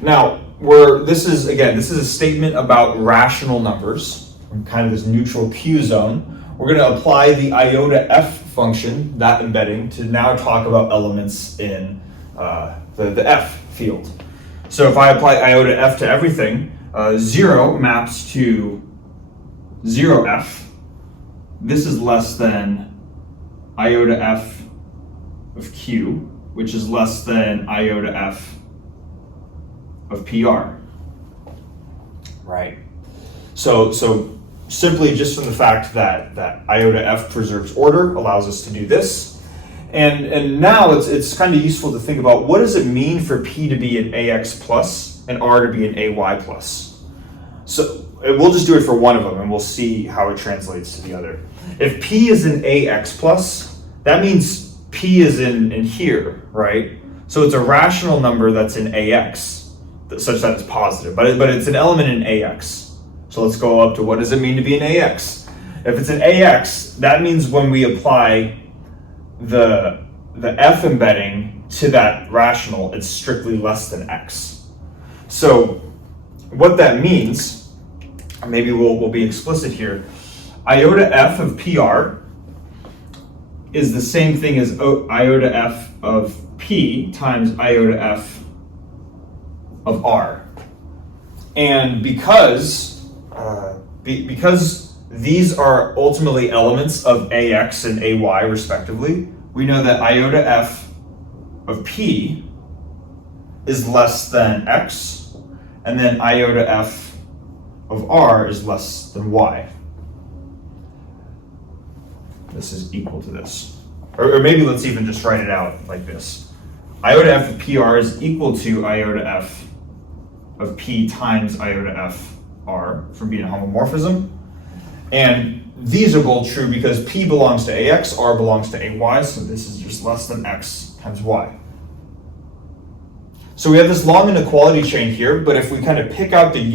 Now, this is a statement about rational numbers, kind of this neutral Q zone. We're going to apply the iota f function, that embedding, to now talk about elements in the f field. So if I apply iota f to everything, 0 maps to 0f. This is less than iota f of q, which is less than iota f of PR, right? So simply just from the fact that iota f preserves order allows us to do this. And now it's kind of useful to think about, what does it mean for P to be an AX plus and R to be an AY plus? So we'll just do it for one of them and we'll see how it translates to the other. If P is an AX plus, that means P is in here, right? So it's a rational number that's in AX, such that it's positive, but it's an element in AX. So let's go up to, what does it mean to be an AX? If it's an AX, that means when we apply the F embedding to that rational, it's strictly less than X. So what that means, maybe we'll be explicit here, iota F of PR is the same thing as iota F of P times iota F of R. And because these are ultimately elements of AX and AY respectively, we know that iota F of P is less than X, and then iota F of R is less than Y. This is equal to this. Or maybe let's even just write it out like this. Iota F of PR is equal to iota F of P times iota F R, from being a homomorphism. And these are both true because P belongs to AX, R belongs to AY, so this is just less than X times Y. So we have this long inequality chain here, but if we kind of pick out the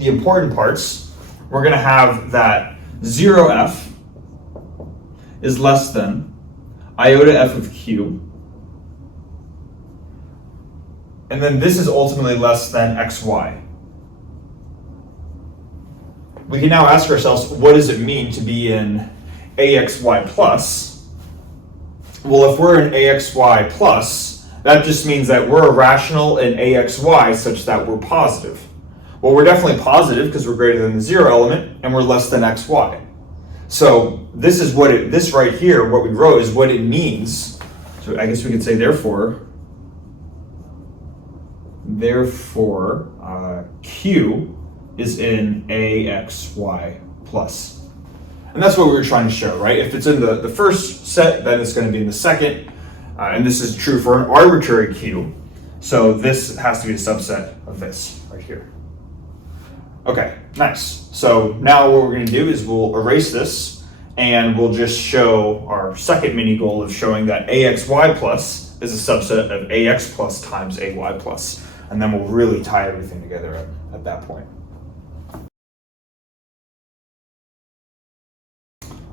important parts, we're going to have that 0f is less than iota f of q, and then this is ultimately less than xy. We can now ask ourselves, what does it mean to be in AXY plus? Well, if we're in AXY plus, that just means that we're a rational in AXY such that we're positive. Well, we're definitely positive because we're greater than the 0 element, and we're less than XY. So this is this right here, what we wrote, is what it means. So I guess we could say therefore Q is in AXY plus. And that's what we were trying to show, right? If it's in the first set, then it's going to be in the second. And this is true for an arbitrary Q. So this has to be a subset of this right here. Okay, nice. So now what we're going to do is we'll erase this and we'll just show our second mini goal of showing that AXY plus is a subset of AX plus times AY plus. And then we'll really tie everything together at that point.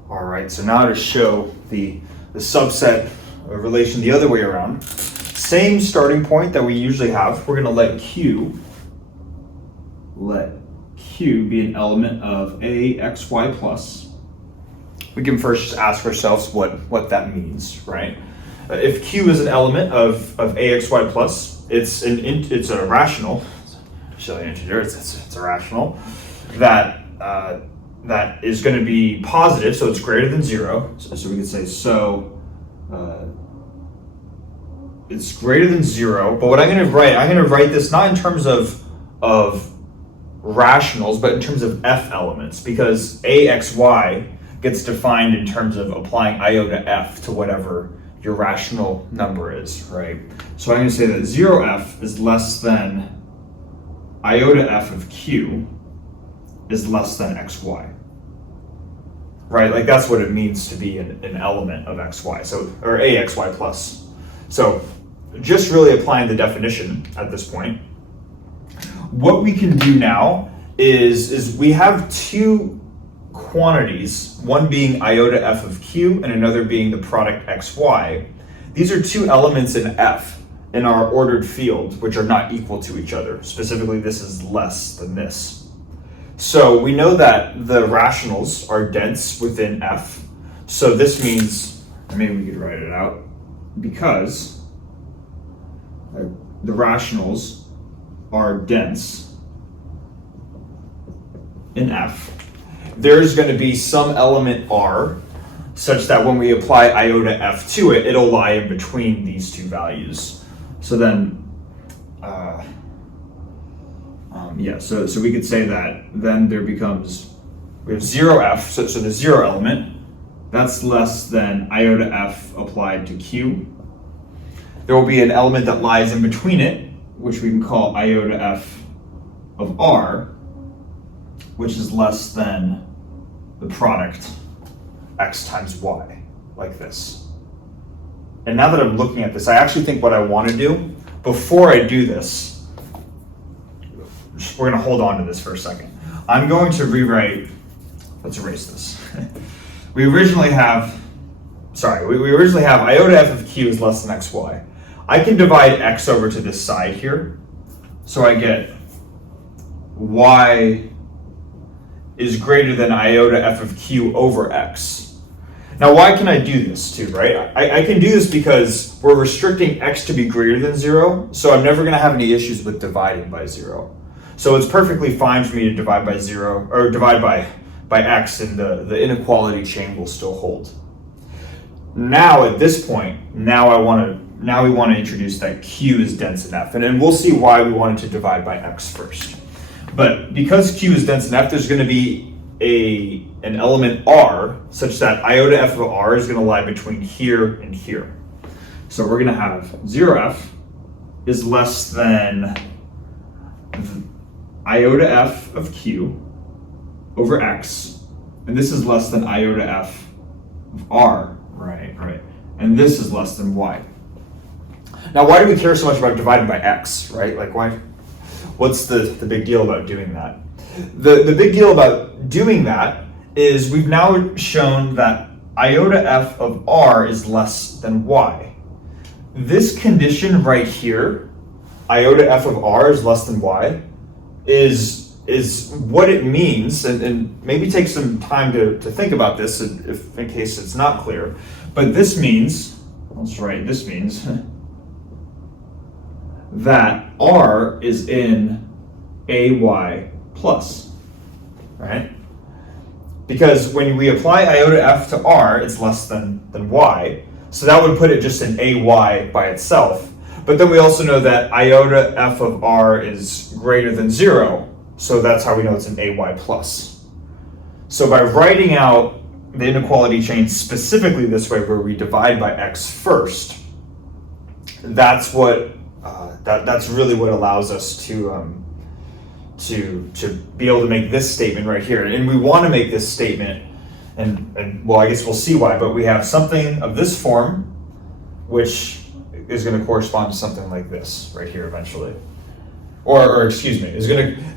All right, so now to show the subset relation the other way around. Same starting point that we usually have. We're going to let Q be an element of AXY plus. We can first just ask ourselves what that means, right? if Q is an element of AXY plus, it's a rational. Show the integer. It's a rational that that is going to be positive, so it's greater than 0. So we could say it's greater than 0. But what I'm going to write this not in terms of rationals, but in terms of f elements, because AXY gets defined in terms of applying iota f to whatever your rational number is, right? So I'm going to say that 0f is less than iota f of q is less than xy, right? Like that's what it means to be an element of xy, so, or AXY plus. So just really applying the definition at this point. What we can do now is we have two quantities, one being iota f of q and another being the product xy. These are two elements in f in our ordered field, which are not equal to each other. Specifically, this is less than this. So we know that the rationals are dense within f. So this means, maybe we could write it out, because the rationals are dense in f. There's going to be some element r such that when we apply iota f to it, it'll lie in between these two values. So then, so we could say that then there becomes, we have 0f, so the 0 element, that's less than iota f applied to q. There will be an element that lies in between it, which we can call iota f of r, which is less than the product x times y, like this. And now that I'm looking at this, I actually think what I want to do, before I do this, we're going to hold on to this for a second. I'm going to rewrite, let's erase this. We originally have iota f of q is less than xy. I can divide x over to this side here, so I get y is greater than iota f of q over x. Now, why can I do this too, right? I can do this because we're restricting x to be greater than 0, so I'm never going to have any issues with dividing by 0. So it's perfectly fine for me to divide by 0, or divide by x, and the inequality chain will still hold. Now, at this point, now we want to introduce that q is dense in f, and then we'll see why we wanted to divide by x first. But because q is dense in f, there's going to be an element r such that iota f of r is going to lie between here and here. So we're going to have 0f is less than iota f of q over x, and this is less than iota f of r, right? And this is less than y. Now, why do we care so much about dividing by x, right? Like, why? What's the big deal about doing that? The big deal about doing that is we've now shown that iota f of r is less than y. This condition right here, iota f of r is less than y, is what it means, and maybe take some time to think about this if in case it's not clear. But this means, this means that r is in ay plus, right? Because when we apply iota f to r, it's less than y, so that would put it just in ay by itself. But then we also know that iota f of r is greater than 0, so that's how we know it's an ay plus. So by writing out the inequality chain specifically this way, where we divide by x first, that's what that's really what allows us to be able to make this statement right here. And we want to make this statement, and well, I guess we'll see why, but we have something of this form, which is going to correspond to something like this right here eventually. Or excuse me,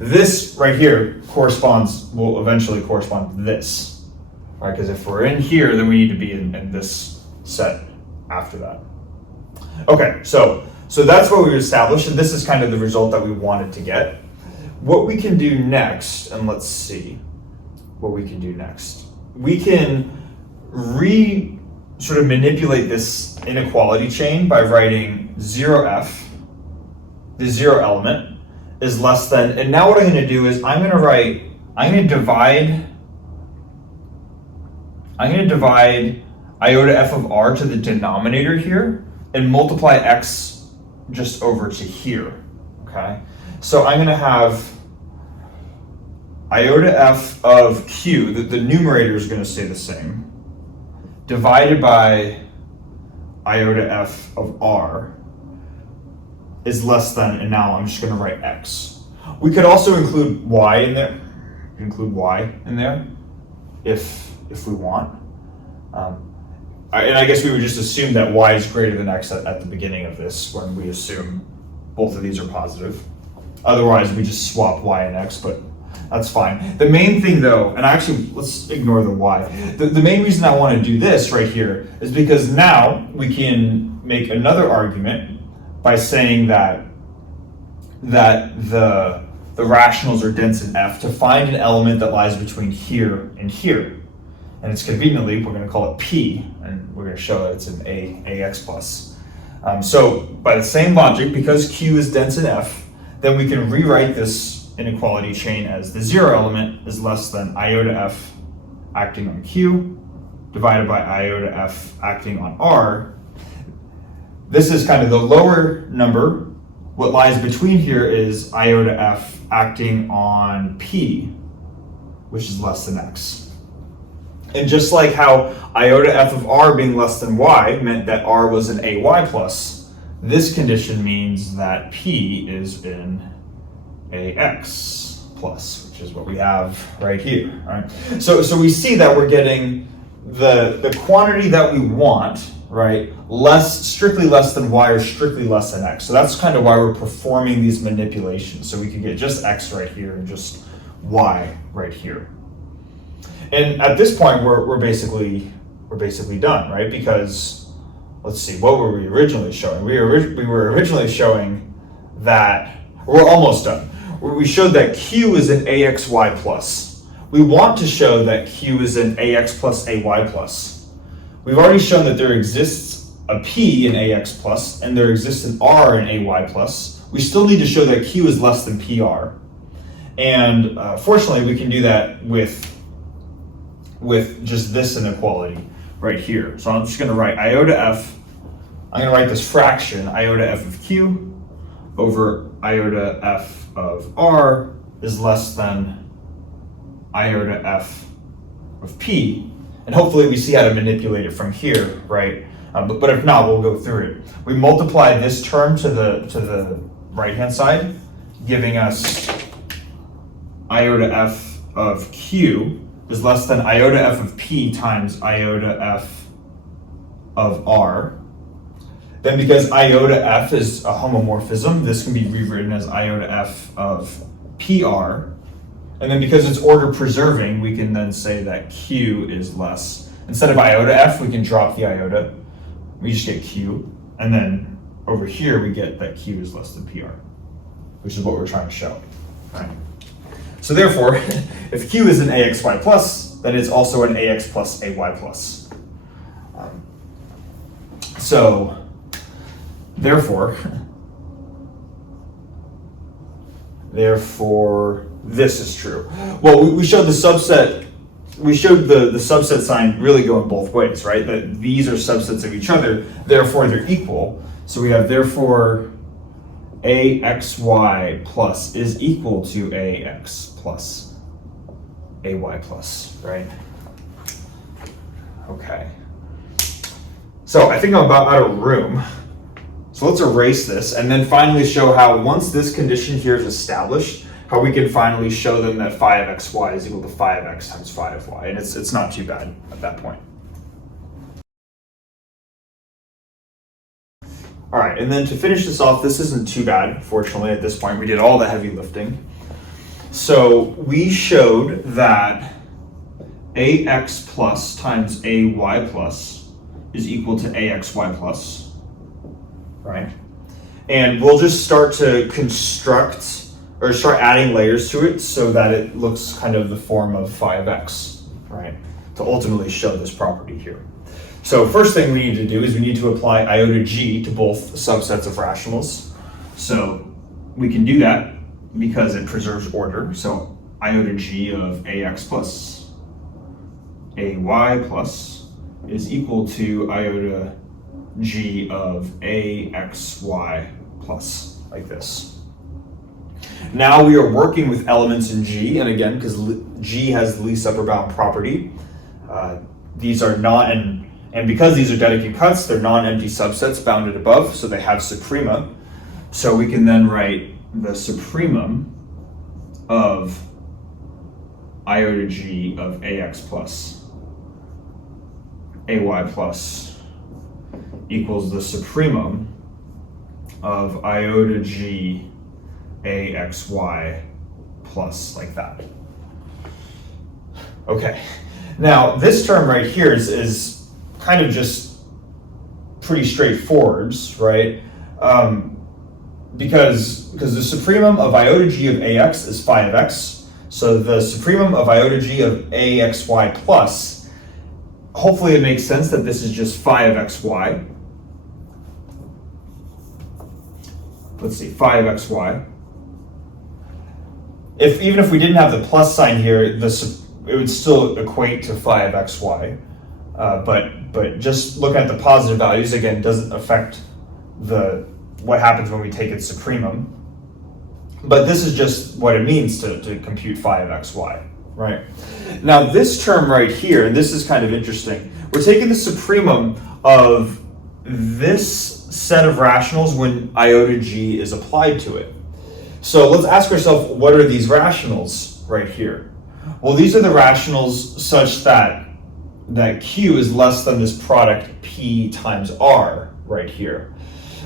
this right here will eventually correspond to this, right? Because if we're in here, then we need to be in this set after that. Okay, so that's what we've established, and this is kind of the result that we wanted to get. What we can do next, and let's see what we can do next. We can sort of manipulate this inequality chain by writing 0f, the 0 element, is less than, and now what I'm going to do is I'm going to divide iota f of r to the denominator here and multiply x just over to here, okay? So I'm going to have iota f of q, the numerator is going to stay the same, divided by iota f of r is less than, and now I'm just going to write x. We could also include y in there, if we want. And I guess we would just assume that y is greater than x at the beginning of this when we assume both of these are positive. Otherwise, we just swap y and x, but that's fine. The main thing though, and actually let's ignore the y. The main reason I want to do this right here is because now we can make another argument by saying that the rationals are dense in F to find an element that lies between here and here. And it's conveniently, we're going to call it P, and we're going to show that it's an AX plus. So by the same logic, because Q is dense in F, then we can rewrite this inequality chain as the 0 element is less than iota F acting on Q divided by iota F acting on R. This is kind of the lower number. What lies between here is iota F acting on P, which is less than X. And just like how iota F of R being less than Y meant that R was an AY plus, this condition means that P is in AX plus, which is what we have right here, right? So we see that we're getting the quantity that we want, right, strictly less than y or strictly less than x. So that's kind of why we're performing these manipulations. So we could get just x right here and just y right here. And at this point, we're basically done, right? Because let's see, what were we originally showing? We were originally showing that we're almost done. We showed that q is an axy plus. We want to show that q is an ax plus ay plus. We've already shown that there exists a P in AX plus and there exists an R in AY plus. We still need to show that Q is less than PR. And fortunately, we can do that with just this inequality right here. So I'm just going to write iota F. I'm going to write this fraction, iota F of Q over iota F of R is less than iota F of P. And hopefully we see how to manipulate it from here, right? But if not, we'll go through it. We multiply this term to the right-hand side, giving us iota F of Q is less than iota F of P times iota F of R. Then because iota F is a homomorphism, this can be rewritten as iota F of PR. And then because it's order preserving, we can then say that Q is less. Instead of iota F, we can drop the iota. We just get Q. And then over here, we get that Q is less than PR, which is what we're trying to show. Right. So therefore, if Q is an AXY plus, then it's also an AX plus AY plus. So therefore, this is true. Well, we showed the subset. We showed the subset sign really going both ways, right? That these are subsets of each other, therefore they're equal. So we have therefore AXY plus is equal to AX plus AY plus, right? Okay. So I think I'm about out of room. So let's erase this and then finally show how once this condition here is established, how we can finally show them that phi of xy is equal to phi of x times phi of y. And it's not too bad at that point. All right, and then to finish this off, this isn't too bad, fortunately, at this point. We did all the heavy lifting. So we showed that ax plus times ay plus is equal to axy plus, right? And we'll just start to construct or start adding layers to it so that it looks kind of the form of phi of x, right? ultimately show this property here. So first thing we need to do is we need to apply iota g to both subsets of rationals. So we can do that because it preserves order. So iota g of ax plus ay plus is equal to iota g of axy plus, like this. Now we are working with elements in G, and again, because G has the least upper bound property, these are not, and because these are Dedekind cuts, they're non-empty subsets bounded above, so they have suprema. So we can then write the supremum of iota G of ax plus ay plus equals the supremum of iota G axy plus, like that. Okay, now this term right here is kind of just pretty straightforward, right? Because the supremum of iota G of ax is phi of x, so the supremum of iota G of axy plus, hopefully it makes sense that this is just phi of xy. Let's see, phi of xy. Even if we didn't have the plus sign here, it would still equate to phi of xy. But just look at the positive values, again, doesn't affect what happens when we take its supremum. But this is just what it means to compute phi of xy, right? Now this term right here, and this is kind of interesting, we're taking the supremum of this set of rationals when iota g is applied to it. So let's ask ourselves, what are these rationals right here? Well, these are the rationals such that Q is less than this product P times R right here.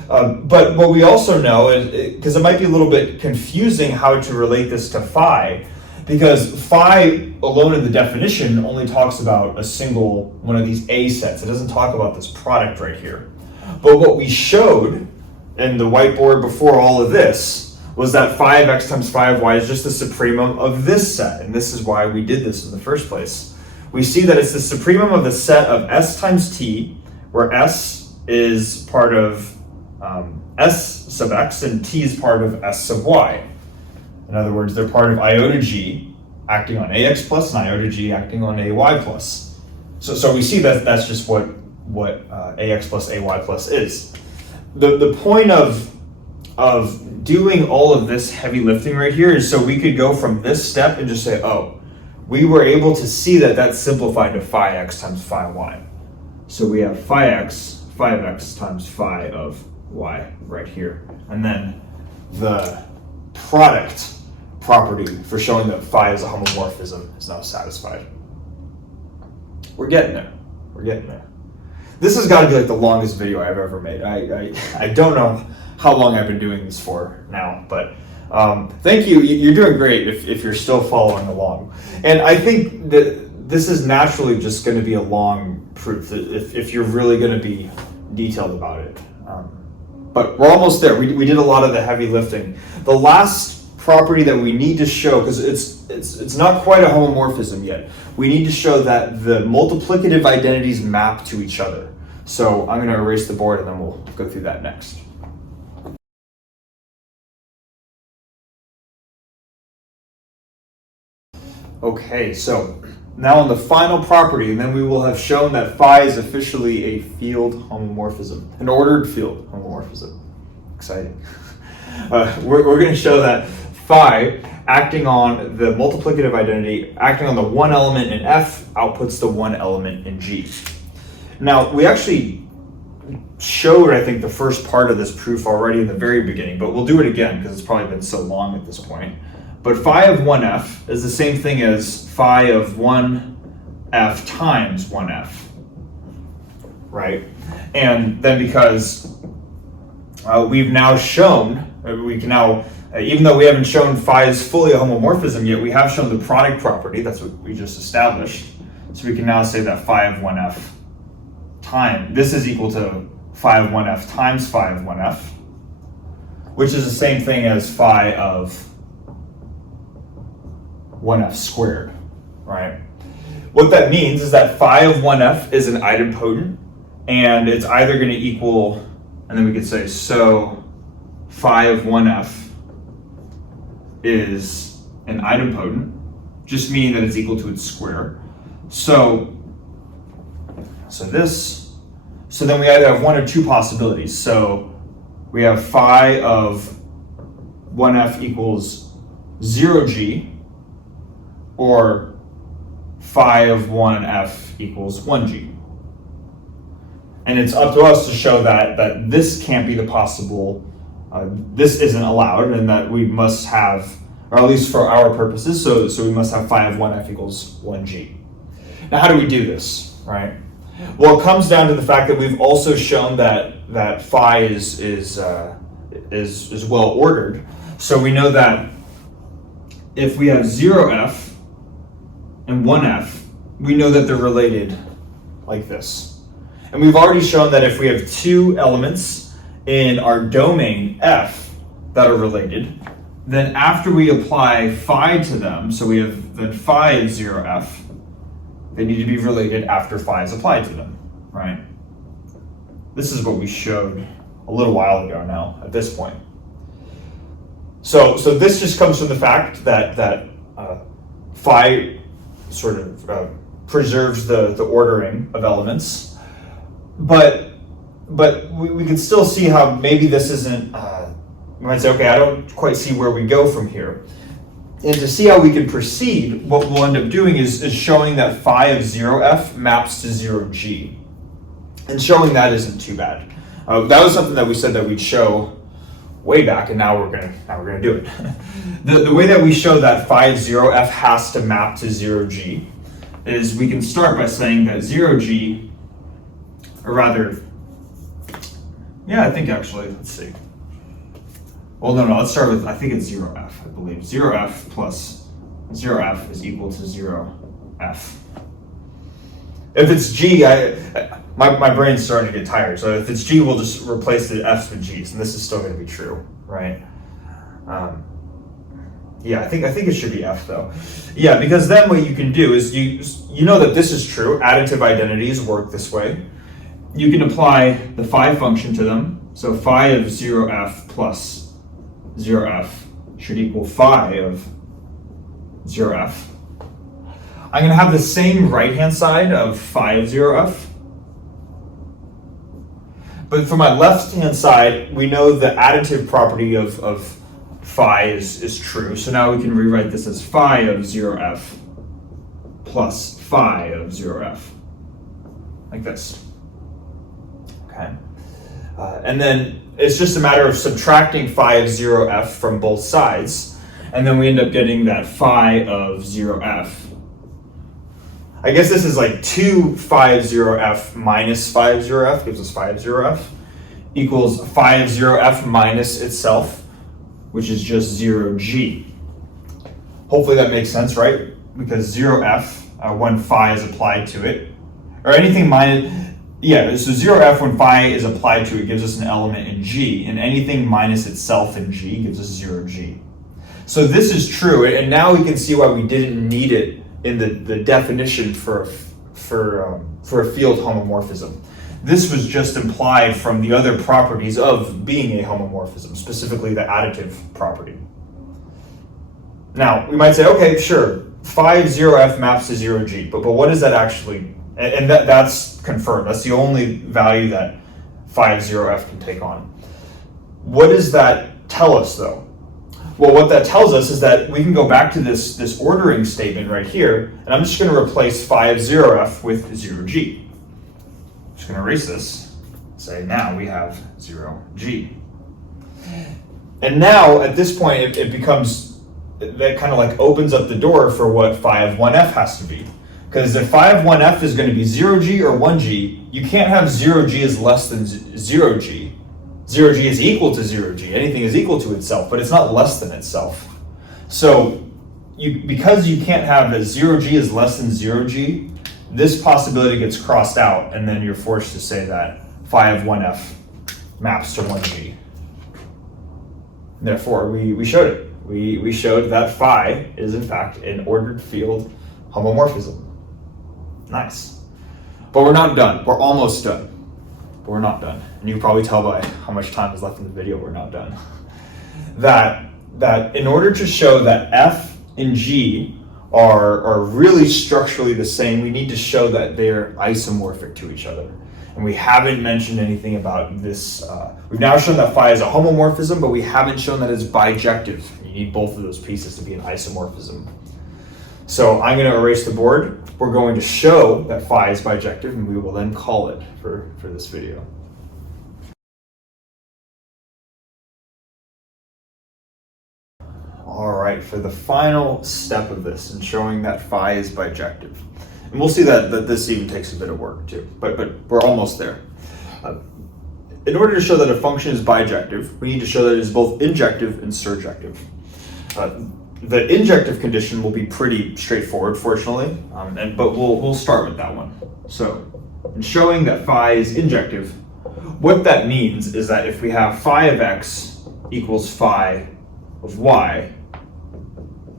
But what we also know is, because it might be a little bit confusing how to relate this to phi, because phi alone in the definition only talks about a single one of these A sets. It doesn't talk about this product right here. But what we showed in the whiteboard before all of this was that phi of x times phi of y is just the supremum of this set, and this is why we did this in the first place. We see that it's the supremum of the set of s times t, where s is part of s sub x and t is part of s sub y. In other words, they're part of iota g acting on ax plus and iota g acting on ay plus. So we see that that's just what ax plus ay plus is. The point of doing all of this heavy lifting right here is so we could go from this step and just say, oh, we were able to see that that's simplified to phi x times phi y. So we have phi of x times phi of y right here. And then the product property for showing that phi is a homomorphism is now satisfied. We're getting there. We're getting there. This has got to be like the longest video I've ever made. I don't know how long I've been doing this for now, but thank you. You're doing great if you're still following along. And I think that this is naturally just going to be a long proof if you're really going to be detailed about it. But we're almost there. We did a lot of the heavy lifting. The last property that we need to show, because it's not quite a homomorphism yet, we need to show that the multiplicative identities map to each other. So I'm going to erase the board and then we'll go through that next. Okay, so now on the final property, and then we will have shown that phi is officially a field homomorphism, an ordered field homomorphism. Exciting. We're going to show that phi, acting on the multiplicative identity, acting on the one element in F, outputs the one element in G. Now, we actually showed, I think, the first part of this proof already in the very beginning, but we'll do it again because it's probably been so long at this point. But phi of 1f is the same thing as phi of 1f times 1f, right? And then because we've now shown, we can now, even though we haven't shown phi is fully a homomorphism yet, we have shown the product property, that's what we just established. So we can now say that phi of 1f times, this is equal to phi of 1f times phi of 1f, which is the same thing as phi of 1f squared, right? What that means is that phi of 1f is an idempotent, and it's either going to equal, and then we could say, so phi of 1f is an idempotent, just meaning that it's equal to its square. So then we either have one or two possibilities. So we have phi of 1f equals 0g, or phi of 1f equals 1g. And it's up to us to show that this can't be the possible, this isn't allowed, and that we must have, or at least for our purposes, so we must have phi of 1f equals 1g. Now, how do we do this, right? Well, it comes down to the fact that we've also shown that phi is well ordered. So we know that if we have 0f and 1f, we know that they're related like this. And we've already shown that if we have two elements in our domain f that are related, then after we apply phi to them, so we have then phi of 0f, they need to be related after phi is applied to them, right? This is what we showed a little while ago now at this point. So this just comes from the fact that phi sort of preserves the ordering of elements, but we can still see how maybe this isn't, we might say, okay, I don't quite see where we go from here. And to see how we can proceed, what we'll end up doing is showing that phi of 0f maps to 0g. And showing that isn't too bad. That was something that we said that we'd show way back, and now we're gonna do it. The way that we show that phi of 0f has to map to 0g is we can start by saying that 0g, or rather, yeah, I think actually, let's see. Well, no, let's start with, I think it's 0f, I believe. 0f plus 0f is equal to 0f. If it's g, my brain's starting to get tired. So if it's g, we'll just replace the f's with g's, and this is still going to be true, right? Yeah, I think it should be f though. Yeah, because then what you can do is you know that this is true. Additive identities work this way. You can apply the phi function to them. So phi of 0f plus 0f should equal phi of 0f. I'm going to have the same right-hand side of phi of 0f. But for my left-hand side, we know the additive property of phi is true. So now we can rewrite this as phi of 0f plus phi of 0f. Like this. Okay. And then it's just a matter of subtracting phi of 0f from both sides. And then we end up getting that phi of 0f. I guess this is like 2 phi of 0f minus phi of 0f gives us phi of 0f equals phi of 0f minus itself, which is just 0g. Hopefully that makes sense, right? Because 0f, when phi is applied to it, or anything minus, yeah, so 0f when phi is applied to it gives us an element in g, and anything minus itself in g gives us 0g. So this is true, and now we can see why we didn't need it in the definition for a field homomorphism. This was just implied from the other properties of being a homomorphism, specifically the additive property. Now, we might say, okay, sure, phi of 0f maps to 0g, but what does that actually, and that's confirmed. That's the only value that phi of 0f can take on. What does that tell us, though? Well, what that tells us is that we can go back to this ordering statement right here, and I'm just going to replace phi of 0f with 0g. I'm just going to erase this, say now we have 0g. And now, at this point, it becomes, that kind of like opens up the door for what phi of 1f has to be. Because if phi of 1f is going to be 0g or 1g, you can't have 0g is less than 0g. 0g is equal to 0g. Anything is equal to itself, but it's not less than itself. So because you can't have that 0g is less than 0g, this possibility gets crossed out, and then you're forced to say that phi of 1f maps to 1g. Therefore, we showed it. We showed that phi is in fact an ordered field homomorphism. Nice. But we're not done. We're almost done. But we're not done. And you can probably tell by how much time is left in the video we're not done. That in order to show that f and g are really structurally the same, we need to show that they're isomorphic to each other. And we haven't mentioned anything about this. We've now shown that phi is a homomorphism, but we haven't shown that it's bijective. You need both of those pieces to be an isomorphism. So I'm going to erase the board. We're going to show that phi is bijective, and we will then call it for this video. All right, for the final step of this and showing that phi is bijective. And we'll see that this even takes a bit of work too, but we're almost there. In order to show that a function is bijective, we need to show that it is both injective and surjective. The injective condition will be pretty straightforward, fortunately, but we'll start with that one. So, in showing that phi is injective, what that means is that if we have phi of x equals phi of y,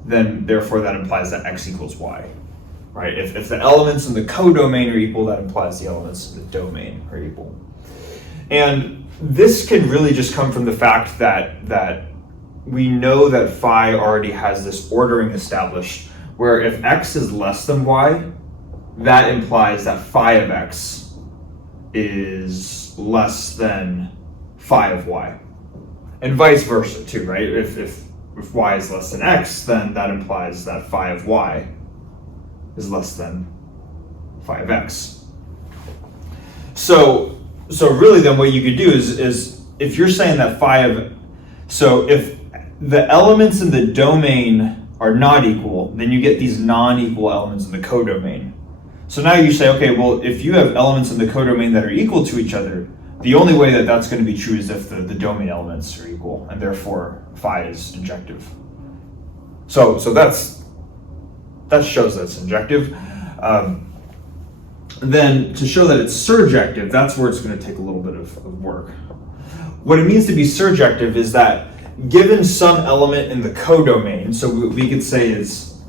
then therefore that implies that x equals y, right? If the elements in the codomain are equal, that implies the elements in the domain are equal. And this can really just come from the fact that we know that phi already has this ordering established, where if x is less than y, that implies that phi of x is less than phi of y. And vice versa too, right? If y is less than x, then that implies that phi of y is less than phi of x. So really then what you could do is if you're saying that so if the elements in the domain are not equal, then you get these non-equal elements in the codomain. So now you say, okay, well, if you have elements in the codomain that are equal to each other, the only way that that's going to be true is if the domain elements are equal, and therefore phi is injective. So that shows that it's injective. Then to show that it's surjective, that's where it's going to take a little bit of work. What it means to be surjective is that given some element in the codomain, so we could say is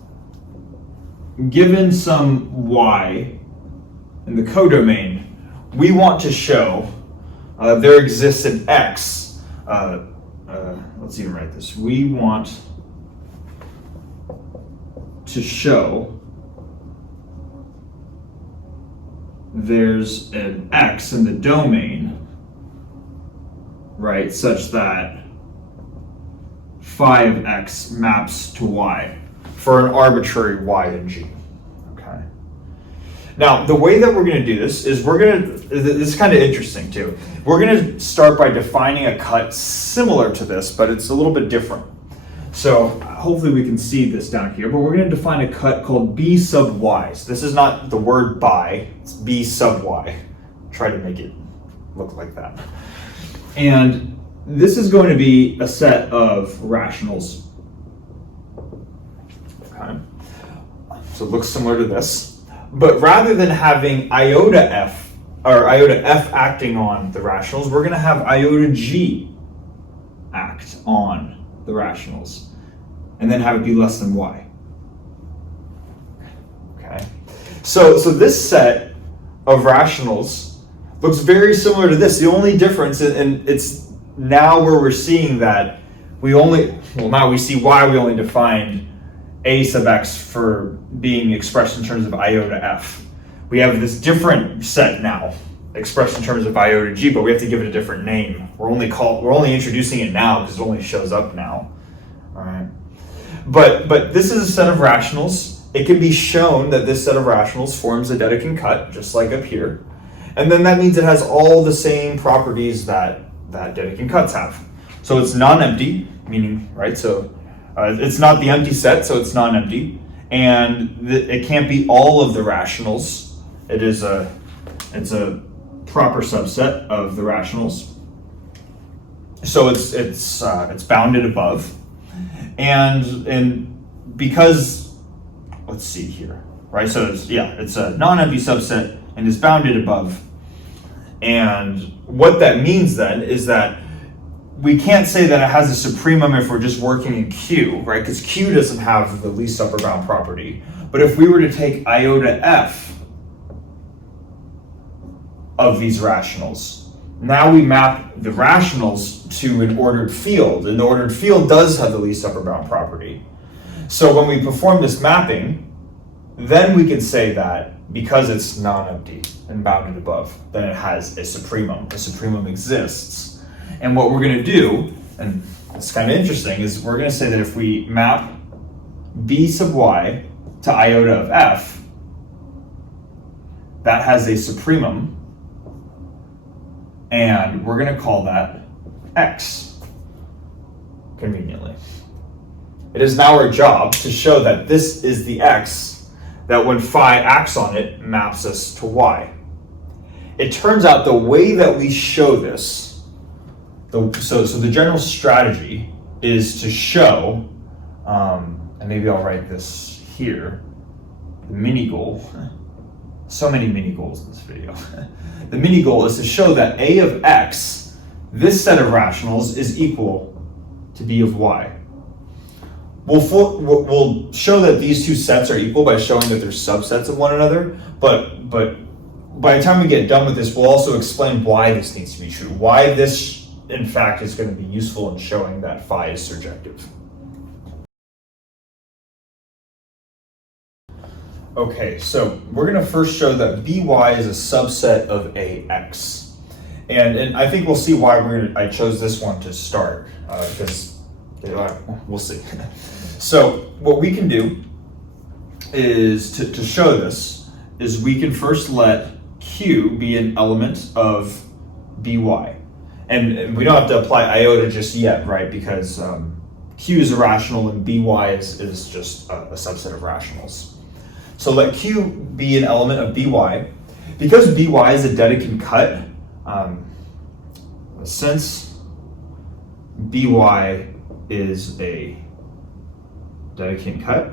given some y in the codomain, we want to show there exists an x. Let's even write this. We want to show there's an x in the domain, right, such that phi of x maps to y for an arbitrary y and g. Okay. Now, the way that we're going to do this is this is kind of interesting too. We're going to start by defining a cut similar to this, but it's a little bit different. So hopefully we can see this down here, but we're going to define a cut called b sub y. So this is not the word bi, it's b sub y. Try to make it look like that. And this is going to be a set of rationals. Okay. So it looks similar to this. But rather than having iota f, or iota f acting on the rationals, we're going to have iota g act on the rationals, and then have it be less than y. Okay. So this set of rationals looks very similar to this. The only difference, and it's now where we're seeing that now we see why we only defined a sub x for being expressed in terms of iota f. We have this different set now expressed in terms of iota g, but we have to give it a different name. We're only introducing it now because it only shows up now. All right. But this is a set of rationals. It can be shown that this set of rationals forms a Dedekind cut, just like up here. And then that means it has all the same properties that Dedekind cuts have. So it's non-empty, meaning, right, so it's not the empty set, so it's non-empty. And it can't be all of the rationals. It's a proper subset of the rationals. So it's bounded above. And because, let's see here, right? So it's a non-empty subset and is bounded above. And what that means then is that we can't say that it has a supremum if we're just working in Q, right? Because Q doesn't have the least upper bound property. But if we were to take iota f of these rationals. Now we map the rationals to an ordered field, and the ordered field does have the least upper bound property. So when we perform this mapping, then we can say that because it's non-empty and bounded above, then it has a supremum. The supremum exists. And what we're going to do, and it's kind of interesting, is we're going to say that if we map b sub y to iota of f, that has a supremum, and we're going to call that x, conveniently. It is now our job to show that this is the x that when phi acts on it maps us to y. It turns out the way that we show this, so the general strategy is to show, and maybe I'll write this here, the mini goal. So many mini goals in this video. The mini goal is to show that a of x, this set of rationals, is equal to b of y. We'll show that these two sets are equal by showing that they're subsets of one another, but by the time we get done with this, we'll also explain why this needs to be true, why this, in fact, is going to be useful in showing that phi is surjective. Okay, so we're going to first show that by is a subset of ax. And I think we'll see why I chose this one to start, because we'll see. So what we can do is, to show this, is we can first let q be an element of by. And we don't have to apply iota just yet, right? Because q is a rational and by is just a subset of rationals. So let q be an element of by. Because by is a Dedekind cut, since by is a Dedekind cut,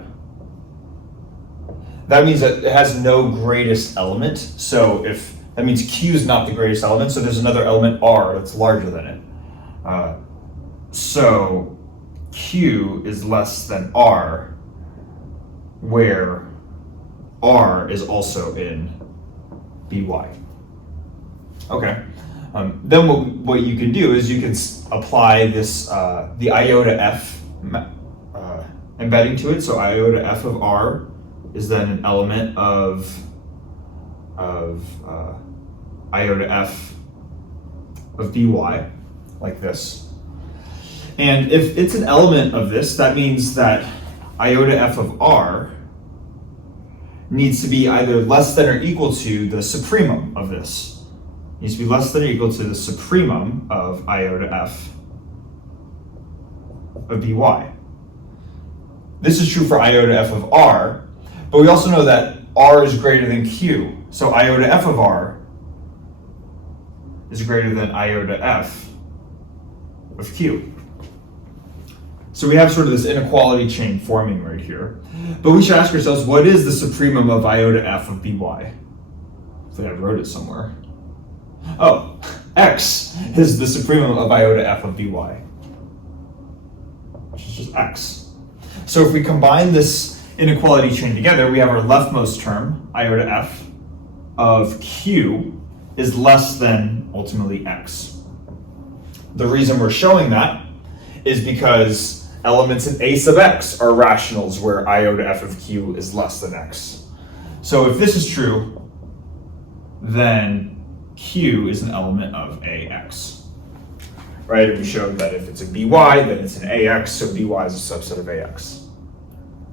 that means that it has no greatest element. So if that means q is not the greatest element, so there's another element r that's larger than it. So q is less than r, where r is also in by. Okay. Then what you can do is you can apply this the iota f embedding to it. So iota f of r is then an element of iota f of by, like this. And if it's an element of this, that means that iota f of r needs to be either less than or equal to the supremum of this. It needs to be less than or equal to the supremum of iota f of by. This is true for iota f of r, but we also know that r is greater than q. So iota f of r is greater than iota f of q. So we have sort of this inequality chain forming right here. But we should ask ourselves, what is the supremum of iota f of by? I think I wrote it somewhere. Oh, x is the supremum of iota f of by, which is just x. So if we combine this inequality chain together, we have our leftmost term, iota f of q, is less than ultimately x. The reason we're showing that is because elements in a sub x are rationals where iota f of q is less than x. So if this is true, then q is an element of ax. Right? And we showed that if it's a by, then it's an ax, so by is a subset of ax.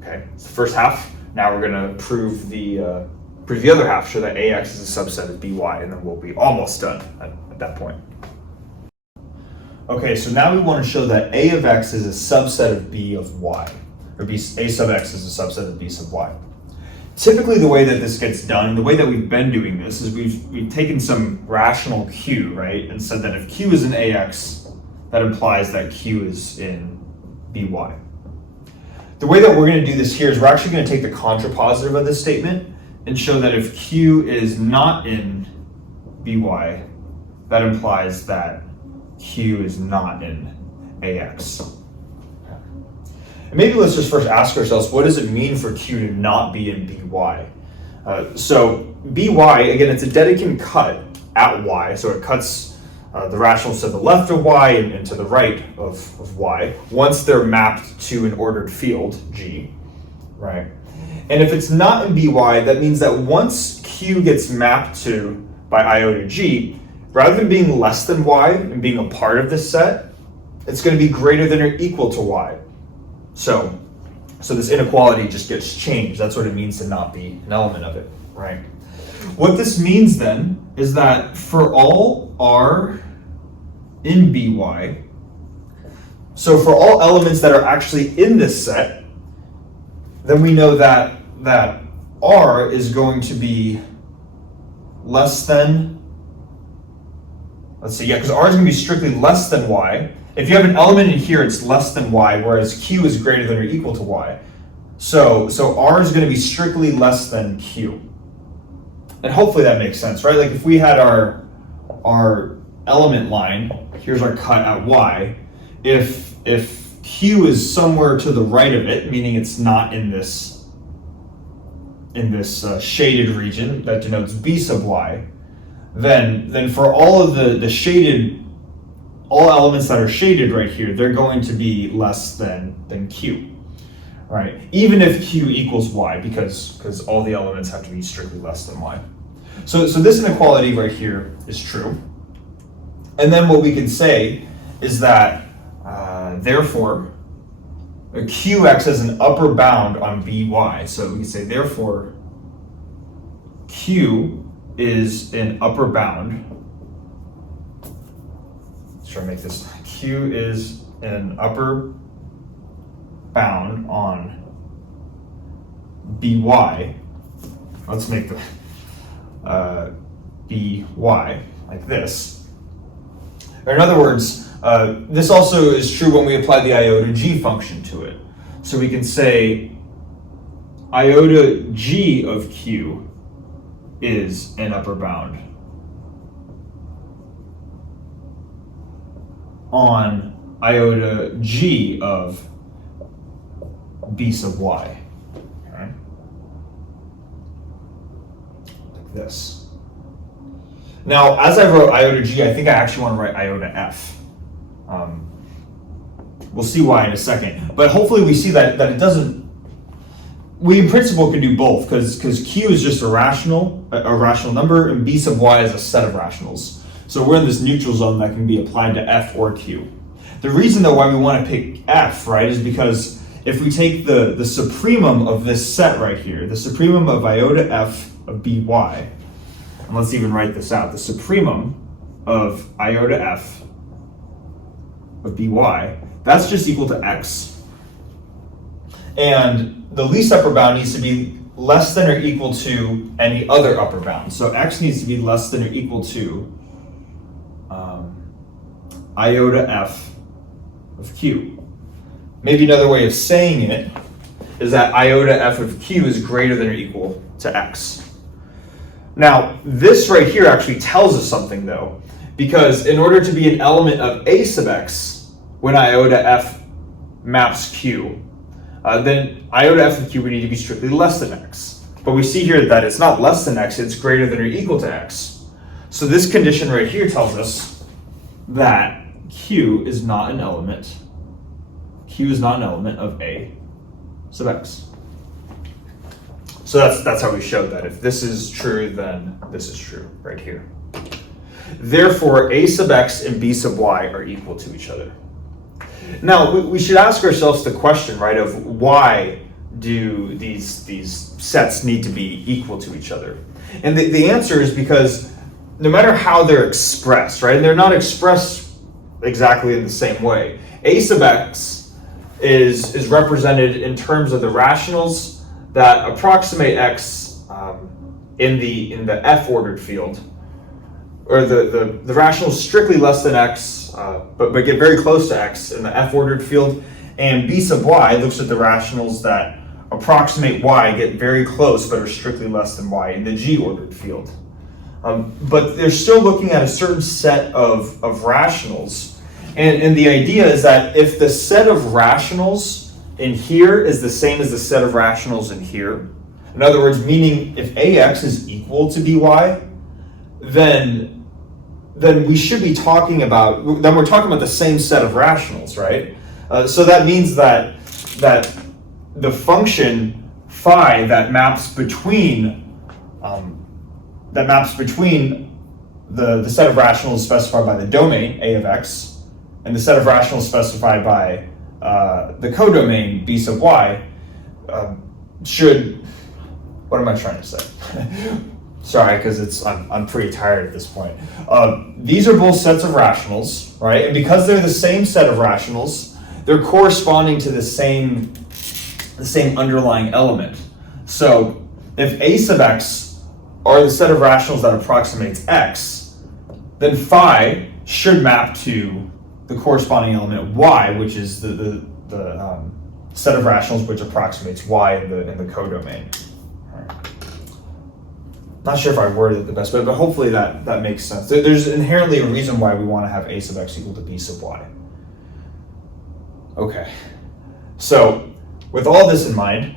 Okay, it's the first half. Now we're going to prove the other half, show that ax is a subset of by, and then we'll be almost done at that point. Okay, so now we want to show that a of x is a subset of b of y, or a sub x is a subset of b sub y. Typically the way that this gets done, the way that we've been doing this, is we've taken some rational q, right, and said that if q is in ax, that implies that q is in by. The way that we're going to do this here is we're actually going to take the contrapositive of this statement and show that if q is not in by, that implies that q is not in ax. And maybe let's just first ask ourselves, what does it mean for q to not be in by? So by, again, it's a Dedekind cut at y, so it cuts the rationals to the left of y and to the right of y, once they're mapped to an ordered field, G, right? And if it's not in by, that means that once q gets mapped to by iota g, rather than being less than y and being a part of this set, it's going to be greater than or equal to y. So this inequality just gets changed. That's what it means to not be an element of it, right? What this means then is that for all r in by, so for all elements that are actually in this set, then we know that r is going to be less than, let's see, yeah, because r is going to be strictly less than y. If you have an element in here, it's less than y, whereas q is greater than or equal to y. So r is going to be strictly less than q. And hopefully that makes sense, right? Like if we had our element line, here's our cut at y. If q is somewhere to the right of it, meaning it's not in this shaded region that denotes b sub y, then for all of the shaded, all elements that are shaded right here, they're going to be less than q, right? Even if q equals y, because all the elements have to be strictly less than y. So this inequality right here is true. And then what we can say is that therefore q acts as an upper bound on by. So we can say therefore q is an upper bound. Let's try to make this. Q is an upper bound on by. Let's make the by like this. Or in other words, this also is true when we apply the iota g function to it. So we can say iota g of q is an upper bound on iota g of b sub y. Okay? Like this. Now, as I wrote iota g, I think I actually want to write iota f. We'll see why in a second. But hopefully we see that it doesn't, we in principle can do both, because q is just a rational number, and b sub y is a set of rationals. So we're in this neutral zone that can be applied to f or q. The reason though why we want to pick f, right, is because if we take the supremum of this set right here, the supremum of iota f of by, and let's even write this out, the supremum of iota f of by, that's just equal to x. And the least upper bound needs to be less than or equal to any other upper bound. So x needs to be less than or equal to iota f of q. Maybe another way of saying it is that iota f of q is greater than or equal to x. Now, this right here actually tells us something though, because in order to be an element of a sub x, when iota f maps q, then iota f of q would need to be strictly less than x. But we see here that it's not less than x, it's greater than or equal to x. So this condition right here tells us that q is not an element of a sub x. So that's how we showed that if this is true, then this is true right here. Therefore, a sub x and b sub y are equal to each other. Now, we should ask ourselves the question, right, of why do these sets need to be equal to each other? And the answer is because no matter how they're expressed, right, and they're not expressed exactly in the same way. A sub x is represented in terms of the rationals that approximate x in the f ordered field, or the rationals strictly less than x, but get very close to x in the f ordered field, and b sub y looks at the rationals that approximate y, get very close, but are strictly less than y in the g ordered field. But they're still looking at a certain set of rationals, and the idea is that if the set of rationals in here is the same as the set of rationals in here, in other words, meaning if ax is equal to by, then then we should be talking about, then we're talking about the same set of rationals, right? So that means that the function phi that maps between the set of rationals specified by the domain A of x and the set of rationals specified by the codomain B sub y should, what am I trying to say? Sorry, because I'm pretty tired at this point. These are both sets of rationals, right? And because they're the same set of rationals, they're corresponding to the same underlying element. So if A sub x are the set of rationals that approximates x, then phi should map to the corresponding element y, which is the set of rationals which approximates y in the codomain. Not sure if I worded it the best way, but hopefully that makes sense. There's inherently a reason why we want to have A sub x equal to B sub y. Okay, so with all this in mind,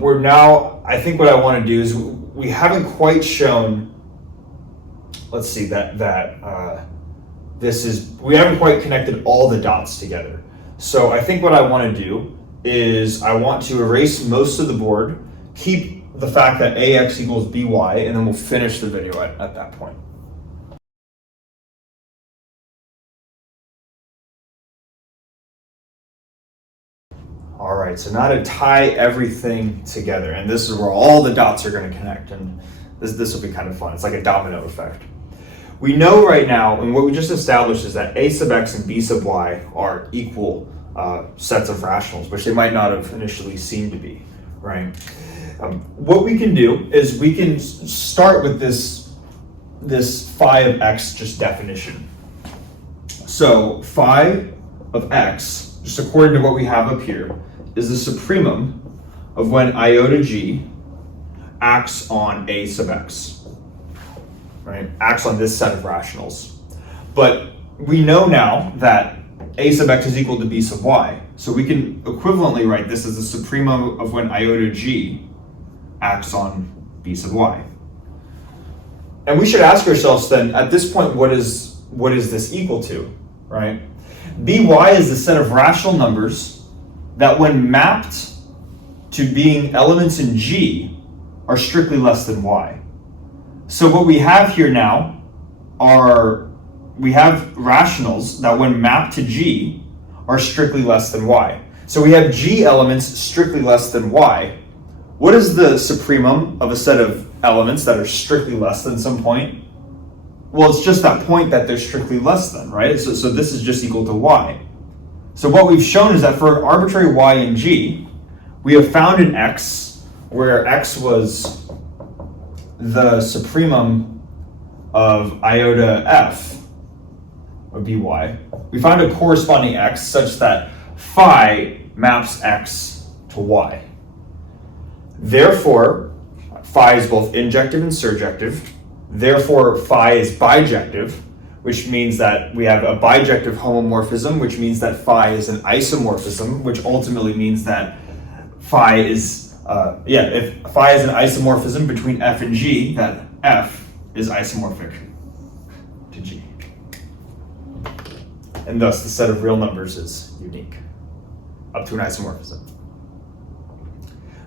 we're now, I think what I want to do is, we haven't quite shown, let's see, we haven't quite connected all the dots together. So I think what I want to do is I want to erase most of the board, keep the fact that ax equals by, and then we'll finish the video at that point. All right, so now to tie everything together, and this is where all the dots are going to connect, and this will be kind of fun. It's like a domino effect. We know right now, and what we just established is that A sub x and B sub y are equal sets of rationals, which they might not have initially seemed to be, right? What we can do is we can start with this phi of x just definition. So phi of x, just according to what we have up here, is the supremum of when iota g acts on A sub x, right? Acts on this set of rationals. But we know now that A sub x is equal to B sub y, so we can equivalently write this as the supremum of when iota g acts on B sub y. And we should ask ourselves then, at this point, what is this equal to, right? By is the set of rational numbers that when mapped to being elements in G are strictly less than y. So what we have here now we have rationals that when mapped to G are strictly less than y. So we have G elements strictly less than y. What is the supremum of a set of elements that are strictly less than some point? Well, it's just that point that they're strictly less than, right? So this is just equal to y. So what we've shown is that for an arbitrary y in G, we have found an x where x was the supremum of iota f, or by. We found a corresponding x such that phi maps x to y. Therefore, phi is both injective and surjective. Therefore, phi is bijective, which means that we have a bijective homomorphism, which means that phi is an isomorphism, which ultimately means that phi is, if phi is an isomorphism between f and g, that f is isomorphic to g. And thus, the set of real numbers is unique, up to an isomorphism.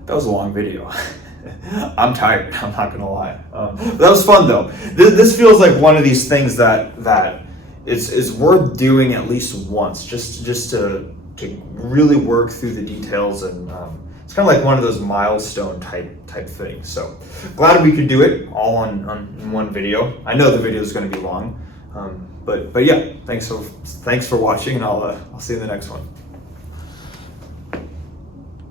That was a long video. I'm tired, I'm not gonna lie. But that was fun though. This feels like one of these things that is worth doing at least once, just to really work through the details, and it's kind of like one of those milestone type things. So glad we could do it all on one video. I know the video is going to be long, but yeah, thanks for watching, and I'll see you in the next one.